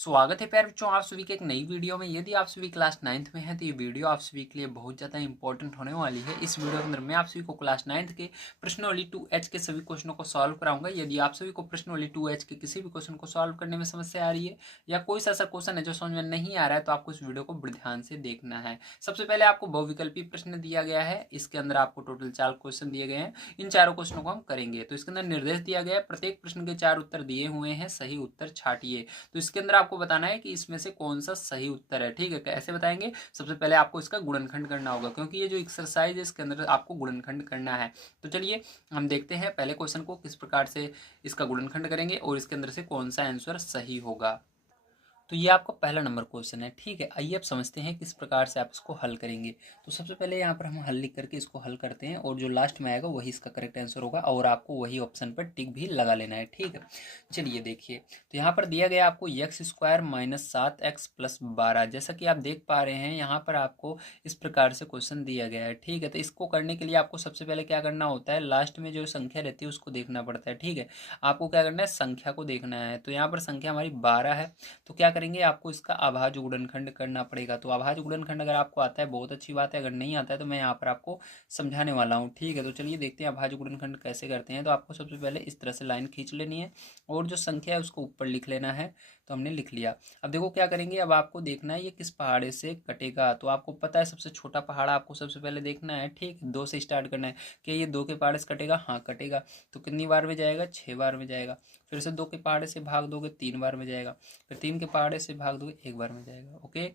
स्वागत है प्यारे बच्चों आप सभी के एक नई वीडियो में। यदि आप सभी क्लास 9th में हैं तो ये वीडियो आप सभी के लिए बहुत ज़्यादा इंपॉर्टेंट होने वाली है। इस वीडियो के अंदर मैं आप सभी को क्लास 9th के प्रश्नावली 2H के सभी क्वेश्चनों को सॉल्व कराऊंगा। यदि आप सभी को प्रश्नावली 2H के किसी भी क्वेश्चन को सॉल्व करने में समस्या आ रही है या कोई सा ऐसा क्वेश्चन है जो समझ में नहीं आ रहा है तो आपको इस वीडियो को बड़े ध्यान से देखना है। सबसे पहले आपको बहुविकल्पी प्रश्न दिया गया है। इसके अंदर आपको टोटल 4 क्वेश्चन दिए गए हैं। इन चारों क्वेश्चनों को हम करेंगे। तो इसके अंदर निर्देश दिया गया है, प्रत्येक प्रश्न के 4 उत्तर दिए हुए हैं, सही उत्तर छाटिए। तो इसके अंदर आपको बताना है कि इसमें से कौन सा सही उत्तर है। ठीक है, कैसे बताएंगे? सबसे पहले आपको इसका गुणनखंड करना होगा, क्योंकि ये जो एक्सरसाइज है इसके अंदर आपको गुणनखंड करना है। तो चलिए हम देखते हैं पहले क्वेश्चन को किस प्रकार से इसका गुणनखंड करेंगे और इसके अंदर से कौन सा आंसर सही होगा। तो ये आपका पहला नंबर क्वेश्चन है। ठीक है, आइए अब समझते हैं किस प्रकार से आप इसको हल करेंगे। तो सबसे पहले यहाँ पर हम हल लिख करके इसको हल करते हैं और जो लास्ट में आएगा वही इसका करेक्ट आंसर होगा और आपको वही ऑप्शन पर टिक भी लगा लेना है। ठीक है, चलिए देखिए। तो यहाँ पर दिया गया आपको x² माइनस 7x प्लस 12। जैसा कि आप देख पा रहे हैं यहाँ पर आपको इस प्रकार से क्वेश्चन दिया गया है। ठीक है, तो इसको करने के लिए आपको सबसे पहले क्या करना होता है, लास्ट में जो संख्या रहती है उसको देखना पड़ता है। ठीक है, आपको क्या करना है, संख्या को देखना है। तो यहाँ पर संख्या हमारी 12 है। तो क्या करेंगे, आपको इसका अभाज्य गुणनखंड करना पड़ेगा। तो अभाज्य गुणनखंड अगर आपको आता है बहुत अच्छी बात है, अगर नहीं आता है तो मैं यहाँ पर आपको समझाने वाला हूँ। ठीक है, तो चलिए देखते हैं अभाज्य गुणनखंड कैसे करते हैं। तो आपको सबसे पहले इस तरह से लाइन खींच लेनी है और जो संख्या है उसको ऊपर लिख लेना है। तो हमने लिख लिया। अब देखो क्या करेंगे, अब आपको देखना है ये किस पहाड़े से कटेगा। तो आपको पता है सबसे छोटा पहाड़ आपको सबसे पहले देखना है। ठीक, 2 से स्टार्ट करना है। क्या ये 2 के पहाड़े से कटेगा? हाँ कटेगा। तो कितनी बार में जाएगा? 6 बार में जाएगा। फिर से 2 के पहाड़े से भाग दोगे 3 बार में जाएगा। फिर 3 के पहाड़े से भाग दोगे 1 बार में जाएगा। ओके,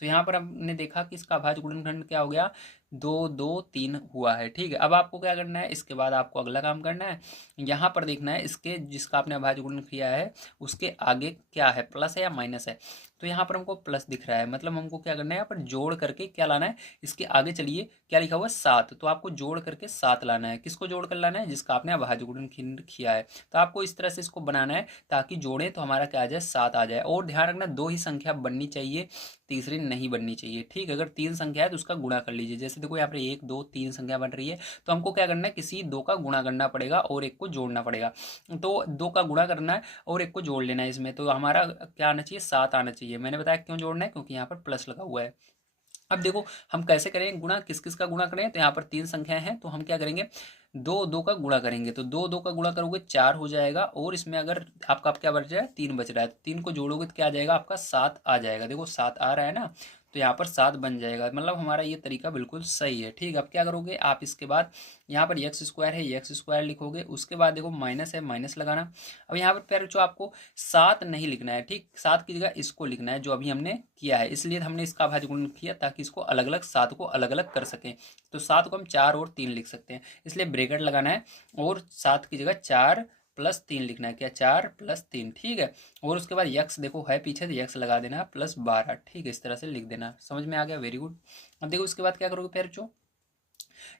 तो यहाँ पर हमने देखा कि इसका अभाज्य गुणनखंड क्या हो गया, 2 2 3 हुआ है। ठीक है, अब आपको क्या करना है, इसके बाद आपको अगला काम करना है। यहाँ पर देखना है इसके जिसका आपने अभाज्य गुणन किया है उसके आगे क्या है, प्लस है या माइनस है। तो यहाँ पर हमको प्लस दिख रहा है, मतलब हमको क्या करना है, यहाँ पर जोड़ करके क्या लाना है, इसके आगे चलिए क्या लिखा हुआ है 7। तो आपको जोड़ करके 7 लाना है। किसको जोड़ कर लाना है? जिसका आपने अभाज्य गुणनखंड किया है। तो आपको इस तरह से इसको बनाना है ताकि जोड़े तो हमारा क्या आ जाए, 7 आ जाए। और ध्यान रखना 2 ही संख्या बननी चाहिए, तीसरी नहीं बननी चाहिए। ठीक है, अगर 3 संख्या है तो उसका गुणा कर लीजिए। जैसे देखो यहाँ पर 1 2 3 संख्या बन रही है तो हमको क्या करना है, किसी 2 का गुणा करना पड़ेगा और एक को जोड़ना पड़ेगा। तो 2 का गुणा करना है और एक को जोड़ लेना है इसमें। तो हमारा क्या आना चाहिए, 7 आना चाहिए। मैंने बताया क्यों जोड़ना है, क्योंकि यहाँ पर प्लस लगा हुआ है। अब देखो हम कैसे करेंगे गुणा, किस किस का गुणा करें। तो यहाँ पर 3 संख्या है तो हम क्या करेंगे, 2 2 का गुणा करेंगे। तो 2 2 का गुणा करोगे 4 हो जाएगा और इसमें अगर आपका क्या बच रहा है, 3 बच रहा है। तो 3 को जोड़ोगे तो क्या आ जाएगा, आपका 7 आ जाएगा। देखो 7 आ रहा है ना, तो यहाँ पर 7 बन जाएगा। मतलब हमारा ये तरीका बिल्कुल सही है। ठीक, अब क्या करोगे आप, इसके बाद यहाँ पर x² है, x² लिखोगे। उसके बाद देखो माइनस है, माइनस लगाना। अब यहाँ पर फिर जो आपको 7 नहीं लिखना है। ठीक, 7 की जगह इसको लिखना है जो अभी हमने किया है। इसलिए हमने इसका अभाज्य गुणन किया ताकि इसको अलग अलग 7 को अलग अलग कर सकें। तो 7 को हम 4 और 3 लिख सकते हैं, इसलिए ब्रैकेट लगाना है और 7 की जगह 4 प्लस 3 लिखना है। क्या, 4 प्लस 3। ठीक है, और उसके बाद यक्स देखो है पीछे तो यक्स लगा देना प्लस 12। ठीक है, इस तरह से लिख देना। समझ में आ गया? Very good. अब देखो उसके बाद क्या करोगे फिर, जो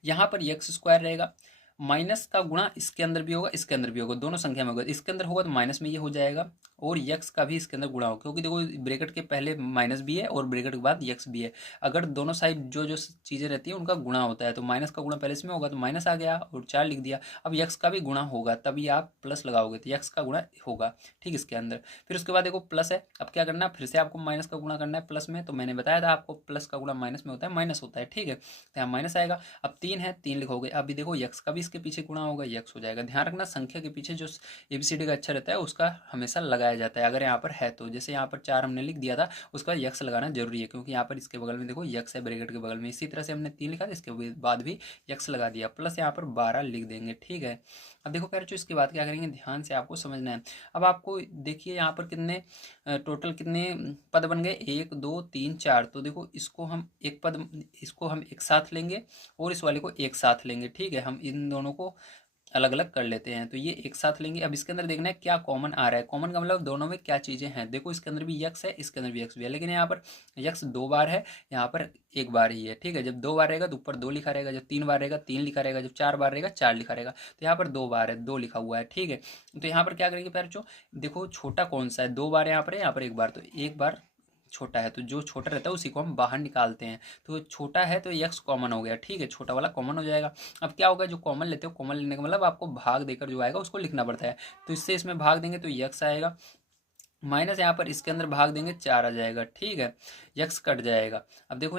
यहाँ पर x² रहेगा, माइनस का गुणा इसके अंदर भी होगा इसके अंदर भी होगा, दोनों संख्या में होगा। इसके अंदर होगा तो माइनस में ये हो जाएगा और यक्स का भी इसके अंदर गुणा होगा, क्योंकि देखो ब्रैकेट के पहले माइनस भी है और ब्रैकेट के बाद यक्स भी है। अगर दोनों साइड जो जो चीज़ें रहती है उनका गुणा होता है, तो माइनस का गुणा पहले इसमें होगा तो माइनस आ गया और 4 लिख दिया। अब यक्स का भी गुणा होगा तभी आप प्लस लगाओगे, तो यक्स का गुणा होगा। ठीक, इसके अंदर फिर उसके बाद देखो प्लस है। अब क्या करना है, फिर से आपको माइनस का गुणा करना है प्लस में। तो मैंने बताया था आपको प्लस का गुणा माइनस में होता है, माइनस होता है। ठीक है, तो यहाँ माइनस आएगा। अब 3 है, 3 लिखोगे। अभी देखो यक्स का भी इसके पीछे गुणा होगा, यक्स हो जाएगा। ध्यान रखना संख्या के पीछे जो एबीसीडी का अक्षर रहता है उसका हमेशा लगाया जाता है, अगर यहाँ पर है तो। जैसे यहाँ पर 4 हमने लिख दिया था, उसका यक्स लगाना जरूरी है, क्योंकि यहाँ पर इसके बगल में देखो यक्स है ब्रैकेट के बगल में। इसी तरह से हमने 3 लिखा था, इसके बाद भी यक्स लगा दिया, प्लस यहाँ पर 12 लिख देंगे। ठीक है, अब देखो फिर जो इसके बाद क्या करेंगे, ध्यान से आपको समझना है। अब आपको देखिए यहाँ पर कितने टोटल कितने पद बन गए, 1 2 3 4। तो देखो इसको हम एक पद, इसको हम एक साथ लेंगे और इस वाले को एक साथ लेंगे। ठीक है, हम इन दोनों को अलग अलग कर लेते हैं। तो ये एक साथ लेंगे। अब इसके अंदर देखना है क्या कॉमन आ रहा है। कॉमन का मतलब दोनों में क्या चीज़ें हैं। देखो इसके अंदर भी यक्स है, इसके अंदर भी यक्स भी है, लेकिन यहाँ पर यक्स 2 बार है, यहाँ पर 1 बार ही है। ठीक है, जब 2 बार रहेगा तो ऊपर 2 लिखा रहेगा, जब 3 बार रहेगा 3 लिखा रहेगा, जब 4 बार रहेगा 4 लिखा रहेगा। तो यहाँ पर 2 बार है, 2 लिखा हुआ है। ठीक है, तो यहाँ पर क्या करेंगे पैर, जो देखो छोटा कौन सा है, 2 बार यहाँ पर है, यहाँ पर 1 बार, तो 1 बार छोटा है, तो जो छोटा रहता है उसी को हम बाहर निकालते हैं। तो छोटा है तो यक्स कॉमन हो गया। ठीक है, छोटा वाला कॉमन हो जाएगा। अब क्या होगा, जो कॉमन लेते हो, कॉमन लेने का मतलब आपको भाग देकर जो आएगा उसको लिखना पड़ता है। तो इससे इसमें भाग देंगे तो यक्स आएगा माइनस यहाँ पर इसके अंदर भाग देंगे 4 आ जाएगा, ठीक है, यक्स कट जाएगा। अब देखो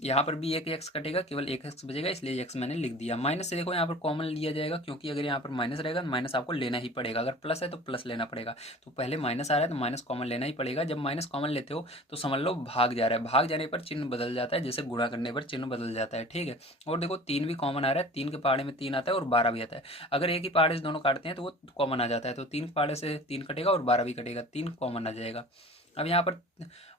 यहाँ पर भी एक एक्स कटेगा, केवल एक एक्स बचेगा, इसलिए एक्स मैंने लिख दिया। माइनस से देखो यहाँ पर कॉमन लिया जाएगा, क्योंकि अगर यहाँ पर माइनस रहेगा तो माइनस आपको लेना ही पड़ेगा, अगर प्लस है तो प्लस लेना पड़ेगा। तो पहले माइनस आ रहा है तो माइनस कॉमन लेना ही पड़ेगा। जब माइनस कॉमन लेते हो तो समझ लो भाग जा रहा है, भाग जाने पर चिन्ह बदल जाता है, जैसे गुणा करने पर चिन्ह बदल जाता है, ठीक है। और देखो 3 भी कॉमन आ रहा है, 3 के पहाड़े में 3 आता है और 12 भी आता है। अगर एक ही पहाड़े से दोनों काटते हैं तो वो कॉमन आ जाता है, तो 3 पहाड़े से 3 कटेगा और 12 भी कटेगा, 3 कॉमन आ जाएगा। अब यहाँ पर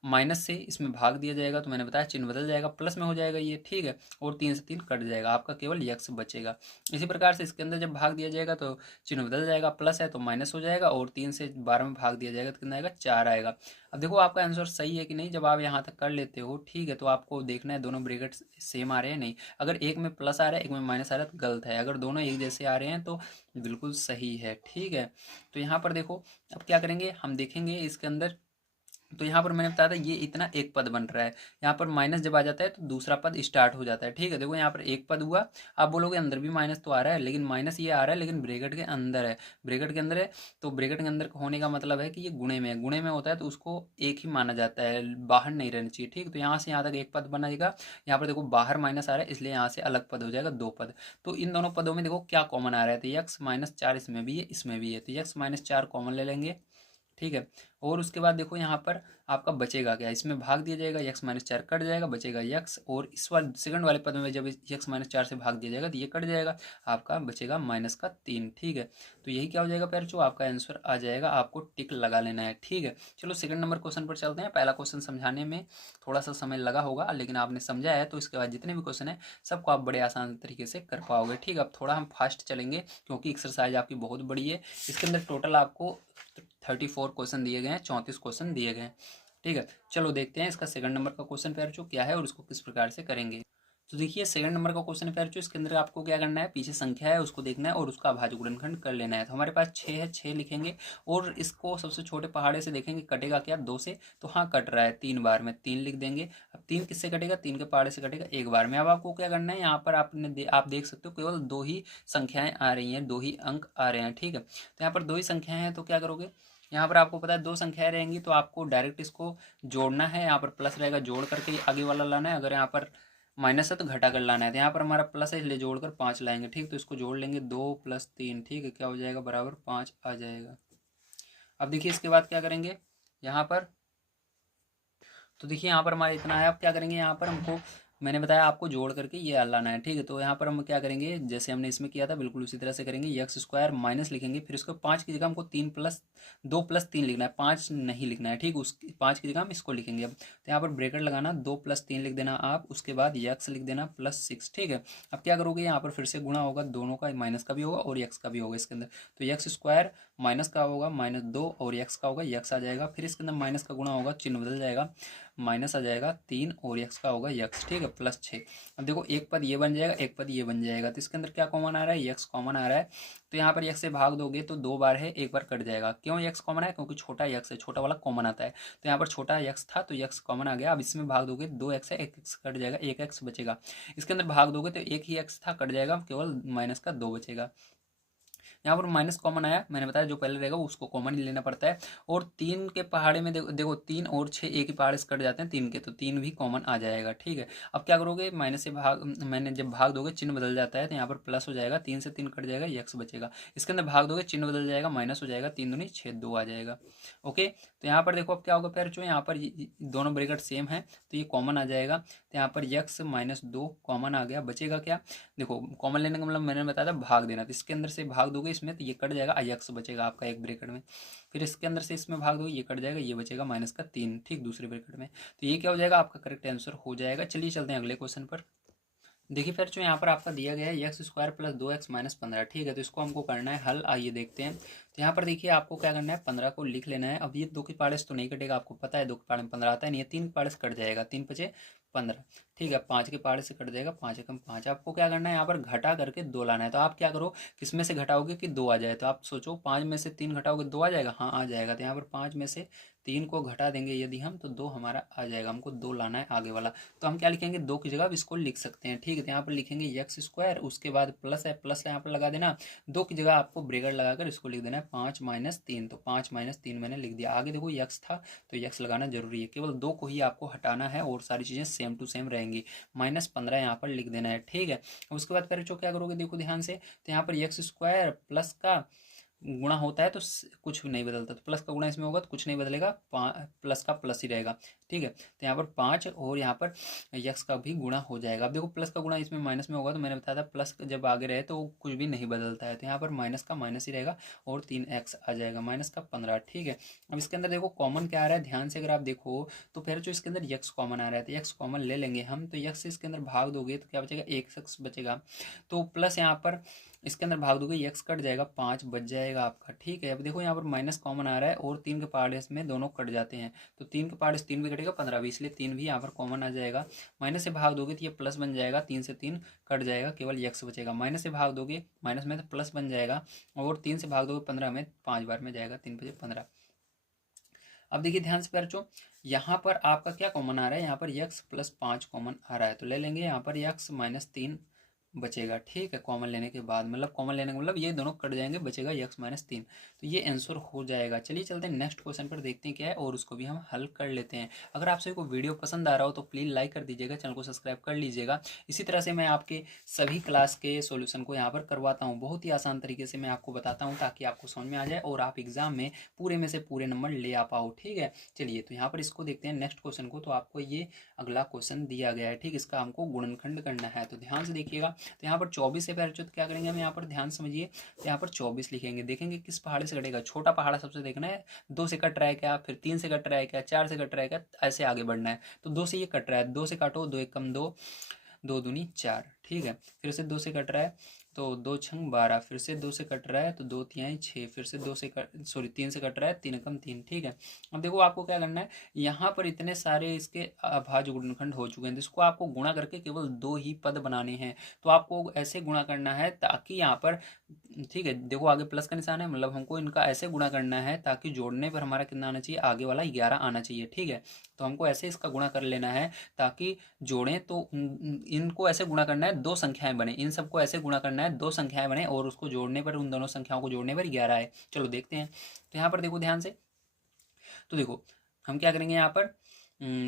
माइनस से इसमें भाग दिया जाएगा, तो मैंने बताया चिन्ह बदल जाएगा, प्लस में हो जाएगा ये, ठीक है। और 3 से 3 कट जाएगा, आपका केवल यक्स बचेगा। इसी प्रकार से इसके अंदर जब भाग दिया जाएगा तो चिन्ह बदल जाएगा, प्लस है तो माइनस हो जाएगा, और 3 से 12 में भाग दिया जाएगा तो कितना आएगा, 4 आएगा। अब देखो आपका आंसर सही है कि नहीं, जब आप यहाँ तक कर लेते हो, ठीक है, तो आपको देखना है दोनों ब्रैकेट सेम आ रहे हैं नहीं। अगर एक में प्लस आ रहा है, एक में माइनस आ रहा है तो गलत है, अगर दोनों एक जैसे आ रहे हैं तो बिल्कुल सही है, ठीक है। तो यहाँ पर देखो अब क्या करेंगे, हम देखेंगे इसके अंदर। तो यहाँ पर मैंने बताया था ये इतना एक पद बन रहा है, यहाँ पर माइनस जब आ जाता है तो दूसरा पद स्टार्ट हो जाता है, ठीक है। देखो यहाँ पर एक पद हुआ, आप बोलोगे अंदर भी माइनस तो आ रहा है, लेकिन माइनस ये आ रहा है लेकिन ब्रैकेट के अंदर है, ब्रैकेट के अंदर है। तो ब्रैकेट के अंदर होने का मतलब है कि ये गुणे में है, गुणे में होता है तो उसको एक ही माना जाता है, बाहर नहीं रहना चाहिए, ठीक। तो यहाँ से यहाँ तक एक पद बनाएगा, यहाँ पर देखो बाहर माइनस आ रहा है इसलिए यहाँ से अलग पद हो जाएगा, दो पद। तो इन दोनों पदों में देखो क्या कॉमन आ रहा है, तो यक्स माइनस 4 इसमें भी है, इसमें भी है, तो यक्स माइनस 4 कॉमन ले लेंगे, ठीक है। और उसके बाद देखो यहाँ पर आपका बचेगा क्या, इसमें भाग दिया जाएगा, यक्स माइनस 4 कट जाएगा, बचेगा यक्स, और इस वाले सेकंड वाले पद में जब यक्स माइनस 4 से भाग दिया जाएगा तो ये कट जाएगा, आपका बचेगा माइनस का 3, ठीक है। तो यही क्या हो जाएगा पैरचो, आपका आंसर आ जाएगा, आपको टिक लगा लेना है, ठीक है। चलो सेकंड नंबर क्वेश्चन पर चलते हैं। पहला क्वेश्चन समझाने में थोड़ा सा समय लगा होगा, लेकिन आपने समझा है तो इसके बाद जितने भी क्वेश्चन है सबको आप बड़े आसान तरीके से कर पाओगे, ठीक है। अब थोड़ा हम फास्ट चलेंगे क्योंकि एक्सरसाइज आपकी बहुत बड़ी है। इसके अंदर टोटल आपको 34 क्वेश्चन दिए गए हैं, 34 क्वेश्चन दिए गए हैं, ठीक है। चलो देखते हैं इसका सेकंड नंबर का क्वेश्चन पेयर जो क्या है और उसको किस प्रकार से करेंगे। तो देखिए सेकंड नंबर का क्वेश्चन पेयर जो, इसके अंदर आपको क्या करना है, पीछे संख्या है उसको देखना है और उसका अभाज्य गुणनखंड कर लेना है। तो हमारे पास 6 है, 6 लिखेंगे और इसको सबसे छोटे पहाड़े से देखेंगे कटेगा क्या, 2 से, तो हाँ कट रहा है 3 बार में, 3 लिख देंगे। अब 3 किससे कटेगा, 3 के पहाड़े से कटेगा एक बार में। अब आपको क्या करना है, यहाँ पर आप देख सकते हो केवल 2 ही संख्याएं आ रही हैं, 2 ही अंक आ रहे हैं, ठीक है। तो यहाँ पर 2 ही संख्याएं हैं तो क्या करोगे, यहाँ पर आपको पता है 2 संख्याएं रहेंगी तो आपको डायरेक्ट इसको जोड़ना है, यहाँ पर प्लस रहेगा जोड़ करके आगे वाला लाना है, अगर यहाँ पर माइनस है तो घटा कर लाना है। तो यहाँ पर हमारा प्लस है इसलिए जोड़कर 5 लाएंगे, ठीक। तो इसको जोड़ लेंगे 2 + 3, ठीक है, क्या हो जाएगा, बराबर 5 आ जाएगा। अब देखिए इसके बाद क्या करेंगे यहाँ पर, तो देखिए यहाँ पर हमारा इतना है। अब क्या करेंगे, यहाँ पर हमको मैंने बताया आपको जोड़ करके ये लाना है, ठीक है। तो यहाँ पर हम क्या करेंगे, जैसे हमने इसमें किया था बिल्कुल उसी तरह से करेंगे, यक्स स्क्वायर माइनस लिखेंगे, फिर उसको 5 की जगह हमको 2 + 3 लिखना है, 5 नहीं लिखना है, ठीक। उस 5 की जगह हम इसको लिखेंगे। अब तो यहाँ पर ब्रैकेट लगाना, 2 + 3 लिख देना आप, उसके बाद यक्स लिख देना +6, ठीक है। अब क्या करोगे, यहाँ पर फिर से गुणा होगा, दोनों का, माइनस का भी होगा और यक्स का भी होगा इसके अंदर। तो यक्स स्क्वायर माइनस का होगा -2 और यक्स का होगा यक्स आ जाएगा, फिर इसके अंदर माइनस का गुणा होगा, चिन्ह बदल जाएगा, माइनस आ जाएगा 3 और यक्स का होगा यक्स, ठीक है, +6। अब देखो एक पद ये बन जाएगा, एक पद ये बन जाएगा, तो इसके अंदर क्या कॉमन आ रहा है, यक्स कॉमन आ रहा है। तो यहाँ पर यक्स से भाग दोगे तो 2 बार है, एक बार कट जाएगा। क्यों यक्स कॉमन है, क्योंकि छोटा यक्स है, छोटा वाला कॉमन आता है। तो यहाँ पर छोटा यक्स था तो यक्स कॉमन आ गया। अब इसमें भाग दोगे 2 एक्स है, एक एक्स कट जाएगा, एक एक्स बचेगा। इसके अंदर भाग दोगे तो एक ही एक्स था, कट जाएगा, केवल माइनस का 2 बचेगा। यहाँ पर माइनस कॉमन आया, मैंने बताया जो पहले रहेगा उसको कॉमन ही लेना पड़ता है। और 3 के पहाड़े में देखो 3 और 6 एक ही पहाड़े से कट जाते हैं 3 के, तो 3 भी कॉमन आ जाएगा, ठीक है। अब क्या करोगे, माइनस से भाग, मैंने जब भाग दोगे चिन्ह बदल जाता है, तो यहाँ पर प्लस हो जाएगा, 3 से 3 कट जाएगा, यक्स बचेगा। इसके अंदर भाग दोगे चिन्ह बदल जाएगा, माइनस हो जाएगा, 3 दूनी 6, 2 आ जाएगा। ओके, तो यहाँ पर देखो अब क्या होगा पैर, जो यहाँ पर दोनों ब्रैकेट सेम है तो ये कॉमन आ जाएगा। तो यहाँ पर यक्स -2 कॉमन आ गया, बचेगा क्या, देखो कॉमन लेने का मतलब मैंने बताया था भाग देना, तो इसके अंदर से भाग दोगे इसमें तो ये कट जाएगा, यक्स बचेगा आपका एक ब्रैकेट में। फिर इसके अंदर से इसमें भाग दोगे, ये कट जाएगा, ये बचेगा -3, ठीक, दूसरे ब्रैकेट में। तो ये क्या हो जाएगा, आपका करेक्ट आंसर हो जाएगा। चलिए चलते हैं अगले क्वेश्चन पर। देखिए फिर जो यहाँ पर आपका दिया गया है यक्स स्क्वायर + 2x - 15, ठीक है। तो इसको हमको करना है हल, आइए देखते हैं। तो यहाँ पर देखिए आपको क्या करना है, 15 को लिख लेना है। अब ये 2 के पाड़े से तो नहीं कटेगा, आपको पता है 2 के पाड़े में 15 आता है नहीं है, 3 के पाड़े से कट जाएगा, 3 × 5 = 15, ठीक है। 5 के पाड़े से कट जाएगा, 5 × 1 = 5। आपको क्या करना है, यहाँ पर घटा करके 2 लाना है। तो आप क्या करो, किस में से घटाओगे कि 2 आ जाए, तो आप सोचो 5 में से 3 घटाओगे 2 आ जाएगा, हाँ आ जाएगा। तो यहाँ पर 5 में से 3 को घटा देंगे यदि हम, तो 2 हमारा आ जाएगा, हमको 2 लाना है आगे वाला। तो हम क्या लिखेंगे, 2 की जगह अब इसको लिख सकते हैं, ठीक है। तो यहाँ पर लिखेंगे एक्स स्क्वायर, उसके बाद प्लस है यहाँ पर लगा देना, 2 की जगह आपको ब्रेकेट लगाकर इसको लिख देना है 5 - 3। तो 5 - 3 मैंने लिख दिया। आगे देखो यक्स था तो यक्स लगाना जरूरी है, केवल 2 को ही आपको हटाना है और सारी चीज़ें सेम टू सेम रहेंगी। -15 यहाँ पर लिख देना है, ठीक है। उसके बाद फिर जो क्या करोगे देखो ध्यान से, तो यहाँ पर एक्स स्क्वायर प्लस का गुणा होता है तो कुछ नहीं बदलता, तो प्लस का गुणा इसमें होगा तो कुछ नहीं बदलेगा, प्लस का प्लस ही रहेगा, ठीक है। तो यहाँ पर 5 और यहाँ पर यक्स का भी गुणा हो जाएगा। अब देखो प्लस का गुणा इसमें माइनस में होगा, तो मैंने बताया था प्लस जब आगे रहे तो कुछ भी नहीं बदलता है, तो यहाँ पर माइनस का माइनस ही रहेगा और 3x आ जाएगा, -15, ठीक है। अब इसके अंदर देखो कॉमन क्या आ रहा है, ध्यान से अगर आप देखो तो फिर जो इसके अंदर यक्स कॉमन आ रहा है, तो यक्स कॉमन ले लेंगे हम, तो यक्स इसके अंदर भाग दोगे तो क्या बचेगा, 1x बचेगा। तो प्लस यहाँ पर इसके अंदर भाग दोगे यक्स कट जाएगा, 5 बच जाएगा आपका, ठीक है। अब देखो यहाँ पर माइनस कॉमन आ रहा है और 3 के पार्ट इसमें दोनों कट जाते हैं, तो 3 के पार्ट इस 3 भी कटेगा, 15 भी, इसलिए 3 भी यहाँ पर कॉमन आ जाएगा। माइनस से भाग दोगे तो ये प्लस बन जाएगा, 3 से 3 कट जाएगा, केवल यक्स बचेगा। माइनस से भाग दोगे माइनस में तो प्लस बन जाएगा, और 3 से भाग दोगे 15 में 5 बार में जाएगा, 3 बजे 15। अब देखिए ध्यान से बच्चों, यहाँ पर आपका क्या कॉमन आ रहा है, यहाँ पर यक्स +5 कॉमन आ रहा है, तो ले लेंगे यहाँ पर यक्स -3 बचेगा, ठीक है। कॉमन लेने के बाद मतलब कॉमन लेने का मतलब ये दोनों कट जाएंगे, बचेगा यक्स -3, तो ये आंसर हो जाएगा। चलिए चलते हैं नेक्स्ट क्वेश्चन पर, देखते हैं क्या है और उसको भी हम हल कर लेते हैं। अगर आप सभी को वीडियो पसंद आ रहा हो तो प्लीज़ लाइक कर दीजिएगा, चैनल को सब्सक्राइब कर लीजिएगा। इसी तरह से मैं आपके सभी क्लास के सॉल्यूशन को यहाँ पर करवाता हूँ, बहुत ही आसान तरीके से मैं आपको बताता हूँ ताकि आपको समझ में आ जाए और आप एग्जाम में पूरे में से पूरे नंबर ले आ पाओ, ठीक है। चलिए तो यहाँ पर इसको देखते हैं नेक्स्ट क्वेश्चन को। तो आपको ये अगला क्वेश्चन दिया गया है, ठीक, इसका हमको गुणनखंड करना है, तो ध्यान से देखिएगा। तो यहाँ पर 24 से पहले तो क्या करेंगे हम, यहाँ पर ध्यान समझिए, तो यहाँ पर 24 लिखेंगे, देखेंगे किस पहाड़े से कटेगा, छोटा पहाड़ा सबसे देखना है, 2 से कट रहा है क्या, फिर 3 से कट रहा है क्या, 4 से कट रहा है क्या, ऐसे आगे बढ़ना है। तो 2 से ये कट रहा है, 2 से काटो, 2 1 कम 2, 2 दूनी 4, ठीक है। फिर से 2 से कट रहा है तो 2 छंग 12, फिर से 2 से कट रहा है तो 2 तिहाई 6, फिर से 3 से कट रहा है, 3 एकम 3, ठीक है। अब देखो आपको क्या करना है, यहाँ पर इतने सारे इसके अभाज्य गुणनखंड हो चुके हैं, तो इसको आपको गुणा करके केवल 2 ही पद बनाने हैं। तो आपको ऐसे गुणा करना है ताकि यहाँ पर, ठीक है, देखो आगे प्लस का निशान है, मतलब हमको इनका ऐसे गुणा करना है ताकि जोड़ने पर हमारा कितना आना चाहिए, आगे वाला 11 आना चाहिए, ठीक है। तो हमको ऐसे इसका गुणा कर लेना है ताकि जोड़ें, तो इनको ऐसे गुणा करना है 2 संख्याएं बने, इन सबको ऐसे गुणा करना है 2 संख्याएं बने और उसको जोड़ने पर, उन दोनों संख्याओं को जोड़ने पर 11 है। चलो देखते हैं। तो यहाँ पर देखो ध्यान से, तो देखो हम क्या करेंगे यहाँ पर,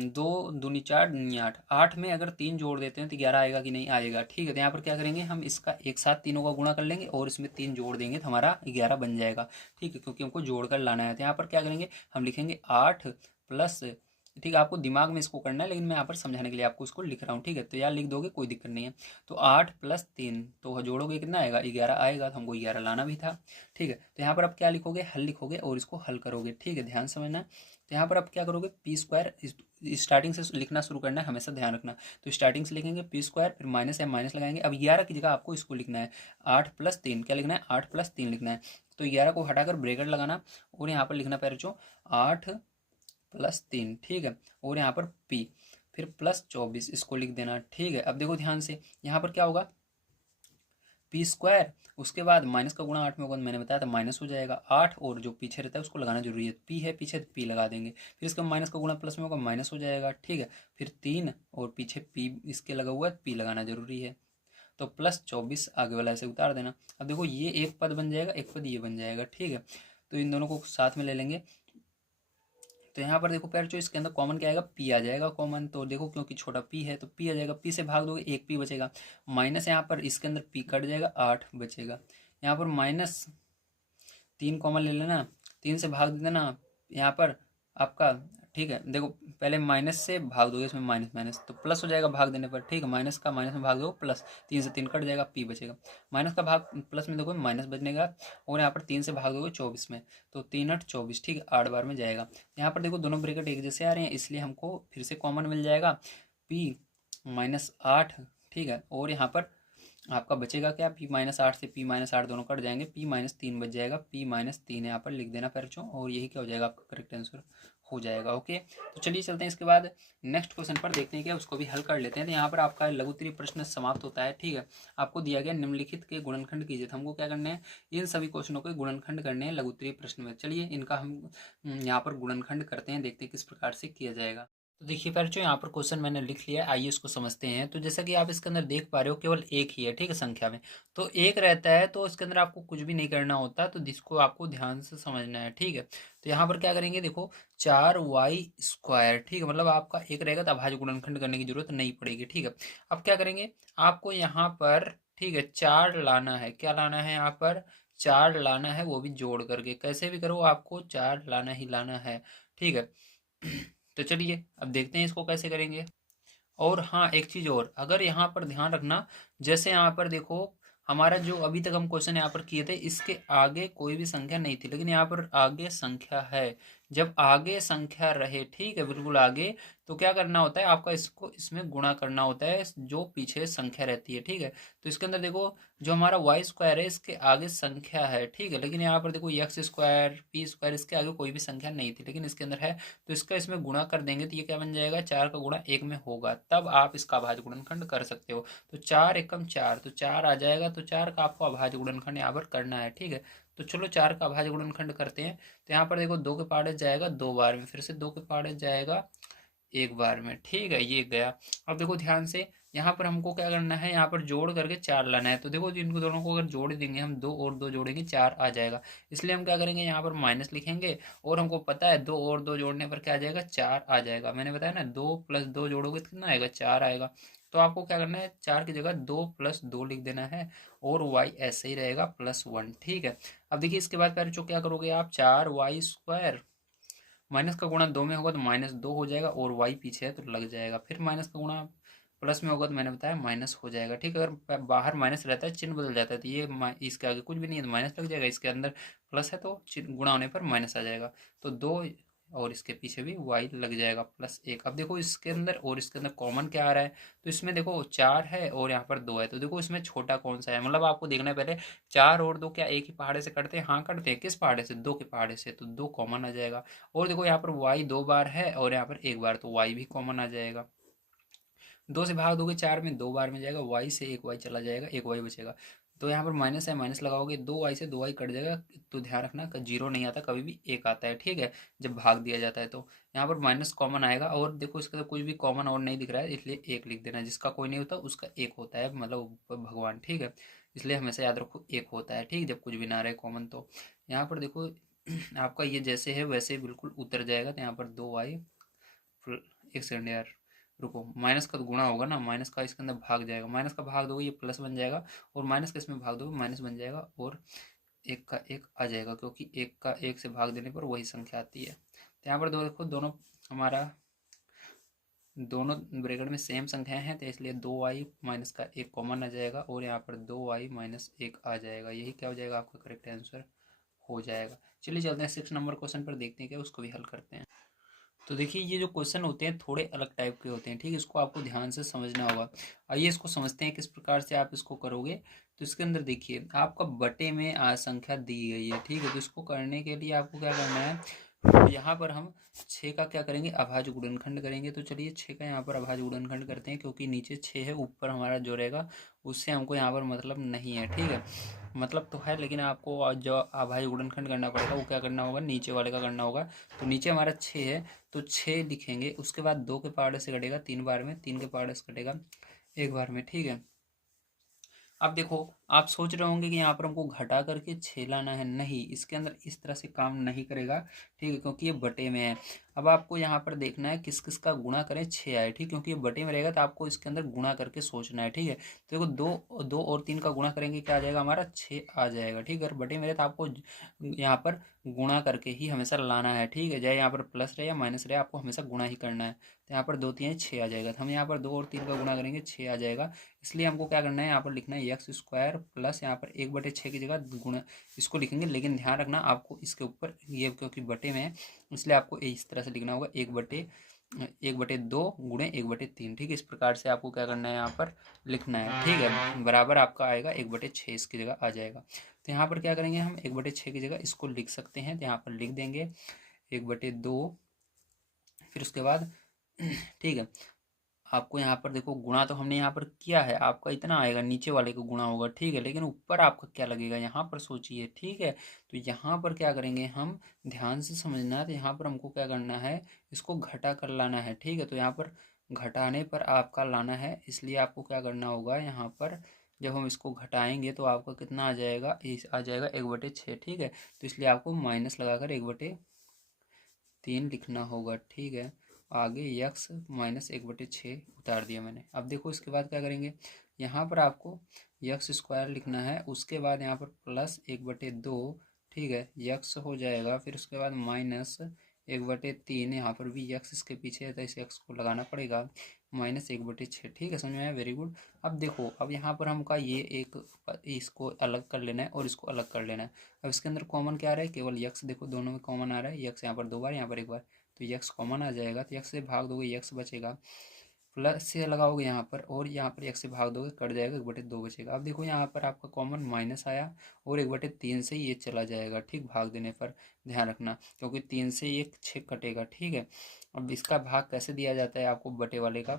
2 दूनी 4 दूनी 8, 8 में अगर 3 जोड़ देते हैं तो 11 आएगा कि नहीं आएगा, ठीक है। तो यहाँ पर क्या करेंगे हम, इसका एक साथ तीनों का गुणा कर लेंगे और इसमें 3 जोड़ देंगे तो हमारा 11 बन जाएगा, ठीक है, क्योंकि हमको जोड़ कर लाना है। तो यहाँ पर क्या करेंगे, हम लिखेंगे 8 प्लस, ठीक है, आपको दिमाग में इसको करना है लेकिन मैं यहाँ पर समझाने के लिए आपको इसको लिख रहा हूँ, ठीक है। तो यार लिख दोगे कोई दिक्कत नहीं है। तो 8 + 3 तो जोड़ोगे कितना आएगा, 11 आएगा, तो हमको 11 लाना भी था, ठीक है। तो यहाँ पर आप क्या लिखोगे, हल लिखोगे और इसको हल करोगे, ठीक है, ध्यान समझना। तो यहाँ पर आप क्या करोगे, p² स्टार्टिंग से लिखना शुरू करना है, हमेशा ध्यान रखना। तो स्टार्टिंग से लिखेंगे p², फिर माइनस है माइनस लगाएंगे। अब 11 की जगह आपको इसको लिखना है 8 + 3, क्या लिखना है, 8 + 3 लिखना है। तो 11 को हटाकर ब्रेकेट लगाना और यहाँ पर लिखना पैर 8 + 3, ठीक है, और यहाँ पर p, फिर +24 इसको लिख देना, ठीक है। अब देखो ध्यान से, यहाँ पर क्या होगा, p², उसके बाद माइनस का गुणा 8 में होगा, मैंने बताया था माइनस हो जाएगा, 8 और जो पीछे रहता है उसको लगाना जरूरी है, p है पीछे तो p लगा देंगे, फिर इसका माइनस का गुणा प्लस में होगा, माइनस हो जाएगा, ठीक है। फिर 3 और पीछे p इसके लगा हुआ है, p लगाना जरूरी है, तो +24 आगे वाला ऐसे उतार देना। अब देखो ये एक पद बन जाएगा, एक पद ये बन जाएगा, ठीक है। तो इन दोनों को साथ में ले लेंगे। तो यहाँ पर देखो पैर इसके अंदर कॉमन क्या आएगा, पी आ जाएगा कॉमन, तो देखो क्योंकि छोटा पी है तो पी आ जाएगा, पी से भाग दोगे 1 पी बचेगा, माइनस यहाँ पर इसके अंदर पी कट जाएगा, 8 बचेगा। यहाँ पर -3 कॉमन ले लेना, 3 से भाग दे देना यहाँ पर आपका, ठीक है। देखो पहले माइनस से भाग दोगे, इसमें माइनस माइनस तो प्लस हो जाएगा भाग देने पर, ठीक है। माइनस का माइनस में भाग दो प्लस, 3 से 3 कट जाएगा, पी बचेगा। माइनस का भाग प्लस में देखो माइनस बचने का, और यहाँ पर 3 से भाग दोगे 24 में, तो 3 8 24, ठीक है, 8 बार में जाएगा। यहाँ पर देखो दोनों ब्रैकेट एक जैसे आ रहे हैं इसलिए हमको फिर से कॉमन मिल जाएगा p -8, ठीक है। और यहाँ पर आपका बचेगा क्या, p-8 से p-8 दोनों कट जाएंगे, p-3 बच जाएगा, p-3 यहाँ पर लिख देना पैरचों, और यही क्या हो जाएगा आपका करेक्ट आंसर हो जाएगा। ओके, तो चलिए चलते हैं इसके बाद नेक्स्ट क्वेश्चन पर, देखते हैं क्या उसको भी हल कर लेते हैं। तो यहाँ पर आपका लघुत्तरीय प्रश्न समाप्त होता है। ठीक है, आपको दिया गया निम्नलिखित के गुणनखंड कीजिए। तो हमको क्या करना है, इन सभी क्वेश्चनों के गुणनखंड करने हैं लघुत्तरीय प्रश्न में। चलिए इनका हम यहाँ पर गुणनखंड करते हैं, देखते हैं किस प्रकार से किया जाएगा। तो देखिए बच्चों, यहाँ पर क्वेश्चन मैंने लिख लिया है, आइए इसको समझते हैं। तो जैसा कि आप इसके अंदर देख पा रहे हो, केवल एक ही है, ठीक है, संख्या में तो एक रहता है, तो इसके अंदर आपको कुछ भी नहीं करना होता, तो जिसको आपको ध्यान से समझना है। ठीक है, तो यहाँ पर क्या करेंगे, देखो 4y², ठीक है, मतलब आपका एक रहेगा तो अभाज्य गुणनखंड करने की जरूरत नहीं पड़ेगी। ठीक है, अब क्या करेंगे, आपको यहाँ पर, ठीक है, 4 लाना है। क्या लाना है, यहाँ पर 4 लाना है, वो भी जोड़ करके, कैसे भी करो आपको 4 लाना ही लाना है। ठीक है, तो चलिए अब देखते हैं इसको कैसे करेंगे। और हाँ, एक चीज़ और, अगर यहाँ पर ध्यान रखना, जैसे यहाँ पर देखो, हमारा जो अभी तक हम क्वेश्चन यहाँ पर किए थे, इसके आगे कोई भी संख्या नहीं थी, लेकिन यहाँ पर आगे संख्या है। जब आगे संख्या रहे, ठीक है, बिल्कुल आगे, तो क्या करना होता है, आपका इसको इसमें गुणा करना होता है जो पीछे संख्या रहती है। ठीक है, तो इसके अंदर देखो, जो हमारा y² है, इसके आगे संख्या है। ठीक है, लेकिन यहाँ पर देखो x², p², इसके आगे कोई भी संख्या नहीं थी, लेकिन इसके अंदर है, तो इसका इसमें गुणा कर देंगे तो ये क्या बन जाएगा, 4 का गुणा 1 में होगा, तब आप इसका अभाज्य गुणनखंड कर सकते हो। तो 4 एकम 4, तो 4 आ जाएगा, तो 4 का आपको अभाज्य गुणनखंड यहाँ पर करना है। ठीक है, तो चलो 4 का अभाज्य गुणनखंड करते हैं। तो यहाँ पर देखो 2 के पाड़े जाएगा 2 बार में, फिर से 2 के पाड़े जाएगा 1 बार में। ठीक है, ये गया। अब देखो ध्यान से, यहाँ पर हमको क्या करना है, यहाँ पर जोड़ करके 4 लाना है। तो देखो इनको दोनों को अगर जोड़ देंगे हम, 2 और 2 जोड़ेंगे 4 आ जाएगा। इसलिए हम क्या करेंगे, यहाँ पर माइनस लिखेंगे, और हमको पता है 2 और 2 जोड़ने पर क्या आ जाएगा, 4 आ जाएगा। मैंने बताया ना, 2 + 2 जोड़ोगे तो कितना आएगा, 4 आएगा। तो आपको क्या करना है, 4 की जगह 2 + 2 लिख देना है, और y ऐसे ही रहेगा +1। ठीक है, अब देखिए इसके बाद फिर जो क्या करोगे आप, 4y² माइनस का गुणा 2 में होगा तो -2 हो जाएगा, और y पीछे है तो लग जाएगा। फिर माइनस का गुणा प्लस में होगा तो मैंने बताया माइनस हो जाएगा। ठीक है, अगर बाहर माइनस रहता है, चिन्ह बदल जाता है, तो ये इसके आगे कुछ भी नहीं है तो माइनस लग जाएगा, इसके अंदर प्लस है तो चिन्ह गुणा होने पर माइनस आ जाएगा। तो 2, और इसके पीछे भी y लग जाएगा +1। अब देखो इसके अंदर और इसके अंदर कॉमन क्या आ रहा है, तो इसमें देखो 4 है और यहाँ पर 2 है, तो देखो इसमें छोटा कौन सा है, मतलब आपको देखना है पहले, 4 और 2 क्या एक ही पहाड़े से कटते हैं, हाँ कटते हैं, किस पहाड़े से, 2 के पहाड़े से, तो 2 कॉमन आ जाएगा। और देखो यहाँ पर y 2 बार है और यहाँ पर 1 बार, तो y भी कॉमन आ जाएगा। 2 से भाग दोगे 4 में, 2 बार में जाएगा, y से 1 y चला जाएगा, 1 y बचेगा। तो यहाँ पर माइनस है, माइनस लगाओगे 2 y से 2 y कट जाएगा। तो ध्यान रखना, जीरो नहीं आता, कभी भी 1 आता है। ठीक है, जब भाग दिया जाता है तो यहाँ पर माइनस कॉमन आएगा, और देखो इसके अंदर कुछ भी कॉमन और नहीं दिख रहा है, इसलिए 1 लिख देना। जिसका कोई नहीं होता उसका 1 होता है, मतलब भगवान। ठीक है, इसलिए हमेशा याद रखो 1 होता है। ठीक, जब कुछ भी ना रहे कॉमन। तो यहाँ पर देखो आपका ये जैसे है वैसे बिल्कुल उतर जाएगा। तो यहाँ पर 2y, एक सेकंड यार, रुको, माइनस का तो गुणा होगा ना, माइनस का इसके अंदर भाग जाएगा, माइनस का भाग दोगे ये प्लस बन जाएगा, और माइनस का इसमें भाग दोगे माइनस बन जाएगा, और एक का एक आ जाएगा, क्योंकि एक का एक से भाग देने पर वही संख्या आती है। तो यहाँ पर देखो दोनों हमारा, दोनों ब्रैकेट में सेम संख्याएं हैं, तो इसलिए 2y माइनस का 1 कॉमन आ जाएगा, और यहाँ पर 2y माइनस 1 आ जाएगा। यही क्या हो जाएगा, आपका करेक्ट आंसर हो जाएगा। चलिए चलते हैं 6 नंबर क्वेश्चन पर, देखते हैं क्या उसको भी हल करते हैं। तो देखिए ये जो क्वेश्चन होते हैं थोड़े अलग टाइप के होते हैं। ठीक है, इसको आपको ध्यान से समझना होगा। आइए इसको समझते हैं किस प्रकार से आप इसको करोगे। तो इसके अंदर देखिए, आपका बटे में संख्या दी गई है। ठीक है, तो इसको करने के लिए आपको क्या करना है, यहाँ पर हम 6 का क्या करेंगे, अभाज्य गुणनखंड करेंगे। तो चलिए 6 का यहाँ पर अभाज्य गुणनखंड करते हैं, क्योंकि नीचे 6 है, ऊपर हमारा जो रहेगा उससे हमको यहाँ पर मतलब नहीं है। ठीक है, मतलब तो है, लेकिन आपको जो अभाज्य गुणनखंड करना पड़ेगा वो क्या करना होगा, नीचे वाले का करना होगा। तो नीचे हमारा 6 है, तो 6 लिखेंगे, उसके बाद 2 के पहाड़े से कटेगा 3 बार में, 3 के पहाड़े से कटेगा 1 बार में। ठीक है, अब देखो आप सोच रहे होंगे कि यहाँ पर हमको घटा करके 6 लाना है, नहीं, इसके अंदर इस तरह से काम नहीं करेगा। ठीक है, क्योंकि ये बटे में है। अब आपको यहाँ पर देखना है किस किस का गुणा करें 6 आए। ठीक, क्योंकि ये बटे में रहेगा तो आपको इसके अंदर गुणा करके सोचना है। ठीक है, तो देखो 2 और 3 का गुणा करेंगे, क्या आ जाएगा हमारा, 6 आ जाएगा। ठीक है, अगर बटे में रहे तो आपको यहाँ पर गुणा करके ही हमेशा लाना है। ठीक है, चाहे यहाँ पर प्लस रहे या माइनस रहे, आपको हमेशा गुणा ही करना है। तो यहाँ पर 2 3 6 आ जाएगा, तो हम यहाँ पर 2 और 3 का गुणा करेंगे 6 आ जाएगा। इसलिए हमको क्या करना है, यहाँ पर लिखना है x² प्लस यहाँ पर 1/6 की जगह गुणा इसको लिखेंगे। लेकिन ध्यान रखना आपको इसके ऊपर ये, क्योंकि बटे में है इसलिए आपको इस तरह से लिखना होगा, 1/2 गुणे 1/3। ठीक है, इस प्रकार से आपको क्या करना है, यहाँ पर लिखना है। ठीक है, बराबर आपका आएगा 1/6, इसकी जगह आ जाएगा। तो यहाँ पर क्या करेंगे हम, 1/6 की जगह इसको लिख सकते हैं, तो यहाँ पर लिख देंगे 1/2 फिर उसके बाद ठीक है, आपको यहाँ पर देखो गुणा तो हमने यहाँ पर किया है, आपका इतना आएगा, नीचे वाले का गुणा होगा, ठीक है, लेकिन ऊपर आपका क्या लगेगा यहाँ पर सोचिए, ठीक है। तो यहाँ पर क्या करेंगे हम, ध्यान से समझना है, तो यहाँ पर हमको क्या करना है, इसको घटा कर लाना है, ठीक है। तो यहाँ पर घटाने पर आपका लाना है, इसलिए आपको क्या करना होगा, यहाँ पर जब हम इसको घटाएंगे तो आपका कितना आ जाएगा, इस आ जाएगा 1/6, ठीक है। तो इसलिए आपको माइनस लगाकर 1/3 लिखना होगा, ठीक है। आगे यक्स माइनस 1/6 उतार दिया मैंने। अब देखो इसके बाद क्या करेंगे, यहाँ पर आपको यक्स स्क्वायर लिखना है, उसके बाद यहाँ पर प्लस 1/2, ठीक है, यक्स हो जाएगा, फिर उसके बाद माइनस 1/3, यहाँ पर भी यक्स इसके पीछे है तो इस यक्स को लगाना पड़ेगा, माइनस 1/6, ठीक है, समझ में आया, वेरी गुड। अब देखो, अब यहाँ पर हमका ये एक, इसको अलग कर लेना है और इसको अलग कर लेना है। अब इसके अंदर कॉमन क्या आ रहा है, केवल यक्स, देखो दोनों में कॉमन आ रहा है, यक्स यहाँ पर 2 बार, यहाँ पर 1 बार, तो यक्स कॉमन आ जाएगा, तो यक्स से भाग दोगे यक्स बचेगा, प्लस से लगाओगे यहाँ पर, और यहाँ पर यक्स से भाग दोगे कट जाएगा, 1/2 बचेगा। अब देखो यहाँ पर आपका कॉमन माइनस आया, और 1/3 से ये चला जाएगा, ठीक, भाग देने पर ध्यान रखना, क्योंकि 3 से ये 6 कटेगा, ठीक है। अब इसका भाग कैसे दिया जाता है आपको बटे वाले का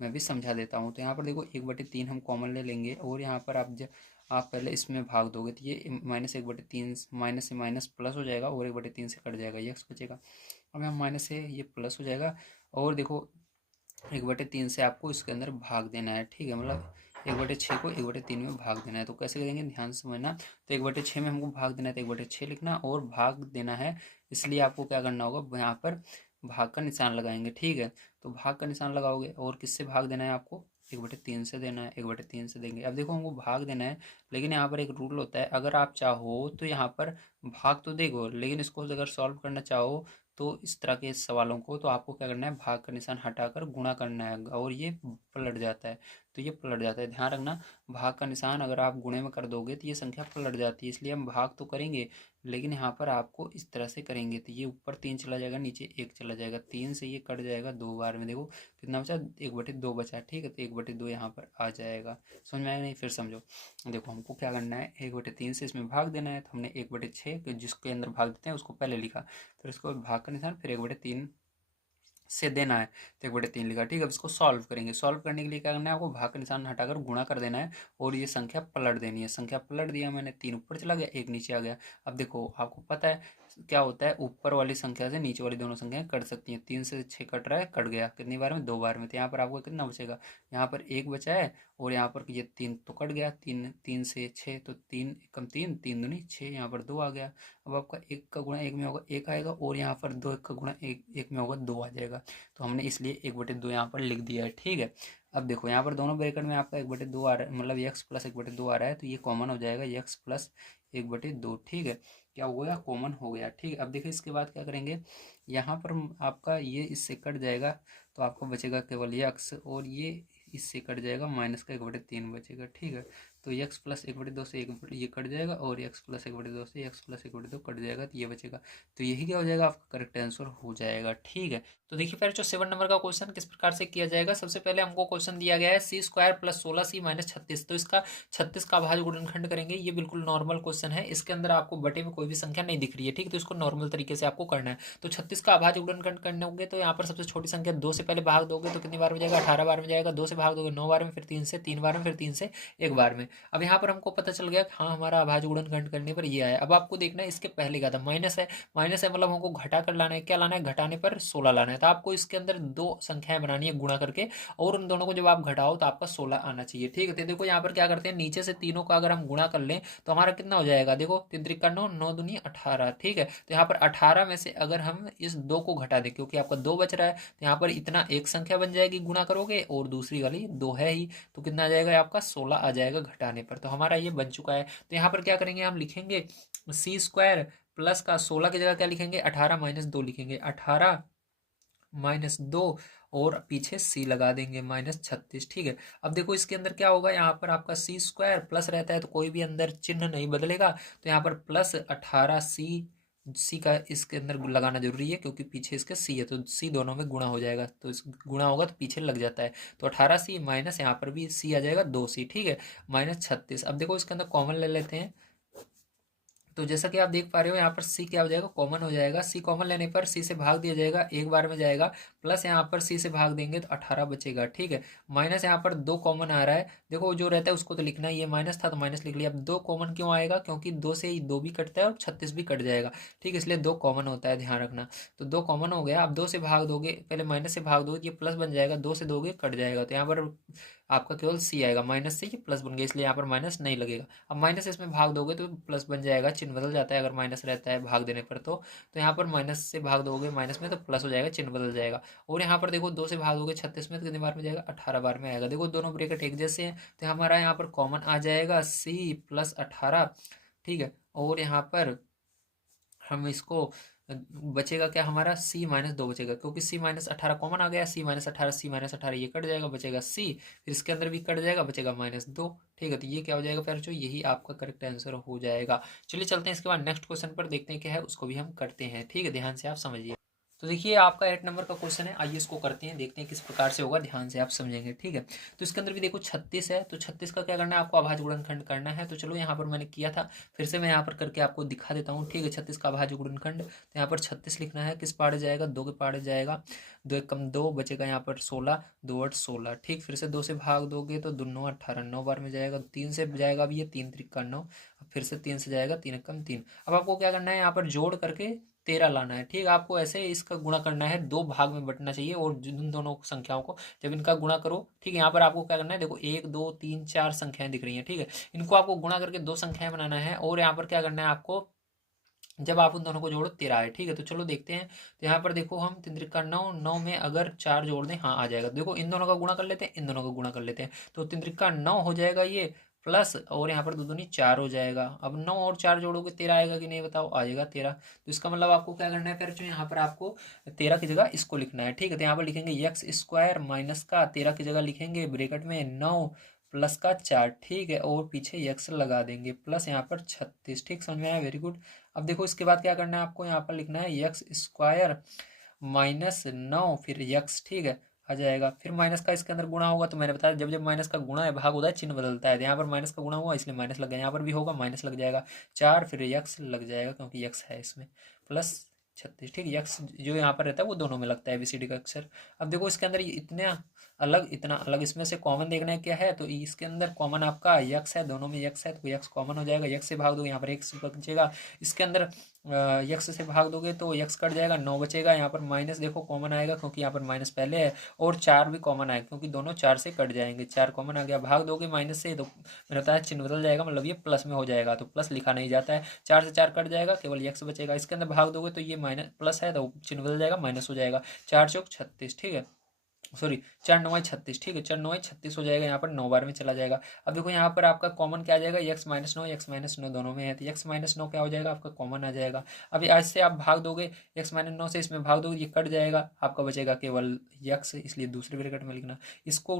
मैं भी समझा देता हूँ। तो यहाँ पर देखो 1/3 हम कॉमन ले लेंगे, और यहाँ पर आप पहले इसमें भाग दोगे तो ये माइनस 1/3, माइनस से माइनस प्लस हो जाएगा, और 1/3 से कट जाएगा, यक्स बचेगा। अब यहाँ माइनस से ये प्लस हो जाएगा, और देखो 1/3 से आपको इसके अंदर भाग देना है, ठीक है, मतलब 1/6 को 1/3 में भाग देना है। तो कैसे करेंगे, ध्यान से समझना। तो 1/6 में हमको भाग देना है, तो 1/6 लिखना और भाग देना है, इसलिए आपको क्या करना होगा, यहाँ पर भाग का निशान लगाएंगे, ठीक है। तो भाग का निशान लगाओगे, और किससे भाग देना है आपको, 1/3 से देना है, 1/3 से देंगे। अब देखो हमको भाग देना है, लेकिन यहाँ पर एक रूल होता है, अगर आप चाहो तो यहाँ पर भाग तो देखो, लेकिन इसको अगर सॉल्व करना चाहो तो इस तरह के सवालों को, तो आपको क्या करना है, भाग का निशान हटाकर गुणा करना है, और ये पलट जाता है, तो ये पलट जाता है, ध्यान रखना। भाग का निशान अगर आप गुणे में कर दोगे तो ये संख्या पलट जाती है, इसलिए हम भाग तो करेंगे, लेकिन यहाँ पर आपको इस तरह से करेंगे, तो ये ऊपर 3 चला जाएगा, नीचे 1 चला जाएगा, 3 से ये कट जाएगा 2 बार में, देखो कितना बचा, 1/2 बचा, ठीक है। तो 1/2 यहाँ पर आ जाएगा, समझ में आएगा नहीं, फिर समझो। देखो हमको क्या करना है, 1/3 से इसमें भाग देना है, तो हमने 1/6 जिसके अंदर भाग देते हैं उसको पहले लिखा, फिर उसको भाग का निशान, फिर 1/3 से देना है, तो 1/3 लिखा, ठीक है। अब इसको सॉल्व करेंगे, सॉल्व करने के लिए क्या करना है, आपको भाग का निशान हटाकर गुणा कर देना है, और ये संख्या पलट देनी है, संख्या पलट दिया मैंने, 3 ऊपर चला गया, 1 नीचे आ गया। अब देखो आपको पता है क्या होता है, ऊपर वाली संख्या से नीचे वाली दोनों संख्याएं कट सकती हैं, 3 से 6 कट रहा है, कट गया, कितनी बार में, 2 बार में। तो यहाँ पर आपको कितना बचेगा, यहाँ पर 1 बचा है, और यहाँ पर ये 3 तो कट गया, 3 से 6, तो 3 कम 3, 3 दूनी 6, यहाँ पर 2 आ गया। अब आपका 1 का गुणा 1 में होगा 1 आएगा, और यहाँ पर 2 1 का गुणा 1 में होगा 2 आ जाएगा, तो हमने इसलिए 1/2 यहाँ पर लिख दिया है, ठीक है। अब देखो यहाँ पर दोनों ब्रैकेट में आपका 1/2 आ रहा है, मतलब यक्स प्लस 1/2 आ रहा है, तो ये कॉमन हो जाएगा, यक्स प्लस 1/2, ठीक है, क्या हो गया, कॉमन हो गया, ठीक है। अब देखिए इसके बाद क्या करेंगे, यहाँ पर आपका ये इससे कट जाएगा, तो आपको बचेगा केवल यक्स, और ये इससे कट जाएगा, माइनस का 1/3 बचेगा, ठीक है। तो यक्स प्लस 1/2 से ये कट जाएगा, और यक्स प्लस 1/2 से यक्स प्लस 1/2 कट जाएगा, तो ये बचेगा। तो यही क्या हो जाएगा, आपका करेक्ट आंसर हो जाएगा, ठीक है। तो देखिए फिर जो 7 नंबर का क्वेश्चन किस प्रकार से किया जाएगा, सबसे पहले हमको क्वेश्चन दिया गया है c² प्लस 16c माइनस 36, तो इसका 36 का अभाज्य गुणनखंड करेंगे, ये बिल्कुल नॉर्मल क्वेश्चन है, इसके अंदर आपको बटे में कोई भी संख्या नहीं दिख रही है, ठीक है, तो इसको नॉर्मल तरीके से आपको करना है। तो 36 का अभाज्य गुणनखंड करने होंगे, तो यहाँ पर सबसे छोटी संख्या 2 से पहले भाग दोगे तो कितनी बार में जाएगा, 18 बार में जाएगा, 2 से भाग दोगे 9 बार में, फिर 3 से 3 बार में, फिर 3 से 1 बार में। अब यहाँ पर हमको पता चल गया कि हाँ हमारा अभाज्य गुणनखंड करने पर ये आया। अब आपको देखना है इसके पहले का था माइनस है, माइनस है मतलब हमको घटा कर लाना है, क्या लाना है, घटाने पर 16 लाना है, तो आपको इसके अंदर 2 संख्याएं बनानी है गुणा करके, और उन दोनों को जब आप घटाओ तो आपका 16 आना चाहिए, ठीक है। तो देखो यहाँ पर क्या करते हैं, नीचे से तीनों का अगर हम गुणा कर लें तो हमारा कितना हो जाएगा, देखो 3 त्रिका 9, 9 दूनी 18, ठीक है। तो यहाँ पर 18 में से अगर हम इस 2 को घटा दें, क्योंकि आपका 2 बच रहा है, तो यहाँ पर इतना एक संख्या बन जाएगी गुणा करोगे, और दूसरी वाली 2 है ही, तो कितना आ जाएगा, आपका 16 आ जाएगा घटाने पर। तो हमारा ये बन चुका है। तो यहाँ पर क्या करेंगे, हम लिखेंगे c² प्लस का 16 की जगह क्या लिखेंगे, 18 माइनस 2 लिखेंगे, 18 माइनस 2, और पीछे c लगा देंगे माइनस 36, ठीक है। अब देखो इसके अंदर क्या होगा, यहाँ पर आपका c² प्लस रहता है तो कोई भी अंदर चिन्ह नहीं बदलेगा, तो यहाँ पर प्लस 18c का इसके अंदर लगाना जरूरी है, क्योंकि पीछे इसके c है, तो c दोनों में गुणा हो जाएगा, तो इस गुणा होगा तो पीछे लग जाता है, तो 18c माइनस यहाँ पर भी c आ जाएगा 2c, ठीक है, माइनस 36। अब देखो इसके अंदर कॉमन ले लेते हैं, तो जैसा कि आप देख पा रहे हो यहाँ पर सी क्या हो जाएगा, कॉमन हो जाएगा। सी कॉमन लेने पर सी से भाग दिया जाएगा, एक बार में जाएगा, प्लस यहाँ पर सी से भाग देंगे तो 18 बचेगा, ठीक है। माइनस यहाँ पर 2 कॉमन आ रहा है, देखो जो रहता है उसको तो लिखना ही है, माइनस था तो माइनस लिख लिया। अब 2 कॉमन क्यों आएगा, क्योंकि 2 से 2 भी कटता है और 36 भी कट जाएगा, ठीक है, इसलिए 2 कॉमन होता है, ध्यान रखना। तो 2 कॉमन हो गया। अब 2 से भाग दोगे, पहले माइनस से भाग दोगे, ये प्लस बन जाएगा, 2 से दोगे कट जाएगा, तो यहाँ पर आपका केवल सी आएगा, माइनस से ये प्लस बन गया, इसलिए यहाँ पर माइनस नहीं लगेगा। अब माइनस इसमें भाग दोगे तो प्लस बन जाएगा, चिन्ह बदल जाता है अगर माइनस रहता है भाग देने पर। तो यहाँ पर माइनस से भाग दोगे माइनस में तो प्लस हो जाएगा, चिन्ह बदल जाएगा। और यहाँ पर देखो 2 से भाग दोगे 36 में तो कितनी बार में जाएगा, 18 बार में आएगा। देखो दोनों ब्रैकेट एक जैसे हैं, तो हमारा यहाँ पर कॉमन आ जाएगा सी प्लस 18, ठीक है। और यहाँ पर हम इसको बचेगा क्या, हमारा सी माइनस 2 बचेगा, क्योंकि सी माइनस 18 कॉमन आ गया, सी माइनस 18, सी माइनस 18 ये कट जाएगा, बचेगा सी, फिर इसके अंदर भी कट जाएगा, बचेगा -2, ठीक है। तो ये क्या हो जाएगा प्यारे बच्चों, यही आपका करेक्ट आंसर हो जाएगा। चलिए चलते हैं इसके बाद नेक्स्ट क्वेश्चन पर, देखते हैं क्या है, उसको भी हम करते हैं, ठीक है, ध्यान से आप समझिए। तो देखिए आपका 8 नंबर का क्वेश्चन है, आइए इसको करते हैं, देखते हैं किस प्रकार से होगा, ध्यान से आप समझेंगे, ठीक है। तो इसके अंदर भी देखो 36 है, तो 36 का क्या करना है, आपको अभाज्य गुणनखंड करना है। तो चलो यहाँ पर मैंने किया था, फिर से मैं यहाँ पर करके आपको दिखा देता हूँ, ठीक है। 36 का अभाज्य गुणनखंड, तो यहाँ पर 36 लिखना है, किस पार्ट जाएगा, 2 के पार्ट जाएगा, 2 एक कम 2 बचेगा, यहाँ पर 16, 2 8 16, ठीक। फिर से 2 से भाग दोगे तो 2 9 18, 9 बार में जाएगा, 3 से जाएगा भी ये 3 त्रिक 9, फिर से 3 से जाएगा, 3 एक कम 3। अब आपको क्या करना है, यहाँ पर जोड़ करके 13 लाना है, ठीक। आपको ऐसे इसका गुणा करना है, 2 भाग में बंटना चाहिए, और जिन दोनों संख्याओं को जब इनका गुणा करो, ठीक है। यहाँ पर आपको क्या करना है, देखो 1 2 3 4 संख्याएं दिख रही हैं, ठीक है। इनको आपको गुणा करके 2 संख्याएं बनाना है, और यहाँ पर क्या करना है आपको, जब आप उन दोनों को जोड़ो 13 है, ठीक है। तो चलो देखते हैं। तो यहाँ पर देखो हम 3 त्रिक 9, 9 में अगर 4 जोड़ दें, हाँ आ जाएगा। देखो इन दोनों का गुणा कर लेते हैं, इन दोनों का गुणा कर लेते हैं, तो 3 त्रिक 9 हो जाएगा ये, प्लस और यहाँ पर 2 दूनी 4 हो जाएगा। अब 9 और 4 जोड़ोगे 13 आएगा कि नहीं, बताओ, आ जाएगा 13। तो इसका मतलब आपको क्या करना है फिर, यहाँ पर आपको 13 की जगह इसको लिखना है, ठीक है। तो यहाँ पर लिखेंगे एक्स स्क्वायर माइनस का 13 की जगह लिखेंगे ब्रैकेट में 9 प्लस का 4, ठीक है, और पीछे एक्स लगा देंगे, प्लस यहाँ पर 36, ठीक, समझ में आया, वेरी गुड। अब देखो इसके बाद क्या करना है आपको, यहाँ पर लिखना है एक्स स्क्वायर -9 फिर एक्स, ठीक है, आ जाएगा। फिर माइनस का इसके अंदर गुणा होगा, तो मैंने बताया जब जब माइनस का गुणा है भाग होता है, चिन्ह बदलता है। तो यहाँ पर माइनस का गुणा हुआ इसलिए माइनस लग गया, यहाँ पर भी होगा माइनस लग जाएगा, 4 फिर एक्स लग जाएगा क्योंकि एक्स है इसमें, प्लस 36, ठीक। यक्स जो यहाँ पर रहता है वो दोनों में लगता है ABCD का अक्षर। अब देखो इसके अंदर इतना अलग इतना अलग, इसमें से कॉमन देखना है क्या है, तो इसके अंदर कॉमन आपका यक्स है, दोनों में यक्स है, तो यक्स कॉमन हो जाएगा, यक्स से भाग दो, यहाँ पर एक्स बचेगा, इसके अंदर यक्स से भाग दोगे तो यक्स कट जाएगा, 9 बचेगा, यहाँ पर माइनस देखो कॉमन आएगा क्योंकि यहाँ पर माइनस पहले है, और 4 भी कॉमन आएगा क्योंकि दोनों 4 से कट जाएंगे, 4 कॉमन आ गया, भाग दोगे माइनस से तो मैंने बताया चिन्ह बदल जाएगा, मतलब ये प्लस में हो जाएगा, तो प्लस लिखा नहीं जाता है, 4 से 4 कट जाएगा, केवल यक्स बचेगा, इसके अंदर भाग दोगे तो ये माइनस प्लस है तो चिन्ह बदल जाएगा, माइनस हो जाएगा, 4 चौक 36, ठीक है, सॉरी 4 9 36, ठीक है, 4 9 36 हो जाएगा, यहाँ पर 9 बार में चला जाएगा। अब देखो यहाँ पर आपका कॉमन क्या आ जाएगा, x -9 दोनों में है, तो x -9 क्या हो जाएगा, आपका कॉमन आ जाएगा। अभी आज से आप भाग दोगे, x -9 से इसमें भाग दोगे, ये कट जाएगा, आपका बचेगा केवल x, इसलिए दूसरे ब्रैकेट में लिखना। इसको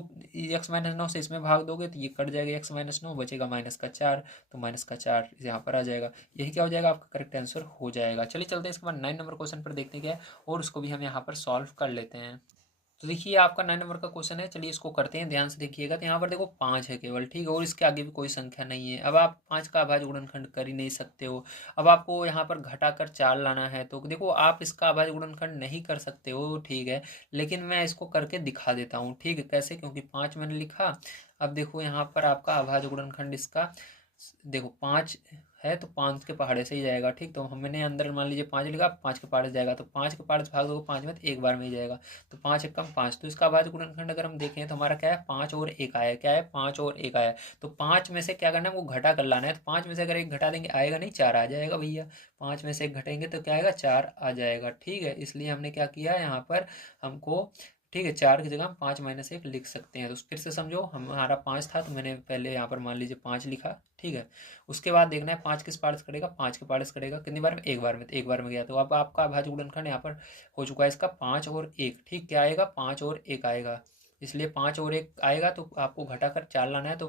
x -9 से इसमें भाग दोगे तो ये कट जाएगा, x -9 बचेगा -4, तो -4 यहाँ पर आ जाएगा, यही क्या हो जाएगा, आपका करेक्ट आंसर हो जाएगा। चलिए चलते हैं इसके बाद 9 नंबर क्वेश्चन पर, देखते हैं क्या है, और उसको भी हम यहाँ पर सॉल्व कर लेते हैं। तो देखिए आपका 9 नंबर का क्वेश्चन है, चलिए इसको करते हैं, ध्यान से देखिएगा। तो यहाँ पर देखो 5 है केवल, ठीक है, और इसके आगे भी कोई संख्या नहीं है। अब आप 5 का अभाज्य गुणनखंड कर ही नहीं सकते हो। अब आपको यहाँ पर घटाकर 4 लाना है, तो देखो आप इसका अभाज्य गुणनखंड नहीं कर सकते हो, ठीक है, लेकिन मैं इसको करके दिखा देता हूँ, ठीक है, कैसे, क्योंकि 5 मैंने लिखा। अब देखो यहाँ पर आपका अभाज्य गुणनखंड इसका देखो 5 है, तो 5 के पहाड़े से ही जाएगा, ठीक। तो हमने अंदर मान लीजिए 5 लिखा, 5 के पहाड़े से जाएगा, तो 5 के पहाड़े से भाग दो 5 में, तो एक बार में ही जाएगा, तो 5 एक कम 5। तो इसका अभाज्य गुणनखंड अगर हम देखें तो हमारा क्या है, 5 और 1 आया, क्या है, 5 और 1 आया। तो 5 में से क्या करना है, वो घटा कर लाना है। तो 5 में से अगर 1 घटा देंगे आएगा नहीं, 4 आ जाएगा भैया। 5 में से 1 घटेंगे तो क्या आएगा, 4 आ जाएगा, ठीक है। इसलिए हमने क्या किया यहाँ पर, हमको, ठीक है, 4 की जगह हम 5 -1 लिख सकते हैं। तो फिर से समझो, हमारा 5 था तो मैंने पहले यहाँ पर मान लीजिए 5 लिखा, ठीक है। उसके बाद देखना है 5 किस पार्ट से कटेगा, 5 के पार्ट से कटेगा, कितनी बार में, एक बार में, तो एक बार में गया। तो अब आपका अभाज्य गुणनखंड यहाँ पर हो चुका है इसका 5 और 1, ठीक, क्या आएगा, 5 और 1 आएगा। इसलिए 5 और 1 आएगा तो आपको घटाकर 4 लाना है, तो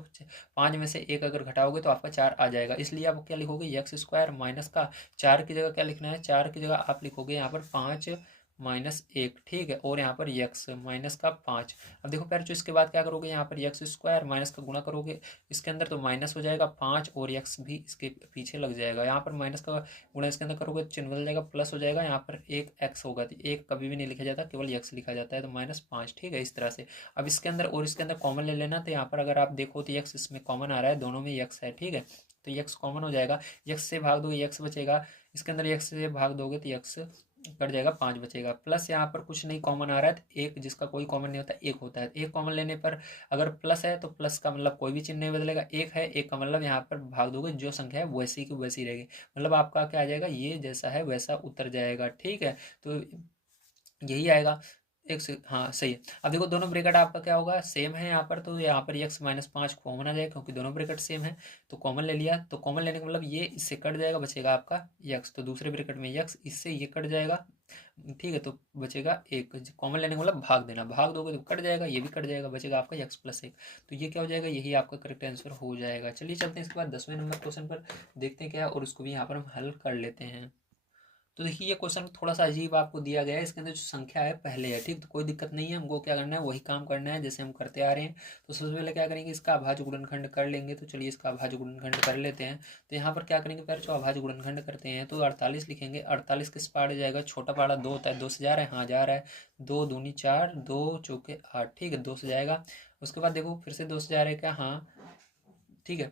5 में से 1 अगर घटाओगे तो आपका 4 आ जाएगा। इसलिए आप क्या लिखोगे, एक्स स्क्वायर माइनस का 4 की जगह क्या लिखना है, 4 की जगह आप लिखोगे यहाँ पर 5 -1, ठीक है। और यहाँ पर x -5। अब देखो प्यारे, जो इसके बाद क्या करोगे, यहाँ पर x स्क्वायर माइनस का गुणा करोगे, इसके अंदर तो माइनस हो जाएगा 5 और x भी इसके पीछे लग जाएगा। यहाँ पर माइनस का गुणा इसके अंदर करोगे, चिन्ह बदल जाएगा, प्लस हो जाएगा। यहाँ पर एक x होगा, तो एक कभी भी नहीं लिखा जाता, केवल x लिखा जाता है, तो -5, ठीक है। इस तरह से अब इसके अंदर और इसके अंदर कॉमन ले लेना, तो यहाँ पर अगर आप देखो तो x इसमें कॉमन आ रहा है, दोनों में x है, ठीक है। तो x कॉमन हो जाएगा, x से भाग दोगे x बचेगा, इसके अंदर x से भाग दोगे तो x कट जाएगा, 5 बचेगा। प्लस यहाँ पर कुछ नहीं कॉमन आ रहा है, तो एक जिसका कोई कॉमन नहीं होता एक होता है। एक कॉमन लेने पर अगर प्लस है तो प्लस का मतलब कोई भी चिन्ह नहीं बदलेगा, एक है, एक का मतलब यहाँ पर भाग दोगे जो संख्या है वैसी की वैसी रहेगी, मतलब आपका क्या आ जाएगा, ये जैसा है वैसा उतर जाएगा, ठीक है। तो यही आएगा। एक से हाँ सही है। अब देखो दोनों ब्रैकेट आपका क्या होगा, सेम है यहाँ पर, तो यहाँ पर x -5 कॉमन आ जाएगा क्योंकि दोनों ब्रैकेट सेम है, तो कॉमन ले लिया। तो कॉमन लेने का मतलब ये इससे कट जाएगा, बचेगा आपका x, तो दूसरे ब्रैकेट में x, इससे ये कट जाएगा, ठीक है, तो बचेगा 1। कॉमन लेने का मतलब भाग देना, भाग दोगे तो कट जाएगा, ये भी कट जाएगा, बचेगा आपका x+1। तो ये क्या हो जाएगा, यही आपका करेक्ट आंसर हो जाएगा। चलिए चलते हैं इसके बाद 10वें नंबर क्वेश्चन पर, देखते हैं क्या है, और उसको भी यहाँ पर हम हल कर लेते हैं। तो देखिए ये क्वेश्चन थोड़ा सा अजीब आपको दिया गया है, इसके अंदर जो संख्या है पहले है, ठीक, तो कोई दिक्कत नहीं है, हमको क्या करना है, वही काम करना है जैसे हम करते आ रहे हैं। तो सबसे पहले क्या करेंगे, इसका अभाज्य गुणनखंड कर लेंगे। तो चलिए इसका अभाज्य गुणनखंड कर लेते हैं। तो यहाँ पर क्या करेंगे पहले, जो अभाज्य गुणनखंड करते हैं, तो 48 लिखेंगे। 48 किस पार्ट जाएगा, छोटा पाड़ा 2 होता है, 2 से जा रहा है, हाँ जा रहा है, 2 दूनी 4, 2 चौके 8, ठीक है, 2 से जाएगा। उसके बाद देखो फिर से 2 से जा रहा है क्या, हाँ ठीक है,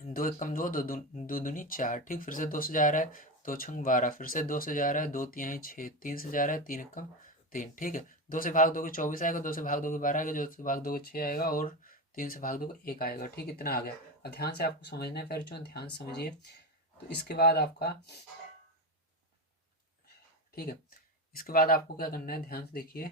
2 एकम 2, 2 दूनी 4, ठीक, फिर से 2 से जा रहा है, 2 छंग 12, फिर से 2 से जा रहा है, 2 तिहाई 6, 3 से जा रहा है, 3 एकम 3, ठीक है। 2 से भाग दोगे 24 आएगा, 2 से भाग दोगे 12 आएगा, 2 से भाग दोगे 6 आएगा, और 3 से भाग दोगे 1 आएगा, ठीक, इतना आ गया। अब ध्यान से आपको समझना है, फिर जो ध्यान से समझिए। तो इसके बाद आपका, ठीक है, इसके बाद आपको क्या करना है, ध्यान से देखिए।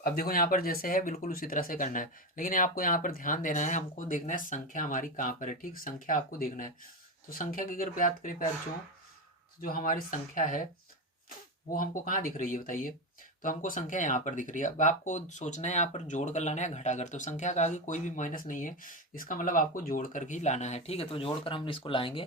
अब देखो यहाँ पर जैसे है बिल्कुल उसी तरह से करना है, लेकिन आपको यहाँ पर ध्यान देना है, हमको देखना है संख्या हमारी कहाँ पर है, ठीक, संख्या आपको देखना है। तो संख्या की अगर बात करें प्यारचों, तो जो हमारी संख्या है वो हमको कहाँ दिख रही है बताइए। तो हमको संख्या यहाँ पर दिख रही है। अब आपको सोचना है यहाँ पर जोड़ कर लाना है घटा कर, तो संख्या का आगे कोई भी माइनस नहीं है, इसका मतलब आपको जोड़ कर ही लाना है, ठीक है। तो जोड़ कर हम इसको लाएंगे,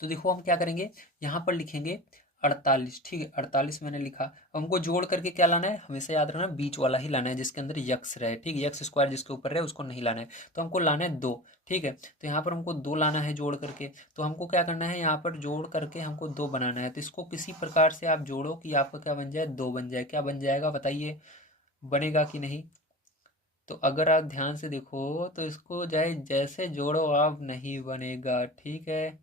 तो देखो हम क्या करेंगे, यहाँ पर लिखेंगे 48, ठीक है, 48 मैंने लिखा। अब हमको जोड़ करके क्या लाना है, हमेशा याद रखना बीच वाला ही लाना है जिसके अंदर यक्स रहे, ठीक है, यक्स स्क्वायर जिसके ऊपर रहे उसको नहीं लाना है। तो हमको लाना है 2, ठीक है। तो यहाँ पर हमको 2 लाना है जोड़ करके। तो हमको क्या करना है, यहाँ पर जोड़ करके हमको 2 बनाना है। तो इसको किसी प्रकार से आप जोड़ो कि आपका क्या बन जाए, 2 बन जाए। क्या बन जाएगा बताइए, बनेगा कि नहीं। तो अगर आप ध्यान से देखो तो इसको जाए जैसे जोड़ो आप, नहीं बनेगा, ठीक है।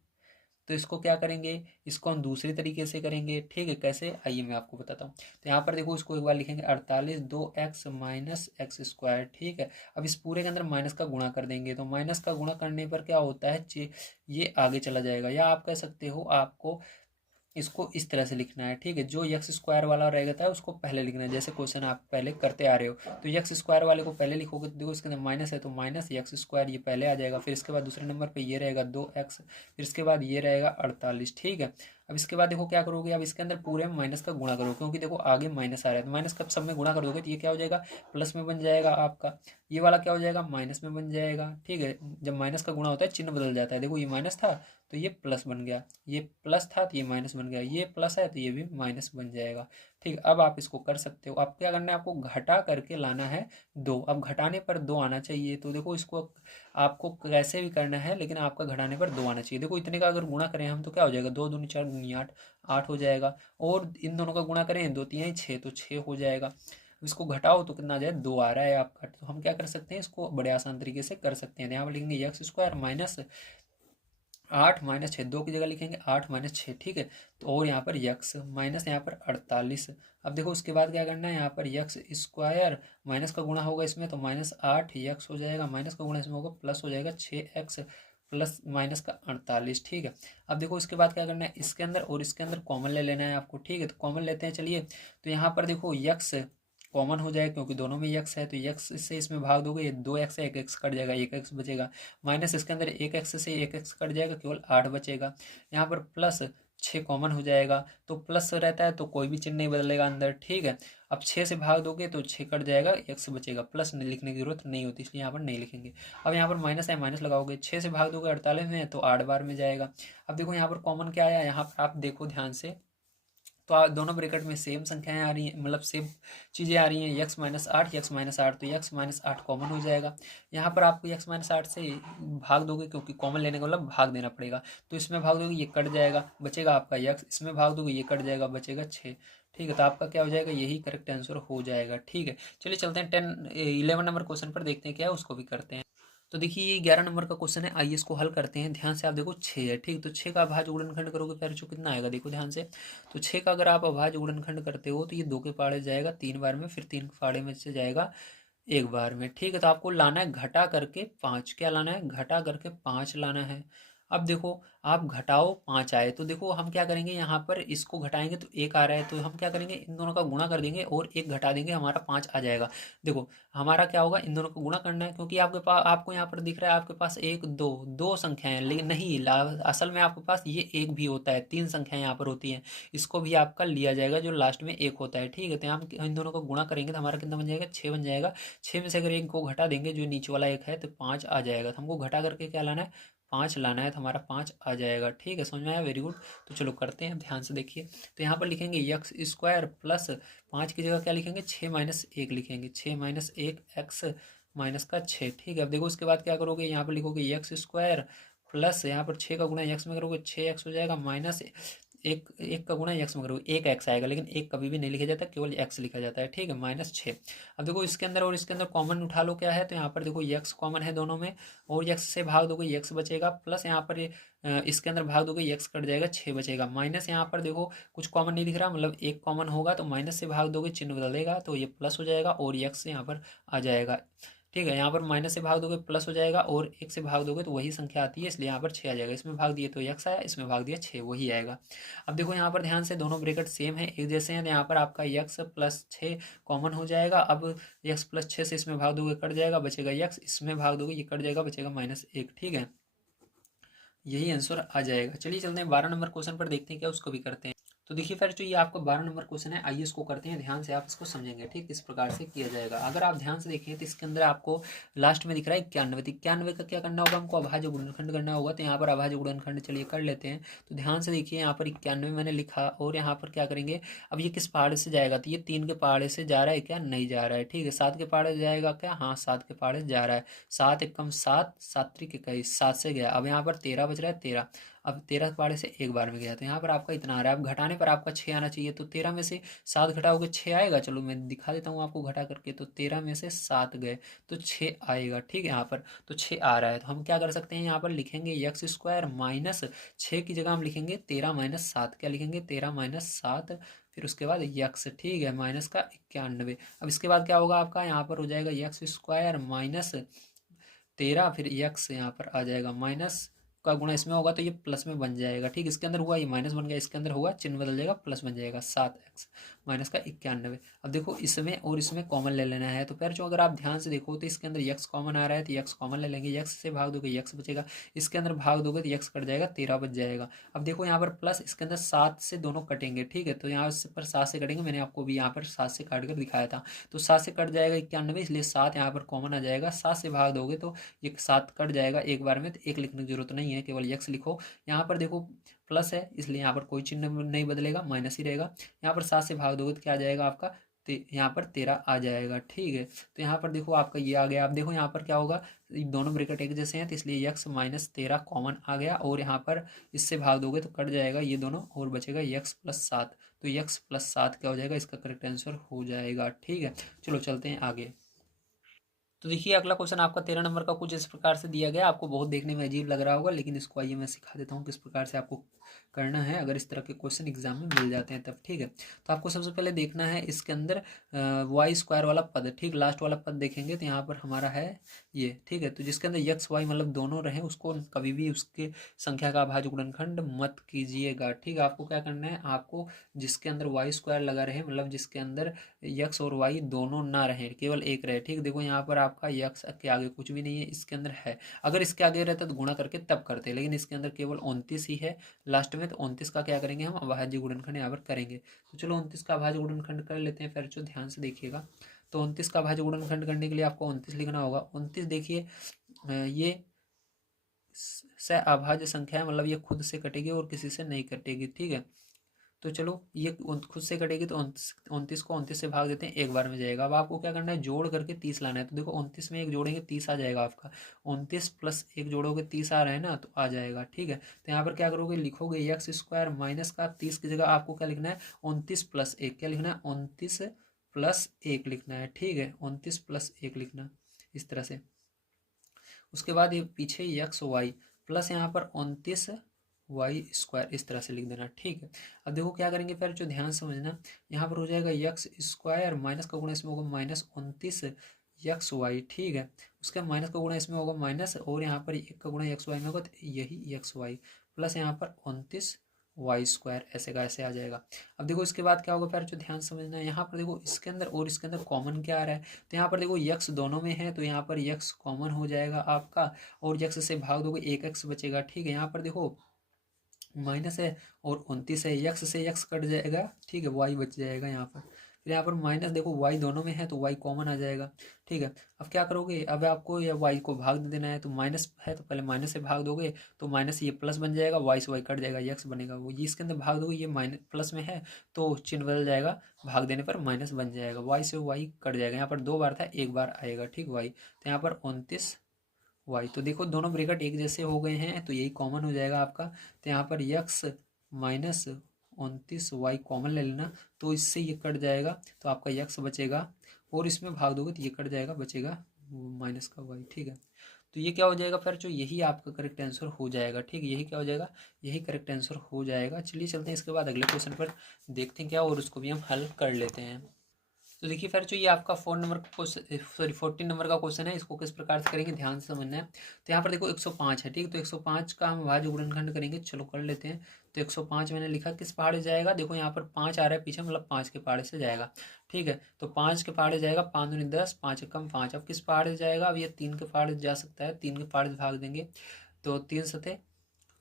तो इसको क्या करेंगे, इसको हम दूसरी तरीके से करेंगे, ठीक है। कैसे, आइए मैं आपको बताता हूँ। तो यहाँ पर देखो इसको एक बार लिखेंगे 48 2x माइनस एक्स स्क्वायर, ठीक है। अब इस पूरे के अंदर माइनस का गुणा कर देंगे, तो माइनस का गुणा करने पर क्या होता है, ये आगे चला जाएगा, या आप कह सकते हो आपको इसको इस तरह से लिखना है, ठीक है। जो एक्स स्क्वायर वाला रहेगा है उसको पहले लिखना है, जैसे क्वेश्चन आप पहले करते आ रहे हो। तो एक्स स्क्वायर वाले को पहले लिखोगे तो देखो इसके अंदर माइनस है, तो माइनस एक्स स्क्वायर ये पहले आ जाएगा। फिर इसके बाद दूसरे नंबर पे ये रहेगा 2x, फिर इसके बाद ये रहेगा 48, ठीक है। अब इसके बाद देखो क्या करोगे, अब इसके अंदर पूरे में माइनस का गुणा करो, क्योंकि देखो आगे माइनस आ रहा है, तो माइनस का सब में गुणा कर दोगे तो ये क्या हो जाएगा, प्लस में बन जाएगा आपका। ये वाला क्या हो जाएगा, माइनस में बन जाएगा, ठीक है। जब माइनस का गुणा होता है चिन्ह बदल जाता है, देखो ये माइनस था तो ये प्लस बन गया, ये प्लस था तो ये माइनस बन गया, ये प्लस है तो ये भी माइनस बन जाएगा, ठीक। अब आप इसको कर सकते हो। अब क्या करना है, आपको घटा करके लाना है 2। अब घटाने पर 2 आना चाहिए, तो देखो इसको आपको कैसे भी करना है, लेकिन आपका घटाने पर 2 आना चाहिए। देखो इतने का अगर गुणा करें हम तो क्या हो जाएगा, 2 दूनी 4 दूनी 8, 8 हो जाएगा। और इन दोनों का गुणा करें 2 3 6, तो 6 हो जाएगा। इसको घटाओ तो कितना आ जाए, 2 आ रहा है आपका। तो हम क्या कर सकते हैं, इसको बड़े आसान तरीके से कर सकते हैं। यहाँ पर लिखेंगे एक्स स्क्वायर माइनस 8 माइनस 6, 2 की जगह लिखेंगे 8 माइनस 6, ठीक है। तो और यहाँ पर यक्स माइनस यहाँ पर 48। अब देखो उसके बाद क्या करना है, यहाँ पर यक्स स्क्वायर माइनस का गुणा होगा इसमें तो -8 यक्स हो जाएगा, माइनस का गुणा इसमें होगा प्लस हो जाएगा 6x प्लस माइनस का 48, ठीक है। अब देखो इसके बाद क्या करना है, इसके अंदर और इसके अंदर कॉमन ले लेना है आपको, ठीक है। तो कॉमन लेते हैं चलिए। तो यहाँ पर देखो यक्स कॉमन हो जाएगा क्योंकि दोनों में यक्स है, तो यक्स से इसमें भाग दोगे, ये 2x है, 1x कट जाएगा, 1x बचेगा। माइनस इसके अंदर 1x से 1x कट जाएगा, केवल 8 बचेगा। यहाँ पर प्लस 6 कॉमन हो जाएगा, तो प्लस रहता है तो कोई भी चिन्ह नहीं बदलेगा अंदर, ठीक है। अब 6 से भाग दोगे तो 6 कट जाएगा, x बचेगा, प्लस लिखने की जरूरत नहीं होती इसलिए यहाँ पर नहीं लिखेंगे। अब यहाँ पर माइनस है, माइनस लगाओगे, 6 से भाग दोगे 48 में तो 8 बार में जाएगा। अब देखो यहाँ पर कॉमन क्या आया, यहाँ पर आप देखो ध्यान से, तो दोनों ब्रैकेट में सेम संख्याएं आ रही हैं, मतलब सेम चीज़ें आ रही हैं, x माइनस आठ, x माइनस आठ, तो x माइनस आठ कॉमन हो जाएगा। यहाँ पर आपको x माइनस आठ से भाग दोगे, क्योंकि कॉमन लेने का मतलब भाग देना पड़ेगा, तो इसमें भाग दोगे ये कट जाएगा, बचेगा आपका x, इसमें भाग दोगे ये कट जाएगा, बचेगा 6, ठीक है। तो आपका क्या हो जाएगा, यही करेक्ट आंसर हो जाएगा, ठीक है। चलिए चलते हैं 11 नंबर क्वेश्चन पर, देखते हैं क्या है, उसको भी करते हैं। तो देखिए ये 11 नंबर का क्वेश्चन है, आइए इसको हल करते हैं। ध्यान से आप देखो 6 है, ठीक, तो 6 का अभाज्य गुणनखंड करोगे फिर जो कितना आएगा, देखो ध्यान से। तो 6 का अगर आप अभाज्य गुणनखंड करते हो तो ये 2 के पाड़े जाएगा 3 बार में, फिर 3 के पाड़े में से जाएगा 1 बार में, ठीक है। तो आपको लाना है घटा करके 5, क्या लाना है, घटा करके 5 लाना है। अब देखो आप घटाओ 5 आए, तो देखो हम क्या करेंगे, यहाँ पर इसको घटाएंगे तो 1 आ रहा है, तो हम क्या करेंगे, इन दोनों का गुणा कर देंगे और 1 घटा देंगे, हमारा 5 आ जाएगा। देखो हमारा क्या होगा, इन दोनों को गुणा करना है, क्योंकि आपके पास, आपको यहाँ पर दिख रहा है आपके पास 1 2 2 संख्याएं, लेकिन नहीं, असल में आपके पास ये 1 भी होता है, 3 संख्याएं यहाँ पर होती हैं, इसको भी आपका लिया जाएगा जो लास्ट में 1 होता है, ठीक है। तो हम इन दोनों को गुणा करेंगे तो हमारा कितना बन जाएगा, 6 बन जाएगा। 6 में से अगर 1 को घटा देंगे जो नीचे वाला 1 है तो 5 आ जाएगा, तो हमको घटा करके क्या लाना है, 5 लाना है, तो हमारा 5 आ जाएगा, ठीक है। समझ में आया, वेरी गुड। तो चलो करते हैं, ध्यान से देखिए। तो यहाँ पर लिखेंगे एक्स स्क्वायर प्लस 5 की जगह क्या लिखेंगे, 6 माइनस 1 लिखेंगे, 6 माइनस 1 एक्स माइनस का 6, ठीक है। अब देखो उसके बाद क्या करोगे, यहाँ पर लिखोगे एक्स स्क्वायर प्लस, यहाँ पर 6 का गुणा एक्स में करोगे 6x हो जाएगा, माइनस एक एक का गुणा एक्स में करोगे 1x आएगा, लेकिन एक कभी भी नहीं लिखा जाता, केवल x लिखा जाता है, ठीक है, माइनस 6। अब देखो इसके अंदर और इसके अंदर कॉमन उठा लो, क्या है, तो यहाँ पर देखो x कॉमन है दोनों में, और x से भाग दोगे x बचेगा, प्लस यहाँ पर इसके अंदर भाग दोगे x कट जाएगा, 6 बचेगा, माइनस यहाँ पर देखो कुछ कॉमन नहीं दिख रहा, मतलब एक कॉमन होगा तो माइनस से भाग दोगे चिन्ह बदलेगा तो ये प्लस हो जाएगा और x यहाँ पर आ जाएगा, ठीक है। यहाँ पर माइनस से भाग दोगे प्लस हो जाएगा, और 1 से भाग दोगे तो वही संख्या आती है, इसलिए यहाँ पर 6 आ जाएगा। इसमें भाग दिए तो x आया, इसमें भाग दिया 6, वही आएगा। अब देखो यहाँ पर ध्यान से दोनों ब्रैकेट सेम है, एक जैसे हैं, तो यहाँ पर आपका x प्लस 6 कॉमन हो जाएगा। अब x प्लस 6 से इसमें भाग दोगे कट जाएगा, बचेगा x, इसमें भाग दोगे ये कट जाएगा, बचेगा -1, ठीक है। यही आंसर आ जाएगा। चलिए चलते हैं 12 नंबर क्वेश्चन पर, देखते हैं क्या, उसको भी करते हैं। तो देखिए फिर जो ये आपका 12 नंबर क्वेश्चन है, आइए इसको करते हैं, ध्यान से आप इसको समझेंगे, ठीक, किस प्रकार से किया जाएगा। अगर आप ध्यान से देखें तो इसके अंदर आपको लास्ट में दिख रहा है 91, तो 91 का क्या करना होगा, हमको अभाज्य गुणनखंड करना होगा। तो यहाँ पर अभाज्य गुणनखंड चलिए कर लेते हैं। तो ध्यान से देखिए यहाँ पर 91 मैंने लिखा, और यहाँ पर क्या करेंगे, अब ये किस पहाड़े से जाएगा, तो ये 3 के पहाड़े से जा रहा है क्या, नहीं जा रहा है, ठीक है। 7 के पहाड़े जाएगा क्या, हाँ 7 के पहाड़े जा रहा है, 7 एकम 7, 7 त्रिक 21, 7 से गया। अब यहाँ पर 13 बच रहा है, 13, अब 13 पारे से 1 बार में गया, तो यहाँ पर आपका इतना आ रहा है। अब घटाने पर आपका 6 आना चाहिए, तो 13 में से 7 घटाओगे 6 आएगा। चलो मैं दिखा देता हूँ आपको घटा करके, तो 13 में से 7 गए तो 6 आएगा, ठीक है। यहाँ पर तो 6 आ रहा है, तो हम क्या कर सकते हैं, यहाँ पर लिखेंगे एक्स स्क्वायर माइनस 6 की जगह हम लिखेंगे 13 माइनस 7, क्या लिखेंगे 13 माइनस 7, फिर उसके बाद यक्स, ठीक है, माइनस का 91। अब इसके बाद क्या होगा आपका, यहाँ पर हो जाएगा एक्स स्क्वायर माइनस 13, फिर यक्स यहाँ पर आ जाएगा, माइनस का गुणा इसमें होगा तो ये प्लस में बन जाएगा, ठीक। इसके अंदर हुआ ये माइनस बन गया, इसके अंदर हुआ चिन्ह बदल जाएगा, प्लस बन जाएगा, 7x माइनस का 91। अब देखो इसमें और इसमें कॉमन ले लेना है, तो फिर जो अगर आप ध्यान से देखो तो इसके अंदर x कॉमन आ रहा है, तो x कॉमन ले लेंगे, x से भाग दोगे x बचेगा, इसके अंदर भाग दोगे तो x कट जाएगा, 13 बच जाएगा। अब देखो यहाँ पर प्लस, इसके अंदर 7 से दोनों कटेंगे, ठीक है, तो यहाँ पर 7 से कटेंगे, मैंने आपको भी यहाँ पर 7 से काट कर दिखाया था, तो 7 से कट जाएगा 91, इसलिए 7 यहाँ पर कॉमन आ जाएगा, 7 से भाग दोगे तो ये 7 कट जाएगा एक बार में, तो 1 लिखने की जरूरत नहीं है, केवल x लिखो। यहाँ पर देखो प्लस है, इसलिए यहाँ पर कोई चिन्ह नहीं बदलेगा, माइनस ही रहेगा। यहाँ पर 7 से भाग दोगे तो क्या आ जाएगा आपका, यहाँ पर 13 आ जाएगा, ठीक है। तो यहाँ पर देखो आपका ये आ गया। अब देखो यहाँ पर क्या होगा, दोनों ब्रैकेट एक जैसे हैं, तो इसलिए x माइनस 13 कॉमन आ गया, और यहाँ पर इससे भाग दोगे तो कट जाएगा ये दोनों, और बचेगा x प्लस 7, तो x प्लस 7 क्या हो जाएगा, इसका करेक्ट आंसर हो जाएगा, ठीक है। चलो चलते हैं आगे। तो देखिए अगला क्वेश्चन आपका 13 नंबर का कुछ इस प्रकार से दिया गया, आपको बहुत देखने में अजीब लग रहा होगा, लेकिन इसको आइए मैं सिखा देता हूँ किस प्रकार से आपको करना है, अगर इस तरह के क्वेश्चन एग्जाम में मिल जाते हैं तब, ठीक है। तो आपको सबसे पहले देखना है इसके अंदर वाई स्क्वायर वाला पद, ठीक, लास्ट वाला पद देखेंगे तो यहाँ पर हमारा है ये, ठीक है। तो जिसके अंदर एक्स वाई मतलब दोनों रहे, उसको कभी भी उसके संख्या का अभाज्य गुणनखंड मत कीजिएगा, ठीक है। आपको क्या करना है, आपको जिसके अंदर वाई स्क्वायर लगा रहे, मतलब जिसके अंदर एक्स और वाई दोनों ना रहे, केवल एक रहे, ठीक। देखो यहाँ पर आप आपका यक्स के आगे कुछ भी नहीं है, इसके अंदर है। अगर इसके आगे रहता तो गुणा करके तब करते, लेकिन इसके अंदर केवल 29 ही है लास्ट में, तो 29 का क्या करेंगे हम, अभाज्य गुणनखंड यहाँ पर करेंगे। तो चलो 29 का अभाज्य गुणनखंड कर लेते हैं फिर, जो ध्यान से देखिएगा। तो 29 का अभाज्य गुणनखंड करने के लिए आपको 29 लिखना होगा। 29 देखिए ये अभाज्य संख्या है, मतलब ये खुद से कटेगी और किसी से नहीं कटेगी, ठीक है। तो चलो ये खुद से कटेगी, तो 29 को 29 से भाग देते हैं, एक बार में जाएगा। अब आपको क्या करना है, जोड़ करके 30 लाना है। तो देखो 29 में एक जोड़ेंगे 30 आ जाएगा आपका, 29 प्लस एक जोड़ोगे 30 आ रहा है ना, तो आ जाएगा, ठीक है। तो यहाँ पर क्या करोगे, लिखोगे एक्स स्क्वायर माइनस का 30 की जगह आपको क्या लिखना है, 29 प्लस 1, क्या लिखना है, 29 प्लस 1 लिखना है, ठीक है, 29 प्लस 1 लिखना इस तरह से। उसके बाद ये पीछे एक्स वाई प्लस यहाँ पर 29 वाई स्क्वायर इस तरह से लिख देना, ठीक है। अब देखो क्या करेंगे फिर, जो ध्यान समझना, यहाँ पर हो जाएगा एक्स स्क्वायर माइनस का गुणा इसमें होगा माइनस 29 एक्स वाई, ठीक है। उसके माइनस का गुणा इसमें होगा माइनस, और यहाँ पर एक का गुणा एक्स वाई में होगा, तो यही एक्स वाई प्लस यहाँ पर 29 वाई स्क्वायर, ऐसे का ऐसे आ जाएगा। अब देखो इसके बाद क्या होगा फिर, जो ध्यान समझना है, यहाँ पर देखो इसके अंदर और इसके अंदर कॉमन क्या आ रहा है, तो यहाँ पर देखो यक्स दोनों में है, तो यहाँ पर यक्स कॉमन हो जाएगा आपका, और यक्स से भाग दोगे एक एक्स बचेगा, ठीक है। यहाँ पर देखो माइनस है और 29 है, यक्स से यक्स कट जाएगा, ठीक है, वाई बच जाएगा यहाँ पर। फिर यहाँ पर माइनस देखो वाई दोनों में है, तो वाई कॉमन आ जाएगा, ठीक है। अब क्या करोगे, अब आपको या वाई को भाग दे देना है, तो माइनस है तो पहले माइनस से भाग दोगे, तो माइनस ये प्लस बन जाएगा, वाई से वाई कट जाएगा, यक्स बनेगा। वो ये इसके अंदर भाग दोगे, ये माइनस प्लस में है तो चिन्ह बदल जाएगा, भाग देने पर माइनस बन जाएगा, वाई से वाई कट जाएगा। यहाँ पर 2 बार था, एक बार आएगा, ठीक वाई। तो यहाँ पर 29 वाई, तो देखो दोनों ब्रैकेट एक जैसे हो गए हैं, तो यही कॉमन हो जाएगा आपका। तो यहाँ पर यक्स माइनस 29 वाई कॉमन ले लेना, तो इससे ये कट जाएगा, तो आपका यक्स बचेगा, और इसमें भाग दोगे तो ये कट जाएगा, बचेगा माइनस का वाई, ठीक है। तो ये क्या हो जाएगा फिर, जो यही आपका करेक्ट आंसर हो जाएगा, ठीक है। यही क्या हो जाएगा, यही करेक्ट आंसर हो जाएगा। चलिए चलते हैं इसके बाद अगले क्वेश्चन पर, देखते हैं क्या, और उसको भी हम हल कर लेते हैं। तो देखिए फिर जो ये आपका 14 नंबर का क्वेश्चन है, इसको किस प्रकार से करेंगे ध्यान से समझना है। तो यहाँ पर देखो 105 है, ठीक, तो 105 का हम भाज्य गुणनखंड करेंगे, चलो कर लेते हैं। तो 105 मैंने लिखा किस पहाड़े जाएगा, देखो यहाँ पर 5 आ रहा है पीछे, मतलब 5 के पहाड़े से जाएगा, ठीक है। तो 5 के पहाड़े जाएगा, 5 दूनी 10, 5 एकम 5। अब किस पहाड़े से जाएगा, अब ये 3 के पहाड़े जा सकता है, 3 के पहाड़े से भाग देंगे, तो 3 सतह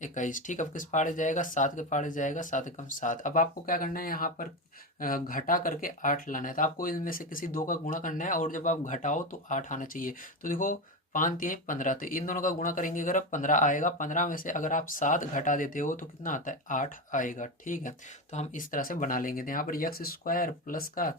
21, ठीक। अब किस पहाड़े जाएगा, 7 के पहाड़े जाएगा, 7 एकम 7। अब आपको क्या करना है, यहाँ पर घटा करके 8 लाना है, तो आपको इनमें से किसी दो का गुणा करना है, और जब आप घटाओ तो 8 आना चाहिए। तो देखो 5 3 15, तो इन दोनों का गुणा करेंगे अगर, अब 15 आएगा, 15 में से अगर आप 7 घटा देते हो तो कितना आता है, 8 आएगा, ठीक है। तो हम इस तरह से बना लेंगे। तो यहाँ पर यक्स स्क्वायर प्लस का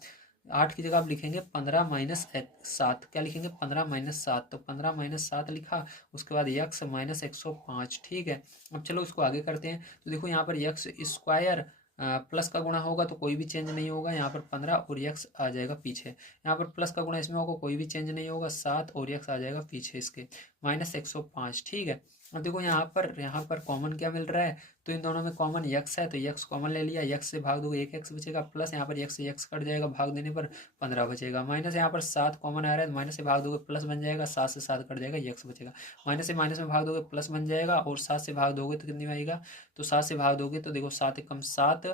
8 की जगह आप लिखेंगे 15 माइनस 7, क्या लिखेंगे, 15 माइनस 7, तो 15 माइनस 7 लिखा। उसके बाद यक्स माइनस 105, ठीक है। अब चलो उसको आगे करते हैं। तो देखो यहाँ पर यक्स स्क्वायर प्लस का गुणा होगा तो कोई भी चेंज नहीं होगा, यहाँ पर 15 और यक्स आ जाएगा पीछे। यहाँ पर प्लस का गुणा इसमें होगा, कोई भी चेंज नहीं होगा, 7 और यक्स आ जाएगा पीछे इसके, माइनस 105, ठीक है। अब देखो यहाँ पर कॉमन क्या मिल रहा है, तो इन दोनों में कॉमन यक्स है, तो यक्स कॉमन ले लिया, यक्स से भाग दोगे एक एक्स बचेगा, प्लस यहाँ पर यक्स से यक्स कट जाएगा, भाग देने पर 15 बचेगा, माइनस यहाँ पर 7 कॉमन आ रहा है, माइनस से भाग दोगे प्लस बन जाएगा, 7 से 7 कट जाएगा, यक्स बचेगा, माइनस से माइनस में भाग दोगे प्लस बन जाएगा, और 7 से भाग दोगे तो कितनी आएगा, तो 7 से भाग दोगे तो देखो 7 एकम 7,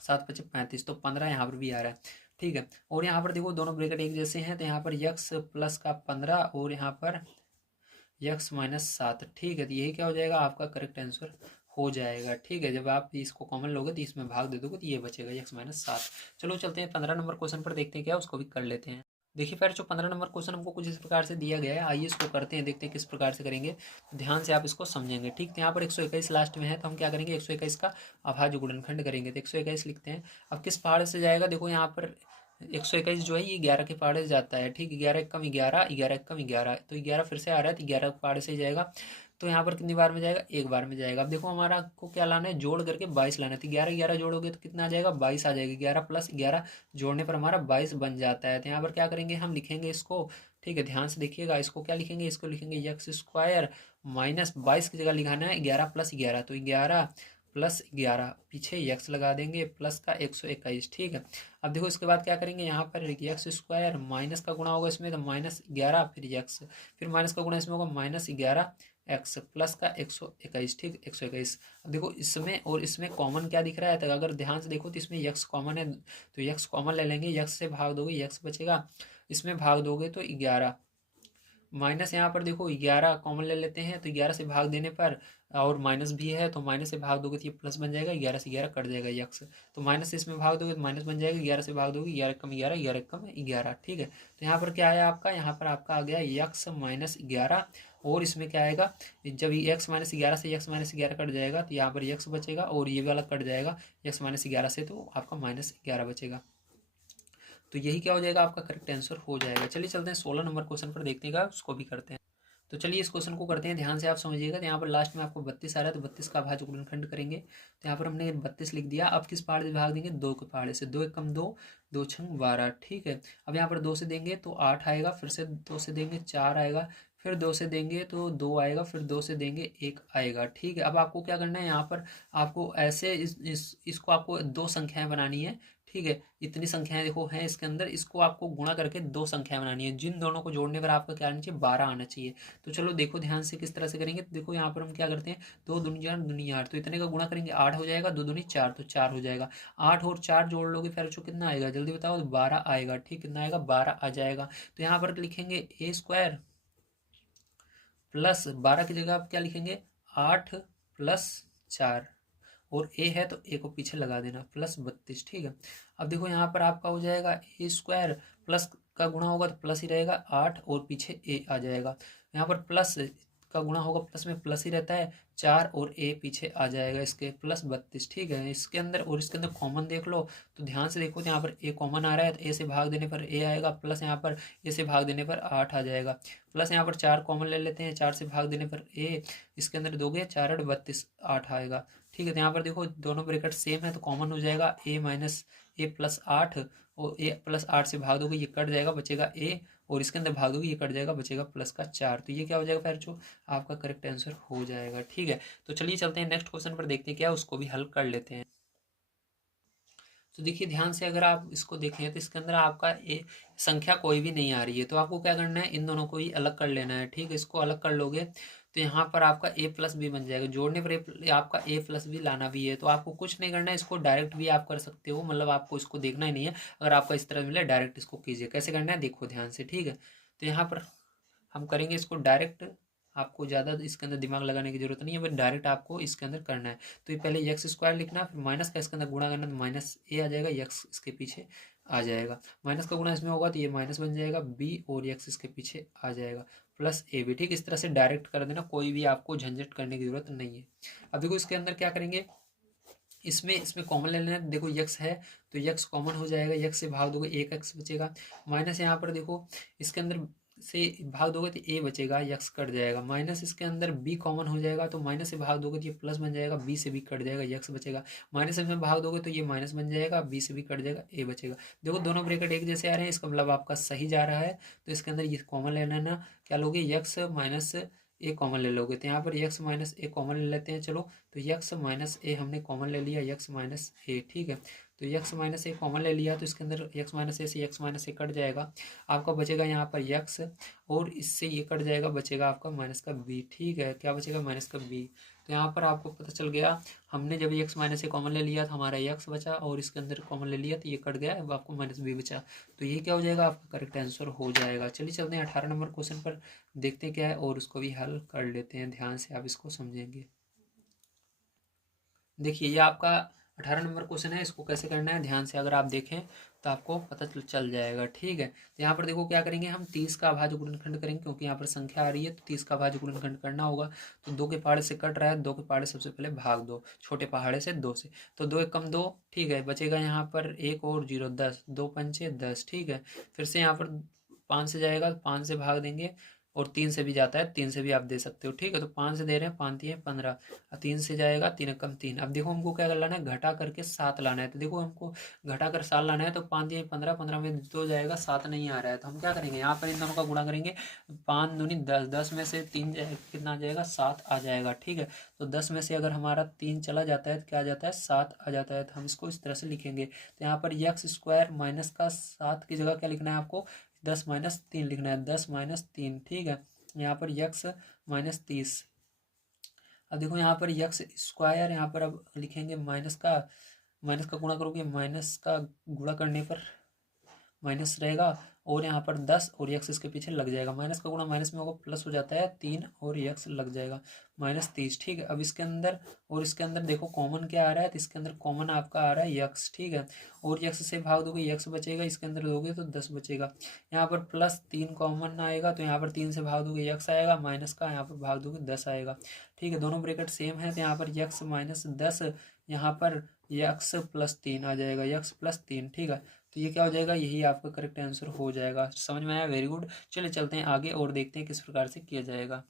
7 पचे 35, तो 15 यहाँ पर भी आ रहा है, ठीक है। और यहाँ पर देखो दोनों ब्रैकेट एक जैसे हैं, तो यहाँ पर यक्स प्लस का 15 और यहाँ पर यक्स माइनस 7, ठीक है। तो यही क्या हो जाएगा, आपका करेक्ट आंसर हो जाएगा, ठीक है। जब आप इसको कॉमन लोगे तो इसमें भाग दे दोगे तो ये बचेगा यक्स माइनस 7। चलो चलते हैं 15 नंबर क्वेश्चन पर, देखते हैं क्या, उसको भी कर लेते हैं। देखिए फिर जो 15 नंबर क्वेश्चन हमको कुछ इस प्रकार से दिया गया है, आइए इसको करते हैं, देखते हैं किस प्रकार से करेंगे, तो ध्यान से आप इसको समझेंगे, ठीक। तो यहाँ पर 121 लास्ट में है, तो हम क्या करेंगे, 121 का अभाज्य गुणनखंड करेंगे। तो 121 लिखते हैं। अब किस पहाड़ से जाएगा, देखो यहाँ पर 121 जो है ये 11 के पहाड़े से जाता है, ठीक, 11 एकम 11, 11 एकम 11, तो 11 फिर से आ रहा है, तो 11 पहाड़े से ही जाएगा। तो यहाँ पर कितनी बार में जाएगा, एक बार में जाएगा। अब देखो हमारा को क्या लाना है, जोड़ करके 22 लाना है, तो 11 11 जोड़ोगे तो कितना आ जाएगा, 22 आ जाएगा, 11 प्लस 11 जोड़ने पर हमारा 22 बन जाता है। तो यहाँ पर क्या करेंगे, हम लिखेंगे इसको, ठीक है, ध्यान से देखिएगा, इसको क्या लिखेंगे, इसको लिखेंगे यक्स स्क्वायर माइनस 22 की जगह लिखाना है 11 प्लस 11, तो 11 प्लस 11, पीछे यक्स लगा देंगे, प्लस का 121, ठीक है। अब देखो इसके बाद क्या करेंगे, यहाँ पर यक्स स्क्वायर माइनस का गुणा होगा इसमें, तो माइनस 11 फिर यक्स, फिर माइनस का गुणा इसमें होगा माइनस 11 एक्स, प्लस का 121, ठीक, 121। अब देखो इसमें और इसमें कॉमन क्या दिख रहा है, तो अगर ध्यान से देखो तो इसमें यक्स कॉमन है, तो यक्स कॉमन ले लेंगे, यक्स से भाग दोगे यक्स बचेगा, इसमें भाग दोगे तो 11, माइनस यहाँ पर देखो 11 कॉमन ले लेते हैं, तो 11 से भाग देने पर, और माइनस भी है तो माइनस से भाग दोगे तो ये प्लस बन जाएगा, 11 से 11 कट जाएगा यक्स। तो माइनस से इसमें भाग दोगे तो माइनस बन जाएगा, 11 से भाग दोगे 11 कम 11, 11 कम 11, ठीक है। तो यहाँ पर क्या आया आपका, यहाँ पर आपका आ गया यक्स माइनस 11, और इसमें क्या आएगा, जब यक्स माइनस 11 से यक्स माइनस 11 कट जाएगा तो यहाँ पर यक्स बचेगा, और ये वाला कट जाएगा यक्स माइनस 11 से, तो आपका माइनस 11 बचेगा। तो यही क्या हो जाएगा, आपका करेक्ट आंसर हो जाएगा। चलिए चलते हैं 16 नंबर क्वेश्चन पर, देखते हैं उसको भी करते हैं। तो चलिए इस क्वेश्चन को करते हैं, ध्यान से आप समझिएगा। तो यहाँ पर लास्ट में आपको 32 आ रहा है, तो 32 का भाज्य गुणनखंड करेंगे। तो यहाँ पर हमने 32 लिख दिया। अब किस पहाड़े से भाग देंगे, 2 के पहाड़े से। 2 एकम 2, 2 छंग 12, ठीक है। अब यहाँ पर 2 से देंगे तो 8 आएगा, फिर से 2 से देंगे 4 आएगा, फिर 2 से देंगे तो 2 आएगा, फिर 2 से देंगे 1 आएगा, ठीक है। अब आपको क्या करना है, यहाँ पर आपको ऐसे इसको आपको 2 संख्याएं बनानी है, ठीक है। इतनी संख्याएं देखो हैं इसके अंदर, इसको आपको गुणा करके 2 संख्याएं बनानी है, जिन दोनों को जोड़ने पर आपका क्या आना चाहिए, 12 आना चाहिए। तो चलो देखो ध्यान से किस तरह से करेंगे। तो देखो यहाँ पर हम क्या करते हैं, 2 दूनी 4 दूनी 8, तो इतने का गुणा करेंगे 8 हो जाएगा, 2 दूनी 4 तो 4 हो जाएगा। 8 और 4 जोड़ लोगे फिर जो कितना आएगा, जल्दी बताओ, तो 12 आएगा, ठीक। कितना आएगा, 12 आ जाएगा। तो यहाँ पर लिखेंगे ए स्क्वायर प्लस 12 की जगह आप क्या लिखेंगे, 8 प्लस 4, और ए है तो ए को पीछे लगा देना, प्लस 32, ठीक है। अब देखो यहाँ पर आपका हो जाएगा ए स्क्वायर, प्लस का गुणा होगा तो प्लस ही रहेगा, 8 और पीछे ए आ जाएगा। यहाँ पर प्लस का गुणा होगा, प्लस में प्लस ही रहता है, 4 और ए पीछे आ जाएगा इसके, प्लस 32, ठीक है। इसके अंदर और इसके अंदर कॉमन देख लो, तो ध्यान से देखो, तो यहाँ पर ए कॉमन आ रहा है, तो ए से भाग देने पर ए आएगा, प्लस यहाँ पर ए से भाग देने पर 8 आ जाएगा, प्लस यहाँ पर 4 कॉमन ले लेते हैं, 4 से भाग देने पर ए, इसके अंदर दोगे 4 और 32, 8 आएगा, ठीक है। तो यहाँ पर देखो दोनों ब्रैकेट सेम है, तो कॉमन हो जाएगा ए माइनस ए प्लस 8, और ए प्लस 8 से भाग दोगे ये कट जाएगा, बचेगा ए, और इसके अंदर भाग दोगे ये कट जाएगा, बचेगा प्लस का 4। तो ये क्या हो जाएगा फिर, जो आपका करेक्ट आंसर हो जाएगा, ठीक है। तो चलिए चलते हैं नेक्स्ट क्वेश्चन पर, देखते हैं क्या उसको भी हल कर लेते हैं। तो देखिए ध्यान से अगर आप इसको देखें तो इसके अंदर आपका ए संख्या कोई भी नहीं आ रही है, तो आपको क्या करना है, इन दोनों को ही अलग कर लेना है, ठीक है। इसको अलग कर लोगे तो यहाँ पर आपका ए प्लस बी बन जाएगा, जोड़ने पर आपका ए प्लस बी लाना भी है, तो आपको कुछ नहीं करना है, इसको डायरेक्ट भी आप कर सकते हो, मतलब आपको इसको देखना ही नहीं है। अगर आपका इस तरह मिले डायरेक्ट इसको कीजिए, कैसे करना है देखो ध्यान से, ठीक है। तो यहाँ पर हम करेंगे इसको डायरेक्ट, आपको ज़्यादा इसके अंदर दिमाग लगाने की जरूरत नहीं है, बस डायरेक्ट आपको इसके अंदर करना है। तो ये पहले यक्स स्क्वायर लिखना, फिर माइनस का इसके अंदर गुणा करना, तो माइनस ए आ जाएगा, यक्स इसके पीछे आ जाएगा, माइनस का गुणा इसमें होगा तो ये माइनस बन जाएगा बी, और यक्स इसके पीछे आ जाएगा, प्लस ए बी, ठीक। इस तरह से डायरेक्ट कर देना, कोई भी आपको झंझट करने की जरूरत नहीं है। अब देखो इसके अंदर क्या करेंगे, इसमें इसमें कॉमन ले लेना है, देखो यक्स है तो यक्स कॉमन हो जाएगा, यक्स से भाग दोगे एक एक्स बचेगा, माइनस यहाँ पर देखो इसके अंदर से भाग दोगे तो ए बचेगा, यक्स कट जाएगा, माइनस इसके अंदर बी कॉमन हो जाएगा, तो माइनस से भाग दोगे तो ये प्लस बन जाएगा, बी से बी कट जाएगा, यक्स बचेगा, माइनस में भाग दोगे तो ये माइनस बन जाएगा, बी से बी कट जाएगा, ए बचेगा। देखो दोनों ब्रैकेट एक जैसे आ रहे हैं, इसका मतलब आपका सही जा रहा है, तो इसके अंदर ये कॉमन ले लेना, क्या लोगे, यक्स माइनस ए कॉमन ले लोगे, तो यहाँ पर यक्स माइनस ए कॉमन ले लेते हैं, चलो। तो यक्स माइनस ए हमने कॉमन ले लिया, यक्स माइनस ए, ठीक है। तो यक्स माइनस ए कॉमन ले लिया, तो इसके अंदर यक्स माइनस ए से यक्स माइनस ए कट जाएगा, आपका बचेगा यहाँ पर यक्स, और इससे ये कट जाएगा, बचेगा आपका माइनस का बी, ठीक है। क्या बचेगा, माइनस का बी। तो यहाँ पर आपको पता चल गया, हमने जब यक्स माइनस ए कॉमन ले लिया तो हमारा यक्स बचा, और इसके अंदर कॉमन ले लिया तो ये कट गया, अब आपको माइनस बी बचा। तो ये क्या हो जाएगा, आपका करेक्ट आंसर हो जाएगा। चलिए चलते हैं 18 नंबर क्वेश्चन पर, देखते हैं क्या है, और उसको भी हल कर लेते हैं, ध्यान से आप इसको समझेंगे। देखिए ये आपका 18 नंबर क्वेश्चन है, इसको कैसे करना है ध्यान से अगर आप देखें तो आपको पता चल जाएगा, ठीक है। तो यहाँ पर देखो क्या करेंगे, हम 30 का अभाज्य गुणनखंड करेंगे, क्योंकि यहाँ पर संख्या आ रही है तो 30 का अभाज्य गुणनखंड करना होगा। तो 2 के पहाड़े से कट रहा है, 2 के पहाड़े सबसे पहले भाग दो, छोटे पहाड़े से 2 से, तो 2 एकम 2, ठीक है, बचेगा यहाँ पर 1 और 0 10, 2 पंचे 10, ठीक है। फिर से यहाँ पर 5 से जाएगा, 5 से भाग देंगे, और 3 से भी जाता है, 3 से भी आप दे सकते हो, ठीक है। तो 5 से दे रहे हैं, 5 है 15, 3 से जाएगा, 3 एकम 3। अब देखो हमको क्या लाना है, घटा करके 7 लाना है, तो देखो हमको घटा कर 7 लाना है, तो 5 है 15, 15 में 2 जाएगा, 7 नहीं आ रहा है, तो हम क्या करेंगे, यहाँ पर इन दोनों का गुणा करेंगे, 5 दूनी 10, 10 में से 3 कितना आ जाएगा, 7 आ जाएगा, ठीक है। तो 10 में से अगर हमारा 3 चला जाता है तो क्या आ जाता है, 7 आ जाता है, तो हम इसको इस तरह से लिखेंगे। तो यहाँ पर यक्स स्क्वायर माइनस का 7 की जगह क्या लिखना है आपको, 10 माइनस 3 लिखना है, 10 माइनस 3, ठीक है। यहाँ पर यक्स माइनस 30। अब देखो यहाँ पर यक्स स्क्वायर, यहाँ पर अब लिखेंगे माइनस का गुणा करोगे, माइनस का गुणा करने पर माइनस रहेगा, और यहाँ पर 10 और यक्स इसके पीछे लग जाएगा। माइनस का गुणा माइनस में होगा, प्लस हो जाता है 3 और यक्स लग जाएगा -30। ठीक है, अब इसके अंदर और इसके अंदर देखो कॉमन क्या आ रहा है, तो इसके अंदर कॉमन आपका आ रहा है यक्स। ठीक है, और यक्स से भाग दोगे यक्स बचेगा, इसके अंदर दोगे तो 10 बचेगा। यहाँ पर +3 कॉमन आएगा तो यहाँ पर 3 से भाग दोगे यक्स आएगा, माइनस का यहाँ पर भाग दोगे 10 आएगा। ठीक है, दोनों ब्रैकेट सेम है तो यहाँ पर यक्स -10, यहाँ पर यक्स +3 आ जाएगा, यक्स +3। ठीक है, तो ये क्या हो जाएगा, यही आपका करेक्ट आंसर हो जाएगा। समझ में आया, वेरी गुड। चलिए चलते हैं आगे और देखते हैं किस प्रकार से किया जाएगा।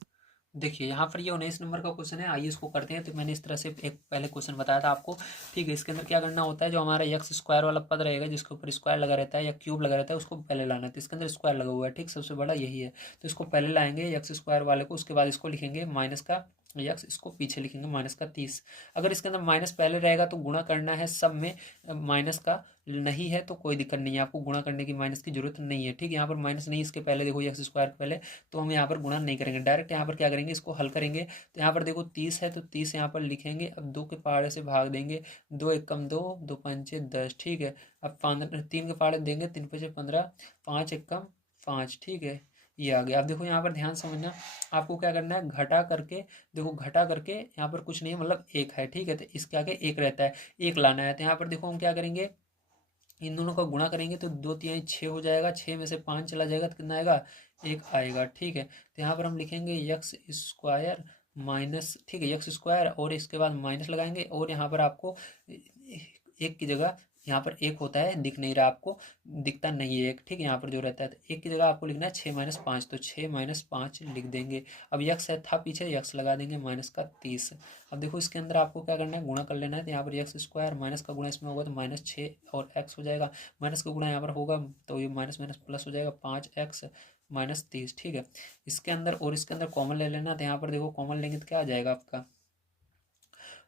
देखिए यहाँ पर ये 19 नंबर का क्वेश्चन है, आइए इसको करते हैं। तो मैंने इस तरह से एक पहले क्वेश्चन बताया था आपको। ठीक है, इसके अंदर क्या करना होता है, जो हमारा यक्स स्क्वायर वाला पद रहेगा जिसके ऊपर स्क्वायर लगा रहता है या क्यूब लगा रहता है, उसको पहले लाना है। तो इसके अंदर स्क्वायर लगा हुआ है, ठीक, सबसे बड़ा यही है। तो इसको पहले लाएंगे यक्स स्क्वायर वाले को, उसके बाद इसको लिखेंगे माइनस का यक्स, इसको पीछे लिखेंगे -30। अगर इसके अंदर माइनस पहले रहेगा तो गुणा करना है सब में, माइनस का नहीं है तो कोई दिक्कत नहीं है, आपको गुणा करने की माइनस की जरूरत नहीं है। ठीक है, यहाँ पर माइनस नहीं, इसके पहले देखो यक्स स्क्वायर के पहले, तो हम यहाँ पर गुणा नहीं करेंगे, डायरेक्ट यहाँ पर क्या करेंगे, इसको हल करेंगे। तो यहाँ पर देखो 30 है तो 30 यहाँ पर लिखेंगे, अब 2 के पहाड़े से भाग देंगे, 2 एकम 2, 2 पंचे 10। ठीक है, अब 3 के पहाड़े देंगे, 3 पंचे 15, 5 एकम 5। ठीक है, ये आ गया। अब देखो यहाँ पर ध्यान समझना, आपको क्या करना है, घटा करके, देखो घटा करके यहाँ पर कुछ नहीं है, मतलब एक है। ठीक है, तो इसके आगे एक रहता है, एक लाना है। तो यहाँ पर देखो हम क्या करेंगे, इन दोनों का गुणा करेंगे तो 2 3 6 हो जाएगा, 6 में से 5 चला जाएगा तो कितना आएगा, 1 आएगा। ठीक है, तो यहाँ पर हम लिखेंगे यक्स स्क्वायर माइनस, ठीक है, यक्स स्क्वायर और इसके बाद माइनस लगाएंगे, और यहाँ पर आपको एक की जगह, यहाँ पर एक होता है, दिख नहीं रहा आपको, दिखता नहीं है एक। ठीक है, यहाँ पर जो रहता है, तो एक की जगह आपको लिखना है 6 - 5, तो 6 - 5 लिख देंगे। अब यक्स है था पीछे, यक्स लगा देंगे -30। अब देखो इसके अंदर आपको क्या करना है, गुणा कर लेना है। तो यहाँ पर यक्स स्क्वायर माइनस का गुणा इसमें होगा तो -6 और एक्स हो जाएगा, माइनस का गुणा यहाँ पर होगा तो ये माइनस माइनस प्लस हो जाएगा, 5x -30। ठीक है, इसके अंदर और इसके अंदर कॉमन ले लेना। तो यहाँ पर देखो कॉमन लेंगे तो क्या आ जाएगा आपका,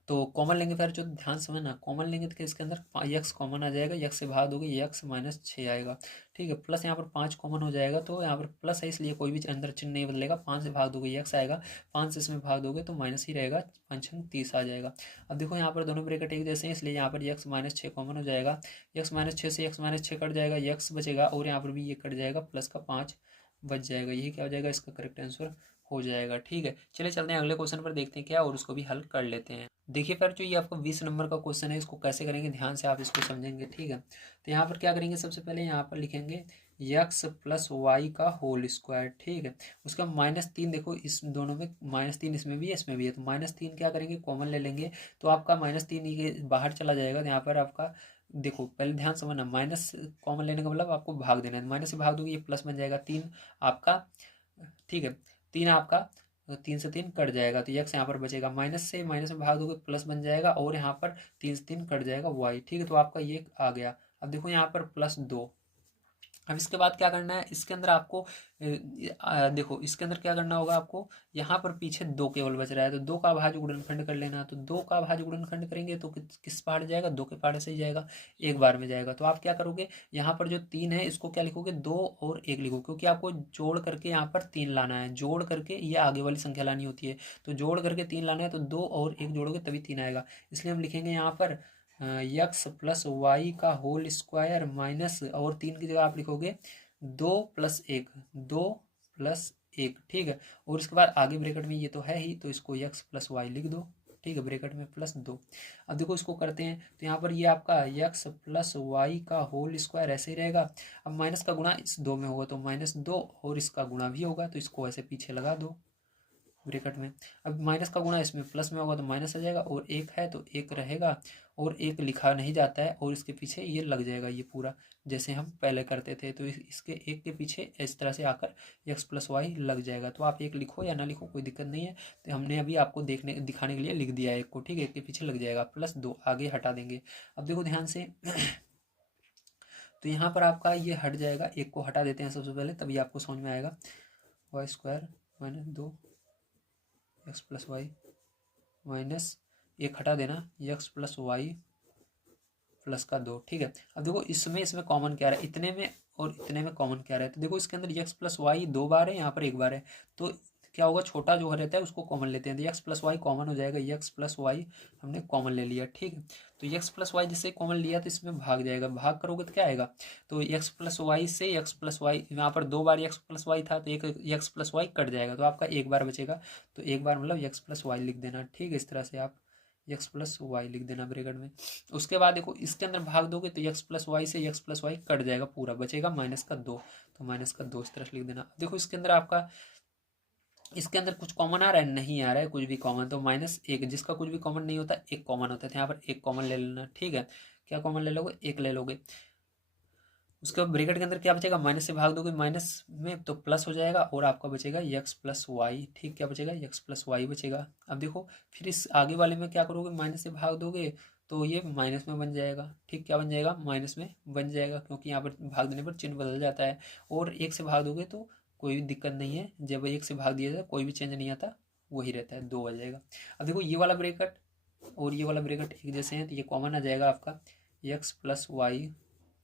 तो कॉमन लेंगे, फिर जो ध्यान समझना, कॉमन लेंगे तो इसके अंदर यक्स कॉमन आ जाएगा, यक्स से भाग दोगे यक्स -6 आएगा। ठीक है, प्लस यहाँ पर 5 कॉमन हो जाएगा, तो यहाँ पर प्लस है इसलिए कोई भी अंदर चिन्ह नहीं बदलेगा। 5 से भाग दोगे यक्स आएगा, 5 से इसमें भाग दोगे तो माइनस ही रहेगा, 5 × 30 आ जाएगा। अब देखो यहाँ पर दोनों ब्रैकेट एक जैसे हैं, इसलिए यहाँ पर यक्स -6 कॉमन हो जाएगा, यक्स -6 से यक्स -6 कट जाएगा, यक्स बचेगा, और यहाँ पर भी ये कट जाएगा, प्लस का 5 बच जाएगा। यही क्या हो जाएगा, इसका करेक्ट आंसर हो जाएगा। ठीक है, चलिए चलते हैं अगले क्वेश्चन पर, देखते हैं क्या, और उसको भी हल कर लेते हैं। देखिए फिर जो ये आपका 20 नंबर का क्वेश्चन है, इसको कैसे करेंगे, ध्यान से आप इसको समझेंगे। ठीक है, तो यहाँ पर क्या करेंगे, सबसे पहले यहाँ पर लिखेंगे यक्स प्लस वाई का होल स्क्वायर। ठीक है, उसका -3, देखो इस दोनों में -3, इसमें भी है इसमें भी है, तो -3 क्या करेंगे, कॉमन ले लेंगे, तो आपका -3 ये बाहर चला जाएगा। तो यहाँ पर आपका देखो पहले ध्यान समझना, माइनस कॉमन लेने का मतलब आपको भाग देना है, माइनस से भाग दोगे ये प्लस बन जाएगा 3 आपका। ठीक है, 3 आपका, तो 3 से 3 कट जाएगा, तो यक्स यहाँ पर बचेगा, माइनस में भाग दोगे प्लस बन जाएगा, और यहाँ पर 3 से 3 कट जाएगा वाई। ठीक है, तो आपका ये आ गया। अब देखो यहाँ पर +2। अब इसके बाद क्या करना है, इसके अंदर आपको देखो इसके अंदर क्या करना होगा आपको, यहाँ पर पीछे 2 केवल बच रहा है, तो 2 का भाज्य गुणनखंड कर लेना। तो 2 का भाज्य गुणनखंड करेंगे तो किस पहाड़े जाएगा, 2 के पहाड़े से ही जाएगा, एक बार में जाएगा। तो आप क्या करोगे, यहाँ पर जो 3 है इसको क्या लिखोगे, 2 और 1 लिखो, क्योंकि आपको जोड़ करके यहाँ पर 3 लाना है, जोड़ करके ये आगे वाली संख्या लानी होती है, तो जोड़ करके 3 लाना है, तो 2 और 1 जोड़ोगे तभी 3 आएगा। इसलिए हम लिखेंगे यहाँ पर यक्स प्लस वाई का होल स्क्वायर माइनस, और 3 की जगह आप लिखोगे 2 + 1, 2 + 1। ठीक है, और इसके बाद आगे ब्रैकेट में ये तो है ही, तो इसको यक्स प्लस वाई लिख दो। ठीक है, ब्रैकेट में +2। अब देखो इसको करते हैं, तो यहाँ पर ये आपका यक्स प्लस वाई का होल स्क्वायर ऐसे ही रहेगा। अब माइनस का गुणा इस 2 में होगा तो -2, और इसका गुणा भी होगा, तो इसको ऐसे पीछे लगा दो ब्रैकेट में। अब माइनस का गुणा इसमें प्लस में होगा तो माइनस आ जाएगा, और एक है तो एक रहेगा, और एक लिखा नहीं जाता है, और इसके पीछे ये लग जाएगा ये पूरा, जैसे हम पहले करते थे। तो इसके एक के पीछे इस तरह से आकर यक्स प्लस वाई लग जाएगा। तो आप एक लिखो या ना लिखो कोई दिक्कत नहीं है, तो हमने अभी आपको दिखाने के लिए लिख दिया है एक को। ठीक है, एक के पीछे लग जाएगा, +2 आगे हटा देंगे। अब देखो ध्यान से तो यहाँ पर आपका ये हट जाएगा, एक को हटा देते हैं सबसे पहले, तभी आपको समझ में आएगा। y² - 2 x plus Y minus, एक हटा देना, यक्स प्लस वाई प्लस का 2। ठीक है, अब देखो इसमें कॉमन क्या रहा है, इतने में और इतने में कॉमन क्या रहा है, तो देखो इसके अंदर यक्स प्लस वाई 2 बार है, यहाँ पर 1 बार है, तो क्या होगा, छोटा जो रहता है उसको कॉमन लेते हैं, तो एक्स प्लस वाई कॉमन हो जाएगा, एक्स प्लस वाई हमने कॉमन ले लिया, ठीक है। तो एक्स प्लस वाई जिससे कॉमन लिया तो इसमें भाग जाएगा, भाग करोगे तो क्या आएगा, तो एक्स प्लस वाई से एक्स प्लस वाई, यहाँ पर 2 बार एक्स प्लस वाई था तो एक एक्स प्लस वाई कट जाएगा, तो आपका एक बार बचेगा, तो एक बार मतलब एक्स प्लस वाई लिख देना, ठीक है। इस तरह से आप एक्स प्लस वाई लिख देना ब्रैकेट में। उसके बाद देखो इसके अंदर भाग दोगे तो एक्स प्लस वाई से एक्स प्लस वाई कट जाएगा, पूरा बचेगा -2, तो -2 इस तरह से लिख देना। देखो इसके अंदर आपका, इसके अंदर कुछ कॉमन आ रहा है, नहीं आ रहा है कुछ भी कॉमन, तो -1, जिसका कुछ भी कॉमन नहीं होता एक कॉमन होता है, तो यहाँ पर एक कॉमन ले लेना, ठीक है। क्या कॉमन ले लोगे, एक ले लोगे। उसके बाद ब्रैकेट के अंदर क्या बचेगा, माइनस से भाग दोगे माइनस में तो प्लस हो जाएगा, और आपका बचेगा एक्स प्लस वाई, ठीक। क्या बचेगा, एक्स प्लस वाई बचेगा। अब देखो फिर इस आगे वाले में क्या करोगे, माइनस से भाग दोगे तो ये माइनस में बन जाएगा, ठीक। क्या बन जाएगा, माइनस में बन जाएगा, क्योंकि यहाँ पर भाग देने पर चिन्ह बदल जाता है। और एक से भाग दोगे तो कोई भी दिक्कत नहीं है, जब एक से भाग दिया जाए कोई भी चेंज नहीं आता, वही रहता है, 2 आ जाएगा। अब देखो ये वाला ब्रैकेट और ये वाला ब्रैकेट एक जैसे हैं, तो ये कॉमन आ जाएगा आपका, X plus Y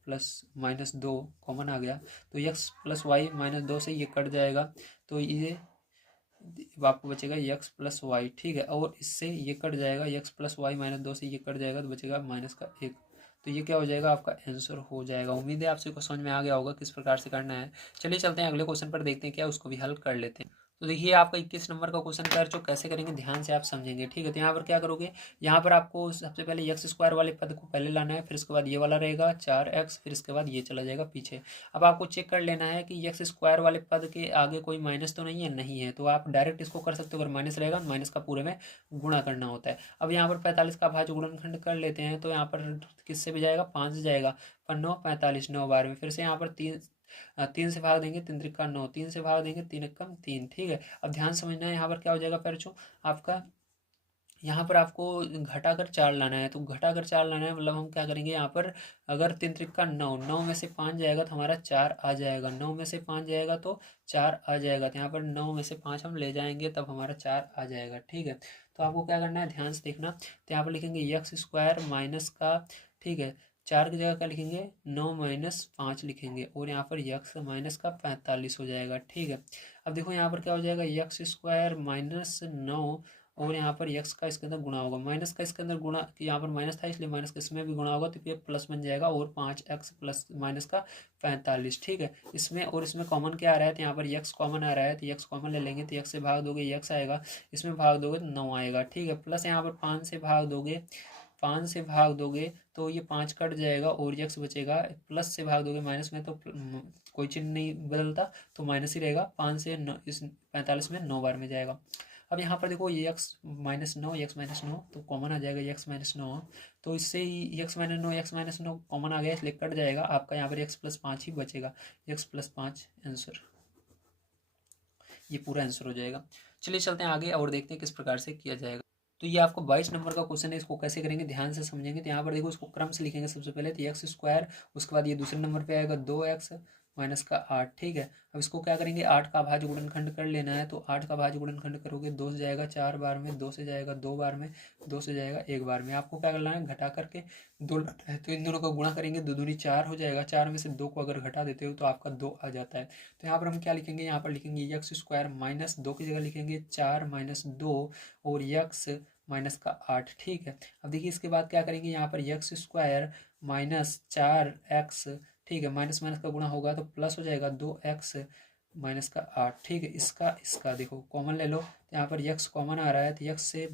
plus -2 common आ गया, तो एक्स प्लस वाई -2 से ये कट जाएगा, तो ये आपको बचेगा एक्स प्लस वाई, ठीक है। और इससे ये कट जाएगा, एक्स प्लस वाई -2 से ये कट जाएगा, तो बचेगा -1, तो ये क्या हो जाएगा, आपका आंसर हो जाएगा। उम्मीद है आपसे को समझ में आ गया होगा किस प्रकार से करना है। चलिए चलते हैं अगले क्वेश्चन पर, देखते हैं क्या उसको भी हल कर लेते हैं। तो देखिए आपका 21 नंबर का क्वेश्चन कर जो कैसे करेंगे ध्यान से आप समझेंगे, ठीक है। तो यहाँ पर क्या करोगे, यहाँ पर आपको सबसे पहले एक्स स्क्वायर वाले पद को पहले लाना है, फिर उसके बाद ये वाला रहेगा 4x, फिर इसके बाद ये चला जाएगा पीछे। अब आपको चेक कर लेना है कि एक्स स्क्वायर वाले पद के आगे कोई माइनस तो नहीं है, नहीं है, तो आप डायरेक्ट इसको कर सकते हो। अगर माइनस रहेगा माइनस का पूरे में गुणा करना होता है। अब यहाँ पर 45 का भाज्य गुणनखंड कर लेते हैं, तो यहाँ पर किससे भी जाएगा, 5 से जाएगा, 9 45 9 बार में, फिर से यहाँ पर 3 से भाग देंगे, 3 त्रिका 9, 3 से भाग देंगे, 3 एकम 3, ठीक है। अब ध्यान समझना है, यहाँ पर क्या हो जाएगा बच्चों, आपका यहाँ पर आपको घटाकर 4 लाना है, तो घटाकर 4 लाना है मतलब हम क्या करेंगे, यहाँ पर अगर 3 त्रिका 9, 9 में से 5 जाएगा तो हमारा 4 आ जाएगा, 9 में से 5 जाएगा तो 4 आ जाएगा, तो यहाँ पर 9 में से 5 हम ले जाएंगे तब हमारा 4 आ जाएगा, ठीक है। तो आपको क्या करना है, ध्यान से देखना, तो यहाँ पर लिखेंगे एक्स स्क्वायर माइनस का, ठीक है, 4 की जगह क्या लिखेंगे, 9 माइनस 5 लिखेंगे, और यहाँ पर एक्स माइनस का 45 हो जाएगा, ठीक है। अब देखो यहाँ पर क्या हो जाएगा, एक्स स्क्वायर -9, और यहाँ पर एक्स का इसके अंदर गुणा होगा, माइनस का इसके अंदर गुणा, यहाँ पर माइनस था इसलिए माइनस का इसमें भी गुणा होगा, तो ये प्लस बन जाएगा, और 5x प्लस माइनस का 45, ठीक है। इसमें और इसमें कॉमन क्या आ रहा है, तो यहाँ पर एक्स कॉमन आ रहा है, तो एक्स कॉमन ले लेंगे, तो एक्स से भाग दोगे एक्स आएगा, इसमें भाग दोगे तो 9 आएगा, ठीक है। प्लस यहाँ पर 5 से भाग दोगे, 5 से भाग दोगे तो ये 5 कट जाएगा और एक्स बचेगा, प्लस से भाग दोगे माइनस में तो कोई चिन्ह नहीं बदलता, तो माइनस ही रहेगा, 5 से इस 45 में 9 बार में जाएगा। अब यहाँ पर देखो ये x-9 x-9 तो कॉमन आ जाएगा x-9, तो इससे ही x-9 कॉमन आ गया, इसलिए कट जाएगा, आपका यहाँ पर x+5 ही बचेगा, x+5 आंसर, ये पूरा आंसर हो जाएगा। चलिए चलते हैं आगे और देखते हैं किस प्रकार से किया जाएगा। तो ये आपको 22 नंबर का क्वेश्चन है, इसको कैसे करेंगे ध्यान से समझेंगे। तो यहाँ पर देखो इसको क्रम से लिखेंगे, सबसे पहले तो एक्स स्क्वायर, उसके बाद ये दूसरे नंबर पे आएगा 2x माइनस का 8, ठीक है। अब इसको क्या करेंगे, 8 का भाज्य गुणनखंड कर लेना है, तो 8 का भाज्य गुणनखंड करोगे, 2 से जाएगा 4 बार में, 2 से जाएगा 2 बार में, 2 से जाएगा 1 बार में। आपको क्या करना है, घटा करके 2 लाना है, तो इन दोनों का गुणा करेंगे, 2 दूनी 4 हो जाएगा, 4 में से 2 को अगर घटा देते हो तो आपका 2 आ जाता है। तो यहाँ पर हम क्या लिखेंगे, यहाँ पर लिखेंगे एक्स स्क्वायर -2 की जगह लिखेंगे 4 - 2 और एक्स माइनस का 8, ठीक है। अब देखिए इसके बाद क्या करेंगे, यहाँ पर एक्स स्क्वायर -4x, ठीक है, माइनस माइनस का गुणा होगा तो प्लस हो जाएगा 2x माइनस का 8, ठीक है। इसका देखो कॉमन ले लो, तो यहाँ पर x कॉमन आ रहा है, तो x से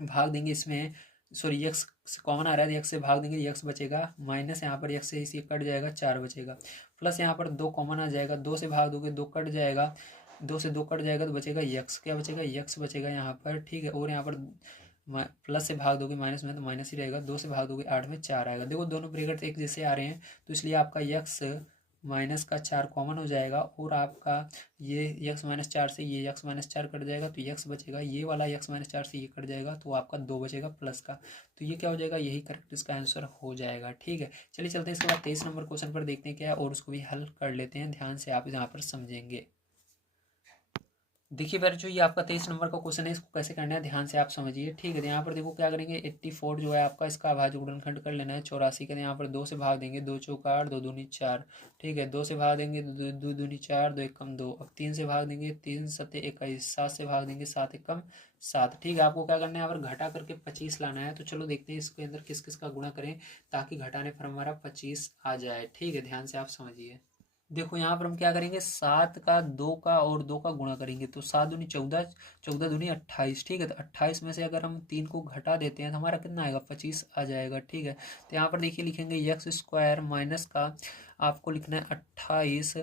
भाग देंगे, इसमें सॉरी x कॉमन आ रहा है, तो x से भाग देंगे, x बचेगा, माइनस यहाँ पर x से इसी कट जाएगा, 4 बचेगा, प्लस यहाँ पर 2 कॉमन आ जाएगा, 2 से भाग दोगे 2 कट जाएगा, 2 से 2 कट जाएगा तो बचेगा x, क्या बचेगा, x बचेगा यहाँ पर, ठीक है। और यहाँ पर प्लस से भाग दोगे माइनस में तो माइनस ही रहेगा, 2 से भाग दोगे 8 में 4 आएगा। देखो दोनों ब्रैकेट एक जैसे आ रहे हैं, तो इसलिए आपका x माइनस का 4 कॉमन हो जाएगा, और आपका ये x -4 से ये x -4 कट जाएगा, तो x बचेगा, ये वाला x -4 से ये कट जाएगा, तो आपका 2 बचेगा प्लस का, तो ये क्या हो जाएगा, यही करेक्ट इसका आंसर हो जाएगा, ठीक है। चलिए चलते हैं इसके बाद 23 नंबर क्वेश्चन पर, देखते हैं क्या है और उसको भी हल कर लेते हैं, ध्यान से आप यहाँ पर समझेंगे। देखिए फिर जो ये आपका 23 नंबर का क्वेश्चन है, इसको कैसे करना है ध्यान से आप समझिए। ठीक है, तो यहाँ पर देखो क्या करेंगे, 84 जो है आपका, इसका अभाज्य गुणनखंड कर लेना है 84 का। यहाँ पर 2 से भाग देंगे, 2 चौका 8, 2 दूनी 4। ठीक है, 2 से भाग देंगे, 2 दूनी 4, 2 एकम 2। अब 3 से भाग देंगे, 3 सत्ते 21। 7 से भाग देंगे, 7 एकम 7। ठीक है, आपको क्या करना है, अगर घटा करके 25 लाना है तो चलो देखते हैं इसके अंदर किस किस का गुणा करें ताकि घटाने पर हमारा 25 आ जाए। ठीक है, ध्यान से आप समझिए। देखो यहाँ पर हम क्या करेंगे, 7 का 2 का और 2 का गुणा करेंगे तो 7 दूनी 14, 14 दूनी 28। ठीक है, तो 28 में से अगर हम 3 को घटा देते हैं तो हमारा कितना आएगा, 25 आ जाएगा। ठीक है, तो यहाँ पर देखिए लिखेंगे एक्स स्क्वायर माइनस का, आपको लिखना है 28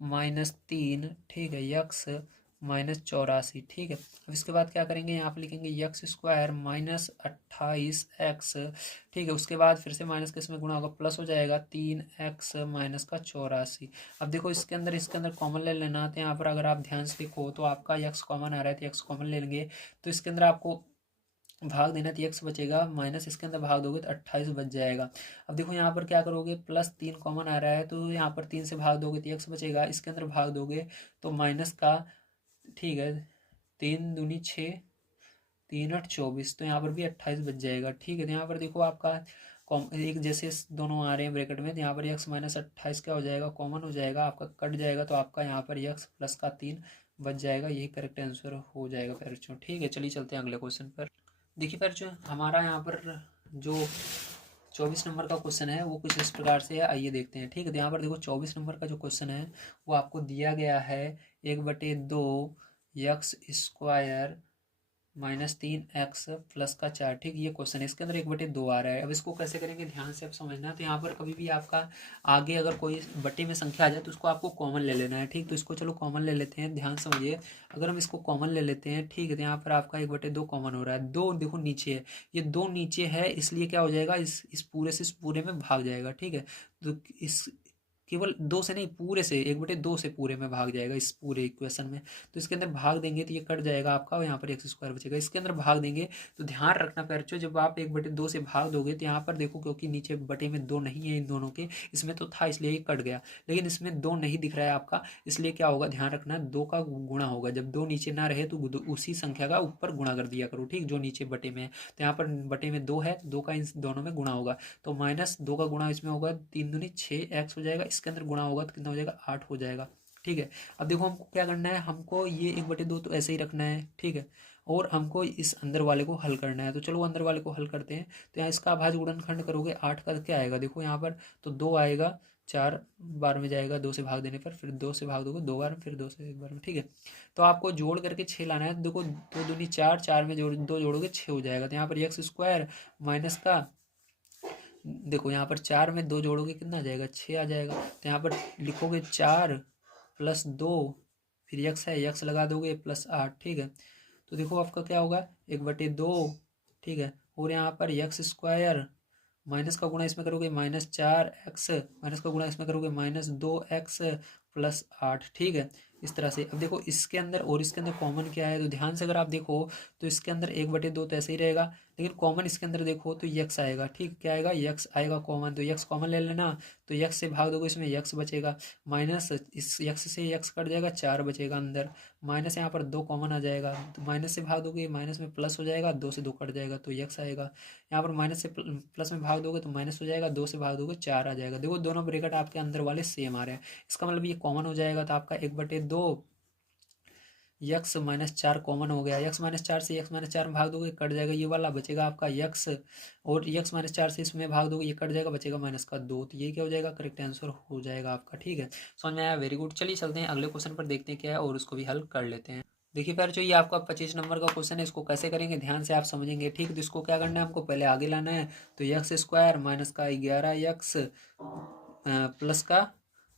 माइनस 3। ठीक है, यक्स माइनस 84। ठीक है, अब इसके बाद क्या करेंगे, यहाँ पर लिखेंगे एक्स स्क्वायर माइनस 28 एक्स। ठीक है, उसके बाद फिर से माइनस के इसमें गुणा होगा, प्लस हो जाएगा 3 एक्स माइनस का 84। अब देखो इसके अंदर कॉमन ले लेना। तो यहाँ पर अगर आप ध्यान से देखो तो आपका एक्स कॉमन आ रहा है, तो एक्स कॉमन ले लेंगे। तो इसके अंदर आपको भाग देना, तो एक्स बचेगा, माइनस इसके अंदर भाग दोगे तो 28 बच जाएगा। अब देखो यहाँ पर क्या करोगे, प्लस 3 कॉमन आ रहा है तो यहाँ पर 3 से भाग दोगे तो एक्स बचेगा, इसके अंदर भाग दोगे तो माइनस का। ठीक है, 3 दूनी 6, 3 8 24, तो यहाँ पर भी 28 बच जाएगा। ठीक है, तो यहाँ पर देखो आपका एक जैसे दोनों आ रहे हैं ब्रैकेट में, तो यहाँ पर एक्स माइनस 28 क्या हो जाएगा, कॉमन हो जाएगा, आपका कट जाएगा, तो आपका यहाँ पर एक्स प्लस का 3 बच जाएगा। यही करेक्ट आंसर हो जाएगा पैरचो। ठीक है, चलिए चलते हैं अगले क्वेश्चन पर। देखिए पैरचो, हमारा यहाँ पर जो 24 नंबर का क्वेश्चन है वो कुछ इस प्रकार से है, आइए देखते हैं। ठीक है, तो यहाँ पर देखो 24 नंबर का जो क्वेश्चन है वो आपको दिया गया है 1/2 यक्स स्क्वायर -3 एक्स प्लस का 4। ठीक, ये क्वेश्चन है, इसके अंदर 1/2 आ रहा है। अब इसको कैसे करेंगे ध्यान से आप समझना। तो यहाँ पर कभी भी आपका आगे अगर कोई बटे में संख्या आ जाए तो उसको आपको कॉमन ले लेना है। ठीक, तो इसको चलो कॉमन ले लेते हैं, ध्यान समझिए। अगर हम इसको कॉमन ले लेते हैं, ठीक है, तो यहाँ पर आपका 1/2 कॉमन हो रहा है। 2 देखो नीचे है, ये 2 नीचे है, इसलिए क्या हो जाएगा, इस पूरे से इस पूरे में भाग जाएगा। ठीक है, तो इस केवल 2 से नहीं, पूरे से 1/2 से पूरे में भाग जाएगा, इस पूरे इक्वेशन में। तो इसके अंदर भाग देंगे तो ये कट जाएगा आपका, और यहाँ पर एक्स स्क्वायर बचेगा। इसके अंदर भाग देंगे तो ध्यान रखना बच्चों, जब आप 1/2 से भाग दोगे तो यहाँ पर देखो, क्योंकि नीचे बटे में 2 नहीं है इन दोनों के, इसमें तो था इसलिए ये कट गया, लेकिन इसमें 2 नहीं दिख रहा है आपका, इसलिए क्या होगा, ध्यान रखना 2 का गुणा होगा। जब 2 नीचे ना रहे तो उसी संख्या का ऊपर गुणा कर दिया करो। ठीक, जो नीचे बटे में है, तो यहाँ पर बटे में 2 है, तो 2 का इन दोनों में गुणा होगा, तो -2 का गुणा इसमें होगा, 3 दूनी 6 एक्स हो जाएगा, इसके अंदर गुणा होगा तो कितना हो जाएगा, 8 हो जाएगा। ठीक है, अब देखो हमको क्या करना है, हमको ये 1/2 तो ऐसे ही रखना है। ठीक है, और हमको इस अंदर वाले को हल करना है, तो चलो अंदर वाले को हल करते हैं। तो यहाँ इसका अभाज्य गुणनखंड करोगे 8 का क्या आएगा, देखो यहाँ पर तो 2 आएगा, 4 बार में जाएगा 2 से भाग देने पर, फिर 2 से भाग दोगे 2 बार में, फिर 2 से 1 बार में। ठीक है, तो आपको जोड़ करके 6 लाना है। देखो 2 दूनी 4, 4 में जोड़ 2 जोड़ोगे 6 हो जाएगा। तो यहाँ पर एक्स स्क्वायर माइनस का, देखो यहाँ पर 4 में 2 जोड़ोगे कितना आ जाएगा, 6 आ जाएगा। तो यहाँ पर लिखोगे 4 + 2, फिर यक्स है, यक्स लगा दोगे +8। ठीक है, तो देखो आपका क्या होगा, 1/2। ठीक है, और यहाँ पर यक्स स्क्वायर माइनस का गुणा इसमें करोगे -4 एक्स, माइनस का गुणा इसमें करोगे -2 एक्स +8। ठीक है, इस तरह से। अब देखो इसके अंदर और इसके अंदर कॉमन क्या है, तो ध्यान से अगर आप देखो तो इसके अंदर 1/2 तो ऐसे ही रहेगा, लेकिन कॉमन इसके अंदर देखो तो यक्स आएगा। ठीक, क्या आएगा, यक्स आएगा कॉमन, तो यक्स कॉमन ले लेना, तो यक्स से भाग दोगे इसमें यक्स बचेगा, माइनस इस यक्स से यक्स कट जाएगा, 4 बचेगा अंदर, माइनस यहाँ पर 2 कॉमन आ जाएगा, तो माइनस से भाग दोगे माइनस में प्लस हो जाएगा, 2 से 2 कट जाएगा तो यक्स आएगा। यहाँ पर माइनस से प्लस में भाग दोगे तो माइनस हो जाएगा, 2 से भाग दोगे 4 आ जाएगा। देखो दोनों ब्रैकेट आपके अंदर वाले सेम आ रहे हैं, इसका मतलब ये कॉमन हो जाएगा, तो आपका 1/2 यक्स -4 कॉमन हो गया। यक्स -4 से यक्स -4 में भाग दोगे कट जाएगा, ये वाला बचेगा आपका यक्स, और यक्स -4 से इसमें भाग दोगे ये कट जाएगा, बचेगा -2। तो ये क्या हो जाएगा, करेक्ट आंसर हो जाएगा आपका। ठीक है, समझ में आया, वेरी गुड। चलिए चलते हैं अगले क्वेश्चन पर, देखते हैं क्या है और उसको भी हल कर लेते हैं। देखिए प्यार, जो ये आपका 25 नंबर का क्वेश्चन है, इसको कैसे करेंगे ध्यान से आप समझेंगे। ठीक, तो इसको क्या करना है, हमको पहले आगे लाना है। तो यक्स स्क्वायर माइनस का 11 यक्स प्लस का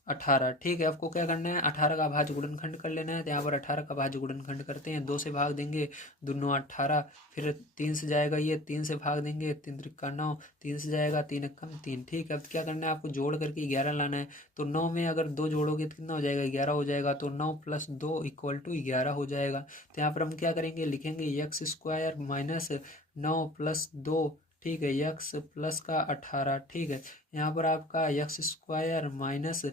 18। ठीक है, आपको क्या करना है, 18 का भाज्य गुणनखंड कर लेना है। तो यहाँ पर 18 का भाज्य गुणनखंड करते हैं, 2 से भाग देंगे, दूनो 18, फिर 3 से जाएगा, ये 3 से भाग देंगे, 3 त्रिका 9, 3 से जाएगा, 3 एकम 3। ठीक है, अब क्या करना है, आपको जोड़ करके 11 लाना है। तो 9 में अगर 2 जोड़ोगे तो कितना हो जाएगा, 11 हो जाएगा, तो 9 + 2 = 11 हो जाएगा। तो यहाँ पर हम क्या करेंगे, लिखेंगे यक्स स्क्वायर माइनस 9 + 2, ठीक है, यक्स प्लस का 18। ठीक है, यहाँ पर आपका यक्स स्क्वायर माइनस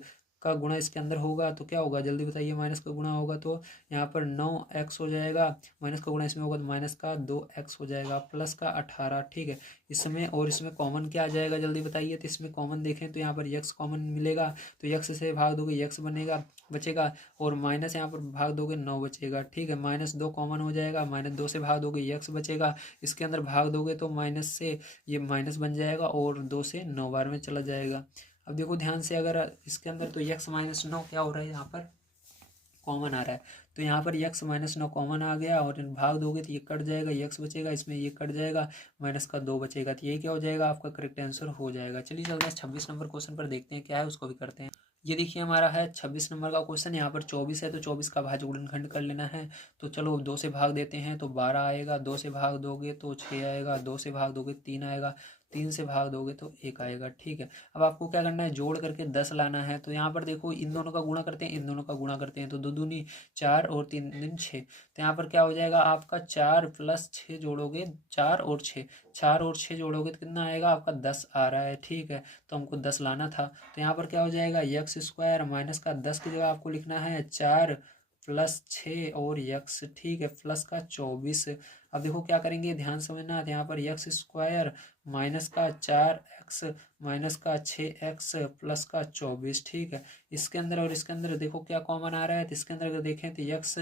का गुणा इसके अंदर होगा तो क्या होगा जल्दी बताइए। माइनस का गुणा होगा तो यहाँ पर 9x हो जाएगा, माइनस का गुणा इसमें होगा तो माइनस का 2x हो जाएगा, प्लस का 18। ठीक है, इसमें और इसमें कॉमन क्या आ जाएगा जल्दी बताइए। तो इसमें कॉमन देखें तो यहाँ पर x कॉमन मिलेगा, तो x से भाग दोगे x बनेगा बचेगा, और माइनस यहाँ पर भाग दोगे 9 बचेगा। ठीक है, -2 कॉमन हो जाएगा, -2 से भाग दोगे x बचेगा, इसके अंदर भाग दोगे तो माइनस से ये माइनस बन जाएगा और 2 से 9 बार में चला जाएगा। अब देखो ध्यान से, अगर इसके अंदर तो x -9 क्या हो रहा है, यहाँ पर कॉमन आ रहा है, तो यहाँ पर x -9 कॉमन आ गया, और भाग दोगे तो ये कट जाएगा, x बचेगा, इसमें ये कट जाएगा, माइनस का 2 बचेगा, तो ये क्या हो जाएगा आपका करेक्ट आंसर हो जाएगा। चलिए चलते हैं 26 नंबर क्वेश्चन पर, देखते हैं क्या है, उसको भी करते हैं। ये देखिए हमारा है 26 नंबर का क्वेश्चन। यहाँ पर 24 है तो 24 का भाज्य गुणनखंड कर लेना है। तो चलो 2 से भाग देते हैं तो 12 आएगा, 2 से भाग दोगे तो 6 आएगा, 2 से भाग दोगे 3 आएगा, 3 से भाग दोगे तो 1 आएगा। ठीक है, अब आपको क्या करना है, जोड़ करके 10 लाना है। तो यहाँ पर देखो इन दोनों का गुणा करते हैं, इन दोनों का गुणा करते हैं, तो 2 दूनी 4 और 3 दूनी 6। तो यहाँ पर क्या हो जाएगा आपका 4 + 6 जोड़ोगे, 4 और 6, 4 और 6 जोड़ोगे तो कितना आएगा आपका 10 आ रहा है। ठीक है, तो हमको 10 लाना था। तो यहाँ पर क्या हो जाएगा x² माइनस का 10 की जगह आपको लिखना है 4 + 6 और x। ठीक है, प्लस का 24। अब देखो क्या करेंगे, ध्यान समझना, यहाँ पर x² माइनस का 4x माइनस का 6x प्लस का 24। ठीक है, इसके अंदर और इसके अंदर देखो क्या कॉमन आ रहा है, तो इसके अंदर अगर देखें तो x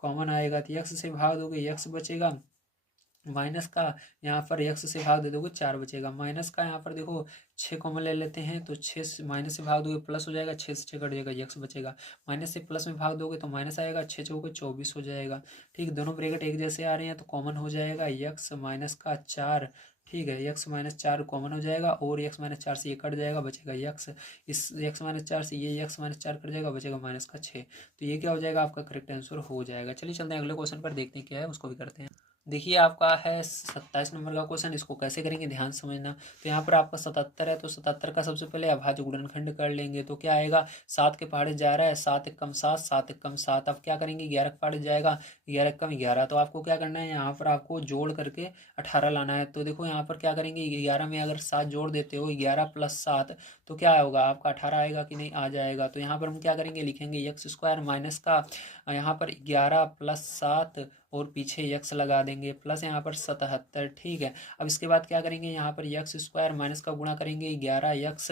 कॉमन आएगा, तो x से भाग दोगे x बचेगा, माइनस का यहाँ पर x से भाग दे दोगे 4 बचेगा, माइनस का यहाँ पर देखो 6 कॉमन ले लेते हैं, तो 6 से माइनस से भाग दोगे प्लस हो जाएगा, 6 से 6 कट जाएगा, x बचेगा, माइनस से प्लस में भाग दोगे तो माइनस आएगा, 6 चौके 24 हो जाएगा। ठीक, दोनों ब्रैकेट एक जैसे आ रहे हैं तो कॉमन हो जाएगा x माइनस का 4। ठीक है, x-4 कॉमन हो जाएगा, और x-4 से ये कट जाएगा, बचेगा x, इस x-4 से ये x-4 कट जाएगा, बचेगा माइनस का 6। तो ये क्या हो जाएगा आपका करेक्ट आंसर हो जाएगा। चलिए चलते हैं अगले क्वेश्चन पर, देखते हैं क्या है, उसको भी करते हैं। देखिए आपका है 27 नंबर का क्वेश्चन, इसको कैसे करेंगे ध्यान से समझना। तो यहाँ पर आपका 77 है, तो 77 का सबसे पहले अभाज्य गुणनखंड कर लेंगे, तो क्या आएगा, 7 के पहाड़े जा रहा है, 7 × 7, 7 × 7। अब क्या करेंगे, 11 के पहाड़े जाएगा, 11 × 11। तो आपको क्या करना है, यहाँ पर आपको जोड़ करके 18 लाना है। तो देखो यहाँ पर क्या करेंगे, 11 में अगर 7 जोड़ देते हो, 11 + 7 तो क्या होगा आपका 18 आएगा कि नहीं, आ जाएगा। तो यहाँ पर हम क्या करेंगे, लिखेंगे x² माइनस का यहाँ पर 11 + 7 और पीछे x लगा देंगे, प्लस यहाँ पर 77। ठीक है, अब इसके बाद क्या करेंगे, यहाँ पर x² माइनस का गुणा करेंगे, 11x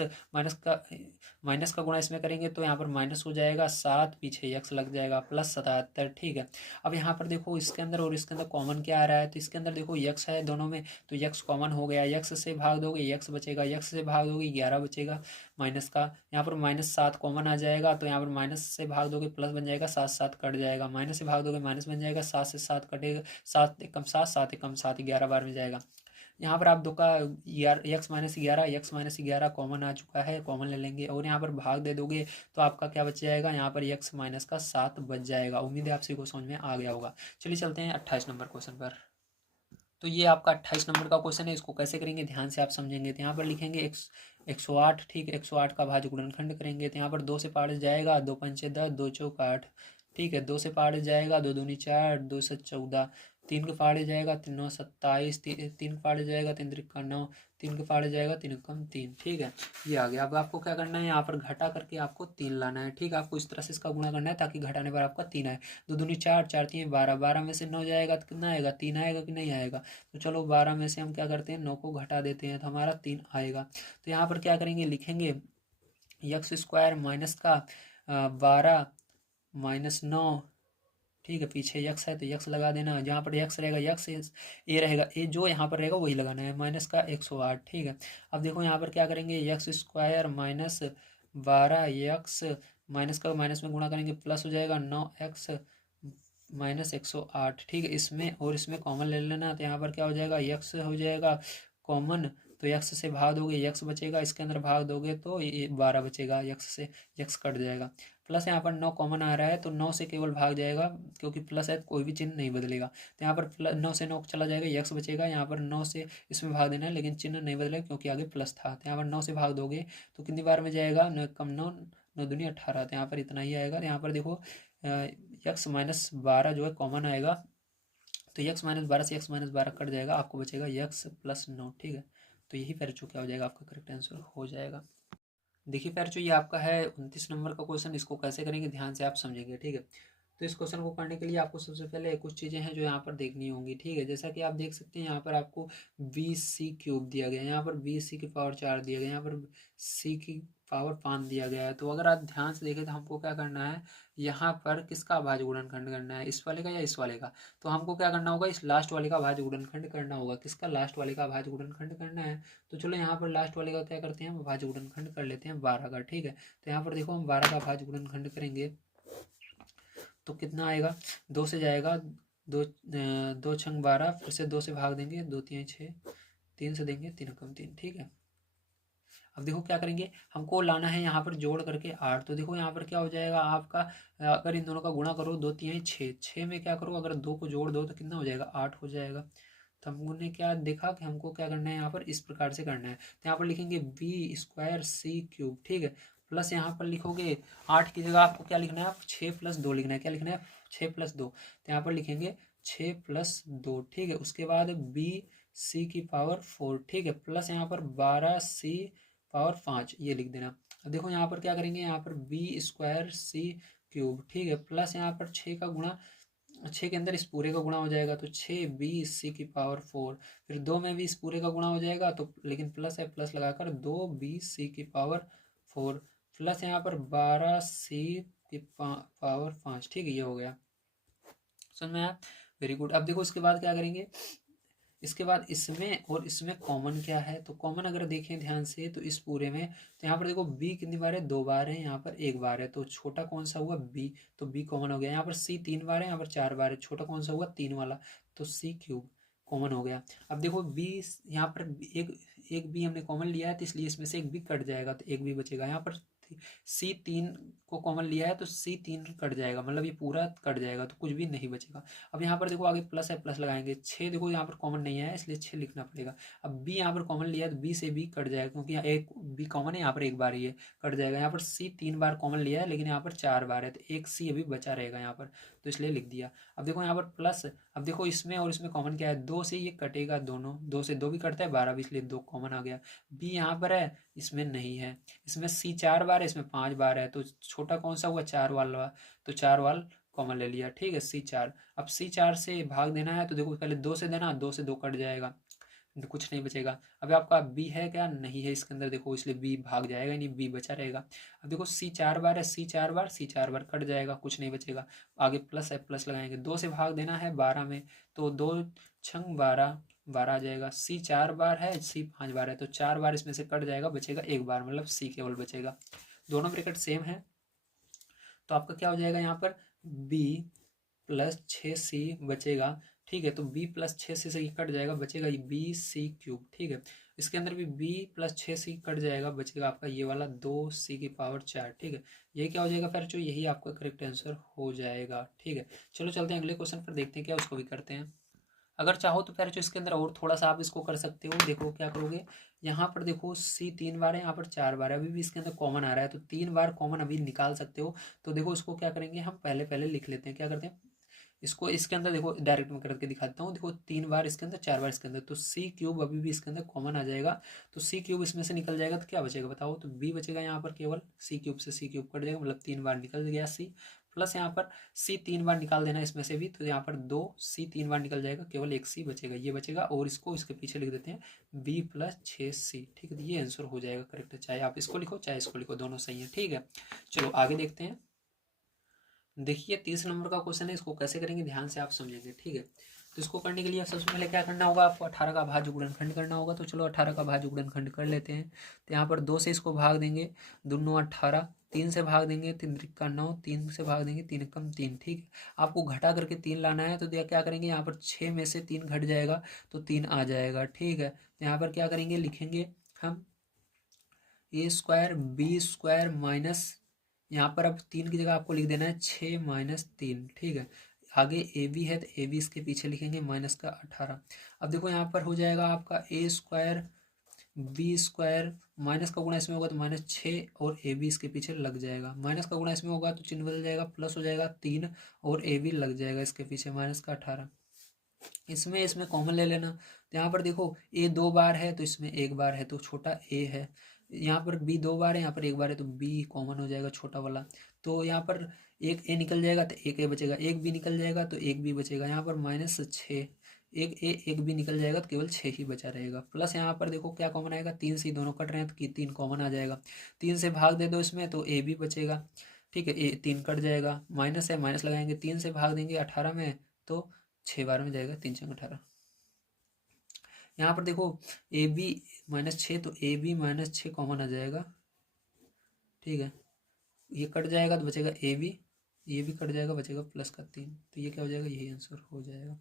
माइनस का गुणा इसमें करेंगे तो यहाँ पर माइनस हो जाएगा 7, पीछे x लग जाएगा, प्लस 77। ठीक है, अब यहाँ पर देखो इसके अंदर और इसके अंदर कॉमन क्या आ रहा है, तो इसके अंदर देखो x है दोनों में, तो x कॉमन हो गया, x से भाग दोगे x बचेगा, x से भाग दोगे 11 बचेगा, माइनस का यहाँ पर -7 कॉमन आ जाएगा, तो यहाँ पर माइनस से भाग दोगे प्लस बन जाएगा, 7 7 कट जाएगा, माइनस से भाग दोगे माइनस बन जाएगा, 7 से 7 कटेगा, 7 एकम 7, 7 एकम 7, 11 बार में जाएगा। यहाँ पर आप दो का x-11 कॉमन आ चुका है, कॉमन ले लेंगे, और यहाँ पर भाग दे दोगे तो आपका क्या बच जाएगा, यहाँ पर x माइनस का 7 बच जाएगा। उम्मीद है आप सभी को समझ में आ गया होगा। चलिए चलते हैं 28 नंबर क्वेश्चन पर। तो ये आपका 28 नंबर का क्वेश्चन है, इसको कैसे करेंगे ध्यान से आप समझेंगे। तो यहाँ पर लिखेंगे 108। ठीक है, 108 का भाज्य गुणनखंड करेंगे, तो यहाँ पर 2 से पाड़े जाएगा, 2 पंचे 10, 2 चौक 8। ठीक है, 2 से पाड़े जाएगा, 2 दूनी 4, 2 से 14, 3 के पाड़े जाएगा, 3 9 27, 3 के पाड़े जाएगा, 3 त्रिक 9, 3 के पाड़े जाएगा, 3 कम 3। ठीक है, ये आ गया। अब आपको क्या करना है, यहाँ पर घटा करके आपको 3 लाना है। ठीक है, आपको इस तरह से इसका गुणा करना है ताकि घटाने पर आपका 3 आए। 2 दूनी 4, 4 3 12, 12 में से 9 जाएगा तो कितना आएगा, 3 आएगा कि नहीं आएगा। तो चलो 12 में से हम क्या करते हैं, 9 को घटा देते हैं, तो हमारा 3 आएगा। तो यहाँ पर क्या करेंगे, लिखेंगे x² माइनस का 12 - 9। ठीक है, पीछे x है तो x लगा देना, जहाँ पर x रहेगा x ए रहेगा, ए जो यहाँ पर रहेगा वही लगाना है, माइनस का 108। ठीक है, अब देखो यहाँ पर क्या करेंगे, x² माइनस 12x माइनस का माइनस में गुणा करेंगे, प्लस हो जाएगा 9x माइनस 108। ठीक है, इसमें और इसमें कॉमन ले लेना, तो यहाँ पर क्या हो जाएगा, x हो जाएगा कॉमन, तो x से भाग दोगे x बचेगा, इसके अंदर भाग दोगे तो ये 12 बचेगा, x से x कट जाएगा, प्लस यहाँ पर 9 कॉमन आ रहा है तो 9 से केवल भाग जाएगा, क्योंकि प्लस है कोई भी चिन्ह नहीं बदलेगा। तो यहाँ पर 9 से 9 चला जाएगा, x बचेगा, यहाँ पर 9 से इसमें भाग देना है लेकिन चिन्ह नहीं बदलेगा क्योंकि आगे प्लस था। तो यहाँ पर 9 से भाग दोगे तो कितनी बार में जाएगा, 9 कम 9, 9 दूनी 18। तो यहाँ पर इतना ही आएगा। यहाँ पर देखो x-12 जो है कॉमन आएगा, तो x-12 से x-12 कट जाएगा, आपको बचेगा x + 9। ठीक है, तो यही पैरेचो क्या हो जाएगा, आपका करेक्ट आंसर हो जाएगा। देखिए प्यारे जो ये आपका है 29 नंबर का क्वेश्चन, इसको कैसे करेंगे ध्यान से आप समझेंगे, ठीक है। तो इस क्वेश्चन को करने के लिए आपको सबसे पहले कुछ चीज़ें हैं जो यहाँ पर देखनी होंगी, ठीक है। जैसा कि आप देख सकते हैं यहाँ पर आपको BC³ दिया गया है, यहाँ पर BC की पावर 4 दिया गया है, यहाँ पर C की पावर 5 दिया गया है। तो अगर आप ध्यान से देखें तो हमको क्या करना है, यहाँ पर किसका अभाज्य गुणनखंड करना है, इस वाले का या इस वाले का। तो हमको क्या करना होगा, इस लास्ट वाले का अभाज्य गुणनखंड करना होगा। किसका, लास्ट वाले का अभाज्य गुणनखंड करना है। तो चलो यहाँ पर लास्ट वाले का क्या करते हैं, हम अभाज्य गुणनखंड कर लेते हैं 12 का, ठीक है। तो यहाँ पर देखो हम 12 का अभाज्य गुणनखंड करेंगे तो कितना आएगा, 2 से जाएगा, दो 2 छंग 12, फिर से 2 से भाग देंगे, 2 3 6, 3 से देंगे, 3 एकम 3, ठीक है। अब देखो क्या करेंगे, हमको लाना है यहाँ पर जोड़ करके 8। तो देखो यहाँ पर क्या हो जाएगा आपका, अगर इन दोनों का गुणा करो, 2 3 6, 6 में क्या करो, अगर 2 को जोड़ दो तो कितना हो जाएगा, 8 हो जाएगा। तो हमने क्या देखा कि हमको क्या करना है, यहाँ पर इस प्रकार से करना है। तो यहाँ पर लिखेंगे B²C³, ठीक है। प्लस यहाँ पर लिखोगे 8 की जगह आपको क्या लिखना है, 6+2 लिखना है। क्या लिखना है, 6+2। तो यहाँ पर लिखेंगे 6+2, ठीक है। उसके बाद BC की पावर 4, ठीक है, प्लस यहाँ पर 12C पावर 5, ये लिख देना। अब देखो यहाँ पर क्या करेंगे, यहाँ पर B²C³, ठीक है, प्लस यहाँ पर 6 का गुणा, 6 के अंदर इस पूरे का गुणा हो जाएगा तो 6BC की पावर 4, फिर 2 में भी इस पूरे का गुणा हो जाएगा तो, लेकिन प्लस है, प्लस लगाकर 2BC की पावर 4, प्लस यहाँ पर 12C की पावर 5, ठीक है, ये हो गया। समझ में आया, वेरी गुड। अब देखो इसके बाद क्या करेंगे, इसके बाद इसमें और इसमें कॉमन क्या है, तो कॉमन अगर देखें ध्यान से तो इस पूरे में, तो यहाँ पर देखो B कितनी बार है, 2 बार है, यहाँ पर 1 बार है, तो छोटा कौन सा हुआ, B। तो B कॉमन हो गया। यहाँ पर C 3 बार है, यहाँ पर 4 बार है, छोटा कौन सा हुआ, 3 वाला, तो C³ कॉमन हो गया। अब देखो B, यहाँ पर एक B हमने कॉमन लिया है तो इसलिए इसमें से एक B कट जाएगा तो एक B बचेगा। यहाँ पर C3 को कॉमन लिया है तो C3 कट जाएगा, मतलब ये पूरा कट जाएगा तो कुछ भी नहीं बचेगा। अब यहाँ पर देखो आगे प्लस है, प्लस लगाएंगे, 6 देखो यहाँ पर कॉमन नहीं है इसलिए 6 लिखना पड़ेगा। अब B यहाँ पर कॉमन लिया है तो B से B कट जाएगा, क्योंकि यहाँ एक B कॉमन है, यहाँ पर एक बार ही है, कट जाएगा। यहाँ पर C 3 बार कॉमन लिया है लेकिन यहाँ पर 4 बार है तो एक C अभी बचा रहेगा यहाँ पर, तो इसलिए लिख दिया। अब देखो यहाँ पर प्लस, अब देखो इसमें और इसमें कॉमन क्या है, 2 से ये कटेगा, दोनों 2 से 2 भी कटता है, 12 भी, इसलिए 2 कॉमन आ गया। B यहाँ पर है, इसमें नहीं है। इसमें C 4 बार है, इसमें 5 बार है, तो छोटा कौन सा हुआ, 4 वाला, तो 4 वाल कॉमन ले लिया, ठीक है, C4। अब C4 से भाग देना है तो देखो पहले 2 से देना, 2 से 2 कट जाएगा, तो कुछ नहीं बचेगा। अब आपका B है क्या, नहीं है इसके अंदर, देखो इसलिए B भाग जाएगा, नहीं B बचा रहेगा। अब देखो C 4 बार है, C 4 बार, C 4 बार कट जाएगा, कुछ नहीं बचेगा। आगे प्लस है, प्लस लगाएंगे, 2 से भाग देना है 12 में, तो 2 छंग 12, 12 आ जाएगा। C 4 बार है, C 5 बार है, तो 4 बार इसमें से कट जाएगा, बचेगा 1 बार, मतलब C केवल बचेगा। दोनों ब्रैकेट सेम है तो आपका क्या हो जाएगा, यहाँ पर B+6C बचेगा, ठीक है। तो B+6C से कट जाएगा, बचेगा ये BC³, ठीक है। इसके अंदर भी B+6C कट जाएगा, बचेगा आपका ये वाला 2C की पावर 4, ठीक है। ये क्या हो जाएगा फिर, जो यही आपका करेक्ट आंसर हो जाएगा, ठीक है। चलो चलते हैं अगले क्वेश्चन पर, देखते हैं क्या उसको भी करते हैं। अगर चाहो तो फिर जो इसके अंदर और थोड़ा सा आप इसको कर सकते हो, देखो क्या करोगे, यहाँ पर देखो C 3 बार है, यहाँ पर 4 बार है, अभी भी इसके अंदर कॉमन आ रहा है तो 3 बार कॉमन अभी निकाल सकते हो। तो देखो इसको क्या करेंगे, हम पहले पहले लिख लेते हैं, क्या करते हैं, इसको इसके अंदर देखो डायरेक्ट में करके दिखाता हूँ। देखो 3 बार इसके अंदर, 4 बार इसके अंदर, तो C³ अभी भी इसके अंदर कॉमन आ जाएगा, तो C³ इसमें से निकल जाएगा तो क्या बचेगा बताओ, तो B बचेगा यहाँ पर, केवल C³ से C³ कट जाएगा, मतलब 3 बार निकल गया C, प्लस यहाँ पर C 3 बार निकाल देना इसमें से भी, तो यहाँ पर 2C 3 बार निकल जाएगा, केवल एक C बचेगा, ये बचेगा, और इसको इसके पीछे लिख देते हैं B+6C, ठीक है। ये आंसर हो जाएगा करेक्ट, चाहे आप इसको लिखो चाहे इसको लिखो, दोनों सही है, ठीक है। चलो आगे देखते हैं। देखिए 30 नंबर का क्वेश्चन है, इसको कैसे करेंगे ध्यान से आप समझेंगे, ठीक है। तो इसको करने के लिए सबसे पहले क्या करना होगा, आपको 18 का भाज्य गुणनखंड करना होगा। तो चलो 18 का भाज्य गुणनखंड कर लेते हैं। तो यहाँ पर 2 से इसको भाग देंगे, दूनो 18, 3 से भाग देंगे, 3 त्रिका 9, 3 से भाग देंगे, 3 एकम 3, ठीक है। आपको घटा करके 3 लाना है तो क्या करेंगे, यहाँ पर 6 में से 3 घट जाएगा तो 3 आ जाएगा, ठीक है। तो यहाँ पर क्या करेंगे, लिखेंगे हम A² B² माइनस, यहाँ पर अब 3 की जगह आपको लिख देना है 6-3, ठीक है। आगे AB है तो AB इसके पीछे लिखेंगे, माइनस का 18। अब देखो यहाँ पर हो जाएगा आपका A² B² माइनस का गुणा इसमें होगा तो -6, और AB इसके पीछे लग जाएगा, माइनस का गुणा इसमें होगा तो चिन्ह बदल जाएगा, प्लस हो जाएगा 3, और AB लग जाएगा इसके पीछे, माइनस का 18। इसमें इसमें कॉमन ले लेना, तो यहाँ पर देखो A 2 बार है तो इसमें 1 बार है, तो छोटा A है, यहाँ पर बी 2 बार है, यहाँ पर 1 बार है, तो बी कॉमन हो जाएगा छोटा वाला। तो यहाँ पर एक ए निकल जाएगा तो एक ए बचेगा, एक बी निकल जाएगा तो एक बी बचेगा। यहाँ पर -6, एक ए एक बी निकल जाएगा तो केवल 6 ही बचा रहेगा। प्लस यहाँ पर देखो क्या कॉमन आएगा, 3 से ही दोनों कट रहे हैं तो 3 कॉमन आ जाएगा। 3 से भाग दे दो इसमें तो ए बी बचेगा, ठीक है, ए 3 कट जाएगा। माइनस है, माइनस लगाएंगे, 3 से भाग देंगे 18 में तो 6 बार में जाएगा, 3 6 18। यहाँ पर देखो ए बी -6 तो ए बी -6 कॉमन आ जाएगा, ठीक है। ये कट जाएगा तो बचेगा ए बी, ये भी कट जाएगा, बचेगा +3। तो ये क्या हो जाएगा, यही आंसर हो जाएगा।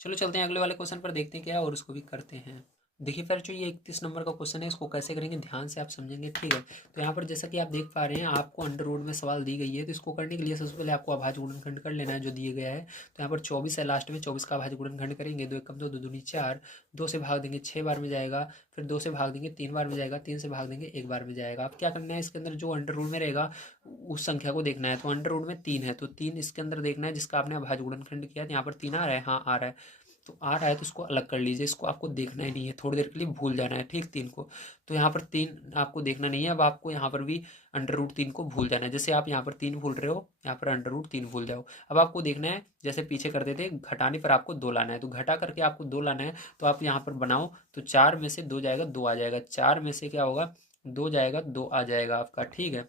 चलो चलते हैं अगले वाले क्वेश्चन पर, देखते हैं क्या है और उसको भी करते हैं। देखिए फिर जो ये 31 नंबर का क्वेश्चन है इसको कैसे करेंगे ध्यान से आप समझेंगे, ठीक है। तो यहाँ पर जैसा कि आप देख पा रहे हैं आपको अंडर रूट में सवाल दी गई है, तो इसको करने के लिए सबसे पहले आपको अभाज्य गुणनखंड कर लेना है जो दिए गया है। तो यहाँ पर 24 है लास्ट में, 24 का अभाज्य गुणनखंड करेंगे, 2 एकम 2, 2 दूनी 4, 2 से भाग देंगे 6 बार में जाएगा, फिर 2 से भाग देंगे 3 बार में जाएगा, 3 से भाग देंगे 1 बार में जाएगा। अब क्या करना है, इसके अंदर जो अंडर रूट में रहेगा उस संख्या को देखना है। तो अंडर रूट में 3 है तो 3 इसके अंदर देखना है जिसका आपने अभाज्य गुणनखंड किया। तो यहाँ पर 3 आ रहा है, हाँ आ रहा है, तो आ रहा है तो इसको अलग कर लीजिए, इसको आपको देखना ही नहीं है, थोड़ी देर के लिए भूल जाना है, ठीक 3 को। तो यहाँ पर 3 आपको देखना नहीं है, अब आपको यहाँ पर भी अंडर रूट 3 को भूल जाना है। जैसे आप यहाँ पर 3 भूल रहे हो, यहाँ पर अंडर रूट 3 भूल जाओ। अब आपको देखना है जैसे पीछे करते थे, घटाने पर आपको 2 लाना है, तो घटा करके आपको 2 लाना है। तो आप यहाँ पर बनाओ तो 4 में से 2 जाएगा 2 आ जाएगा, 4 में से क्या होगा 2 जाएगा 2 आ जाएगा आपका, ठीक है।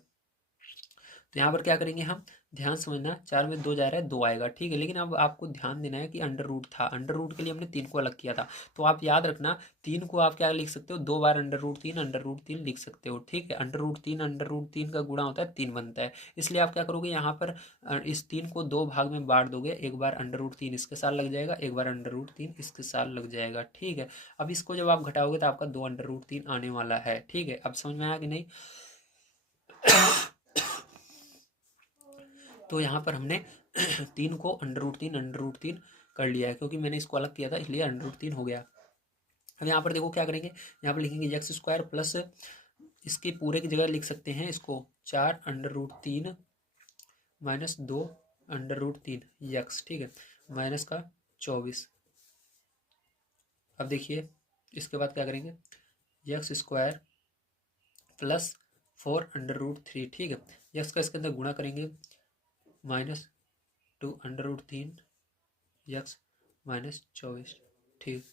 तो यहाँ पर क्या करेंगे हम, ध्यान समझना, 4 में 2 जा रहा है 2 आएगा, ठीक है। लेकिन अब आपको ध्यान देना है कि अंडर रूट था, अंडर रूट के लिए हमने 3 को अलग किया था। तो आप याद रखना 3 को आप क्या लिख सकते हो, 2 बार अंडर रूट 3 लिख सकते हो, ठीक है। अंडर रूट तीन का गुणा होता है 3 बनता है, इसलिए आप क्या करोगे यहाँ पर इस 3 को 2 भाग में बांट दोगे, एक बार अंडर रूट 3 इसके साथ लग जाएगा, एक बार अंडर रूट 3 इसके साथ लग जाएगा, ठीक है। अब इसको जब आप घटाओगे तो आपका 2 अंडर रूट 3 आने वाला है, ठीक है। अब समझ में आया कि नहीं। तो यहाँ पर हमने 3 को अंडर रूट तीन कर लिया है, क्योंकि मैंने इसको अलग किया था इसलिए अंडर रूट 3 हो गया। अब यहाँ पर देखो क्या करेंगे, यहाँ पर लिखेंगे एक्स स्क्वायर प्लस, इसके पूरे की जगह लिख सकते हैं इसको 4 under root 3 minus 2 under root 3 x, ठीक है, माइनस का 24। अब देखिए इसके बाद क्या करेंगे, x square plus 4 under root 3, ठीक है। यक्स का इसके अंदर गुणा करेंगे, -2 अंडर रूट 3 यक्स -24, ठीक।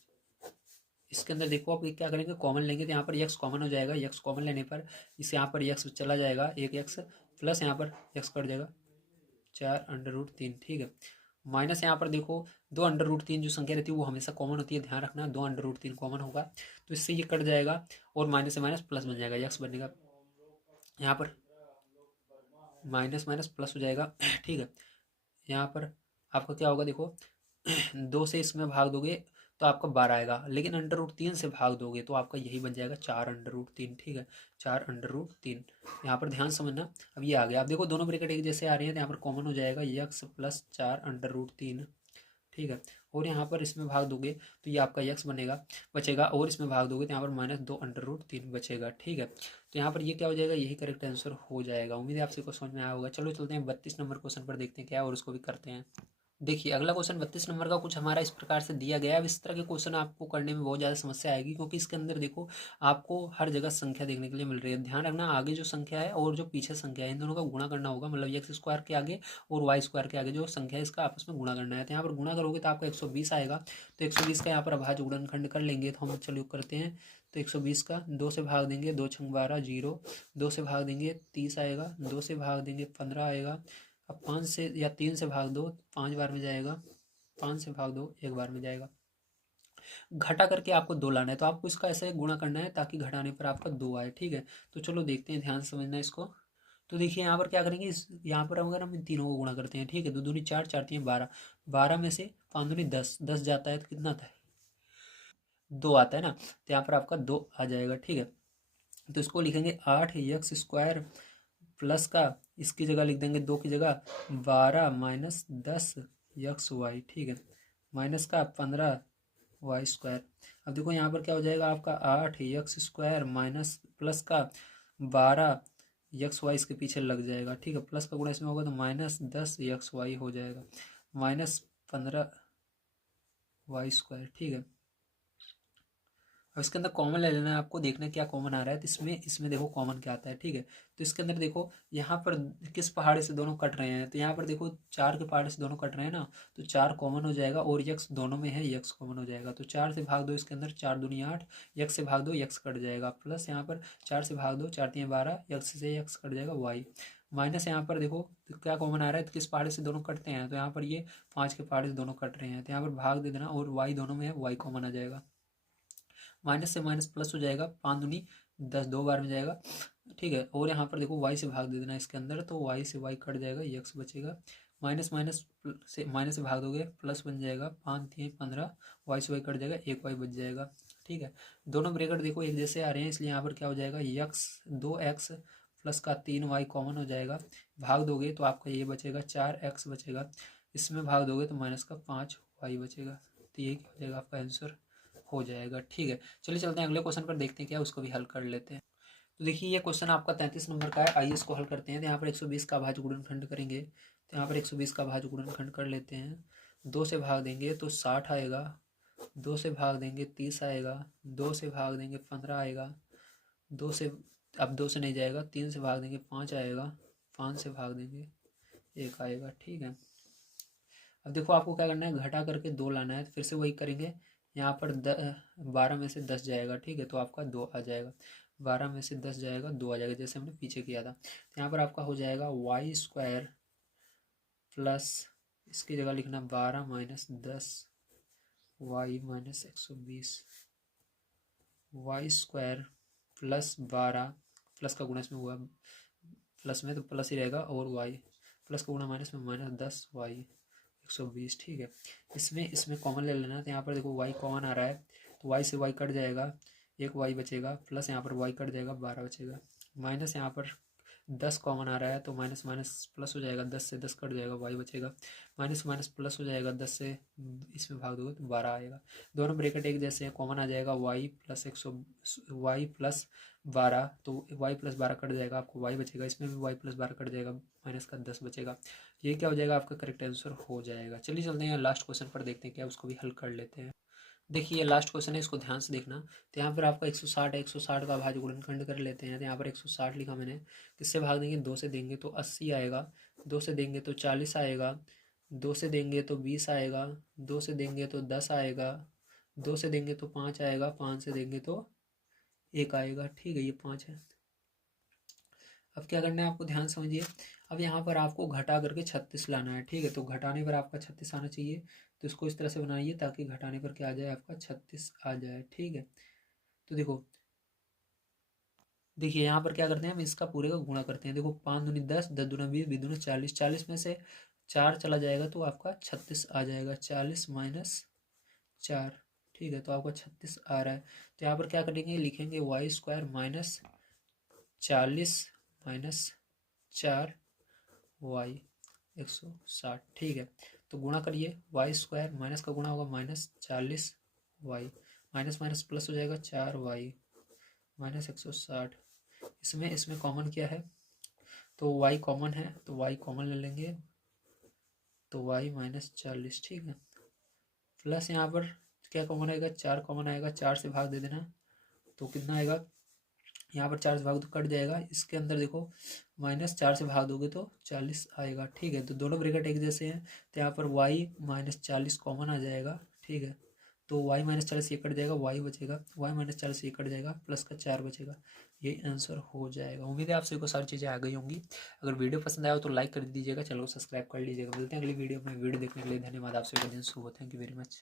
इसके अंदर देखो आप क्या करेंगे, कॉमन लेंगे तो यहाँ पर यक्स कॉमन हो जाएगा, यक्स कॉमन लेने पर इस यहाँ पर यक्स चला जाएगा, एक यक्स प्लस यहाँ पर यक्स कट जाएगा 4 अंडर रूट 3, ठीक है। माइनस यहाँ पर देखो 2 अंडर रूट 3 जो संख्या रहती है वो हमेशा कॉमन होती है, ध्यान रखना 2 अंडर रूट 3 कॉमन होगा, तो इससे ये कट जाएगा और माइनस से माइनस प्लस बन जाएगा, यक्स बनेगा यहाँ पर माइनस माइनस प्लस हो जाएगा, ठीक है। यहाँ पर आपका क्या होगा देखो 2 से इसमें भाग दोगे तो आपका 12 आएगा, लेकिन अंडर रूट 3 से भाग दोगे तो आपका यही बन जाएगा 4 अंडर रूट 3, ठीक है, 4 अंडर रूट 3। यहाँ पर ध्यान समझना, अब ये आ गया। आप देखो दोनों ब्रैकेट एक जैसे आ रहे हैं तो यहाँ पर कॉमन हो जाएगा यक्स प्लस 4 अंडर रूट 3, ठीक है। और यहाँ पर इसमें भाग दोगे तो ये आपका यक्स बनेगा बचेगा, और इसमें भाग दोगे तो यहाँ पर -2 अंडर रूट 3 बचेगा, ठीक है। तो यहाँ पर ये क्या हो जाएगा, यही करेक्ट आंसर हो जाएगा। उम्मीद है आपसे को समझ में आया होगा। चलो चलते हैं 32 नंबर क्वेश्चन पर, देखते हैं क्या और उसको भी करते हैं। देखिए अगला क्वेश्चन 32 नंबर का कुछ हमारा इस प्रकार से दिया गया है। अब इस तरह के क्वेश्चन आपको करने में बहुत ज़्यादा समस्या आएगी, क्योंकि इसके अंदर देखो आपको हर जगह संख्या देखने के लिए मिल रही है। ध्यान रखना आगे जो संख्या है और जो पीछे संख्या है इन दोनों का गुणा करना होगा, मतलब एक्स स्क्वायर के आगे और वाई स्क्वायर के आगे जो संख्या है इसका आपस में गुणा करना है। तो यहाँ पर गुणा करोगे तो आपका 120 आएगा, तो 120 का यहाँ पर अभाज्य गुणनखंड कर लेंगे। तो हम चलो करते हैं, तो 120 का 2 से भाग देंगे, 2 छंग 12 0, 2 से भाग देंगे 30 आएगा, 2 से भाग देंगे 15 आएगा। अब 5 से या 3 से भाग दो 5 बार में जाएगा, 5 से भाग दो 1 बार में जाएगा। घटा करके आपको 2 लाना है, तो आपको इसका ऐसे गुणा करना है ताकि घटाने पर आपका 2 आए, ठीक है। तो चलो देखते हैं, ध्यान से समझना इसको। तो देखिए यहाँ पर क्या करेंगे, इस यहाँ पर अगर हम इन तीनों को गुणा करते हैं, ठीक है, 2 दूनी 4 4 तीन 12, 12 में से 5 दूनी 10, 10 जाता है तो कितना आता है 2 आता है ना, तो यहाँ पर आपका 2 आ जाएगा, ठीक है। तो इसको लिखेंगे 8 एक्स स्क्वायर प्लस का इसकी जगह लिख देंगे 2 की जगह 12 माइनस 10 यक्स वाई, ठीक है, माइनस का 15 वाई स्क्वायर। अब देखो यहाँ पर क्या हो जाएगा आपका 8 एक्स स्क्वायर माइनस प्लस का 12 यक्स वाई इसके पीछे लग जाएगा, ठीक है, प्लस का गुणा इसमें होगा तो -10 यक्स वाई हो जाएगा, -15 वाई स्क्वायर, ठीक है। अब इसके अंदर कॉमन ले लेना है आपको, देखना क्या कॉमन आ रहा है। तो इसमें देखो कॉमन क्या आता है, ठीक है। तो इसके अंदर देखो यहाँ पर किस पहाड़ से दोनों कट रहे हैं, तो यहाँ पर देखो 4 के पहाड़ से दोनों कट रहे हैं ना, तो 4 कॉमन हो जाएगा और यक्स दोनों में है, यक्स कॉमन हो जाएगा। तो 4 से भाग दो इसके अंदर, 4 दूनी 8, यक्स से भाग दो यक्स कट जाएगा, प्लस यहाँ पर 4 से भाग दो, 4 3 12, यक्स से यक्स कट जाएगा वाई, माइनस यहाँ पर देखो तो क्या कॉमन आ रहा है, तो किस पहाड़ से दोनों कटते हैं, तो यहाँ पर ये 5 के पहाड़ से दोनों कट रहे हैं, तो यहाँ पर भाग दे देना और वाई दोनों में है, वाई कॉमन आ जाएगा। माइनस से माइनस प्लस हो जाएगा, 5 दूनी 10, 2 बार में जाएगा, ठीक है। और यहाँ पर देखो वाई से भाग दे देना इसके अंदर, तो वाई से वाई कट जाएगा, यक्स बचेगा। माइनस माइनस से भाग दोगे प्लस बन जाएगा, 5 3 15, वाई से वाई कट जाएगा, एक वाई बच जाएगा, ठीक है। दोनों ब्रैकेट देखो एक जैसे आ रहे हैं, इसलिए यहाँ पर क्या हो जाएगा, यक्स 2x प्लस का 3y कॉमन हो जाएगा। भाग दोगे तो आपका ये बचेगा 4x बचेगा, इसमें भाग दोगे तो माइनस का 5y बचेगा। तो ये क्या हो जाएगा, आपका आंसर हो जाएगा, ठीक है। चलिए चलते हैं अगले क्वेश्चन पर, देखते हैं क्या, उसको भी हल कर लेते हैं। तो देखिए ये क्वेश्चन आपका 33 नंबर का है, आइए इसको हल करते हैं। तो यहाँ पर 120 का भाज्य गुणनखंड करेंगे, तो यहाँ पर 120 का भाज्य गुणनखंड कर लेते हैं। 2 से भाग देंगे तो 60 आएगा, 2 से भाग देंगे 30 आएगा, 2 से भाग देंगे 15 आएगा, 2 से अब 2 से नहीं जाएगा, 3 से भाग देंगे 5 आएगा, 5 से भाग देंगे 1 आएगा, ठीक है। अब देखो आपको क्या करना है, घटा करके 2 लाना है, तो फिर से वही करेंगे। यहाँ पर 12 में से 10 जाएगा, ठीक है, तो आपका 2 आ जाएगा। 12 में से 10 जाएगा, 2 आ जाएगा, जैसे हमने पीछे किया था। तो यहाँ पर आपका हो जाएगा वाई स्क्वायर प्लस, इसकी जगह लिखना 12 minus 10 y minus 120, y square plus 12, plus का गुणा इसमें हुआ प्लस में तो प्लस ही रहेगा, और वाई प्लस का गुणा माइनस में माइनस 10 वाई 120, ठीक है। इसमें कॉमन ले लेना, तो यहाँ पर देखो वाई कॉमन आ रहा है, तो वाई से वाई कट जाएगा, एक वाई बचेगा, प्लस यहाँ पर वाई कट जाएगा, 12 बचेगा, माइनस यहाँ पर 10 कॉमन आ रहा है, तो माइनस माइनस प्लस हो जाएगा, 10 से 10 कट जाएगा, वाई बचेगा, माइनस माइनस प्लस हो जाएगा, 10 से इसमें भाग दोगे तो 12 आएगा। दोनों ब्रैकेट एक जैसे हैं, कॉमन आ जाएगा, वाई प्लस 12, तो वाई प्लस 12 कट जाएगा, आपको वाई बचेगा, इसमें भी वाई प्लस 12 कट जाएगा, माइनस का 10 बचेगा। ये क्या हो जाएगा, आपका करेक्ट आंसर हो जाएगा। चलिए चलते हैं लास्ट क्वेश्चन पर, देखते हैं क्या, उसको भी हल कर लेते हैं। देखिए ये लास्ट क्वेश्चन है, इसको ध्यान से देखना। तो यहाँ पर आपका 160 है, 160 का भाज्य गुणनखंड कर लेते हैं। तो यहाँ पर 160 लिखा मैंने, किससे भाग देंगे, 2 से देंगे तो 80 आएगा, 2 से देंगे तो 40 आएगा, 2 से देंगे तो 20 आएगा, 2 से देंगे तो 10 आएगा, 2 से देंगे तो 5 आएगा, 5 से देंगे तो 1 आएगा, ठीक है, ये 5 है। अब क्या करना है आपको, ध्यान समझिए। अब यहाँ पर आपको घटा करके 36 लाना है, ठीक है। तो घटाने पर आपका 36 आना चाहिए, तो इसको इस तरह से बनाइए ताकि घटाने पर क्या आ जाए, आपका 36 आ जाए, ठीक है। तो देखिए यहाँ पर क्या करते हैं हम, इसका पूरे का गुणा करते हैं। देखो 5 दूनी 10, 10 दूना 20, 20 दूना 40, 40 में से 4 चला जाएगा तो आपका 36 आ जाएगा, 40 माइनस 4, ठीक है, तो आपका 36 आ रहा है। तो यहाँ पर क्या करेंगे, लिखेंगे y square minus 40 minus 4 y 160, ठीक है। तो गुणा करिए, वाई स्क्वायर माइनस का गुणा होगा minus 40 y, minus minus plus हो जाएगा, 4 वाई माइनस 160। इसमें इसमें कॉमन क्या है, तो वाई कॉमन है, तो वाई कॉमन ले लेंगे, तो वाई माइनस 40, ठीक है। प्लस यहाँ पर क्या कॉमन आएगा, 4 कॉमन आएगा, 4 से भाग दे देना, तो कितना आएगा, यहाँ पर 4 से भाग तो कट जाएगा, इसके अंदर देखो माइनस 4 से भाग दोगे तो 40 आएगा, ठीक है। तो दोनों ब्रैकेट एक जैसे हैं, तो यहाँ पर वाई माइनस 40 कॉमन आ जाएगा, ठीक है। तो वाई माइनस 40 ये कट जाएगा, वाई बचेगा, वाई माइनस 40 ये कट जाएगा, प्लस का 4 बचेगा, ये आंसर हो जाएगा। उम्मीद है आप सभी को सारी चीज़ें आ गई होंगी। अगर वीडियो पसंद आया हो तो लाइक कर दीजिएगा, चैनल को सब्सक्राइब कर लीजिएगा। मिलते हैं अगली वीडियो में। वीडियो देखने के लिए धन्यवाद, आप सभी का दिन शुभ हो, थैंक यू वेरी मच।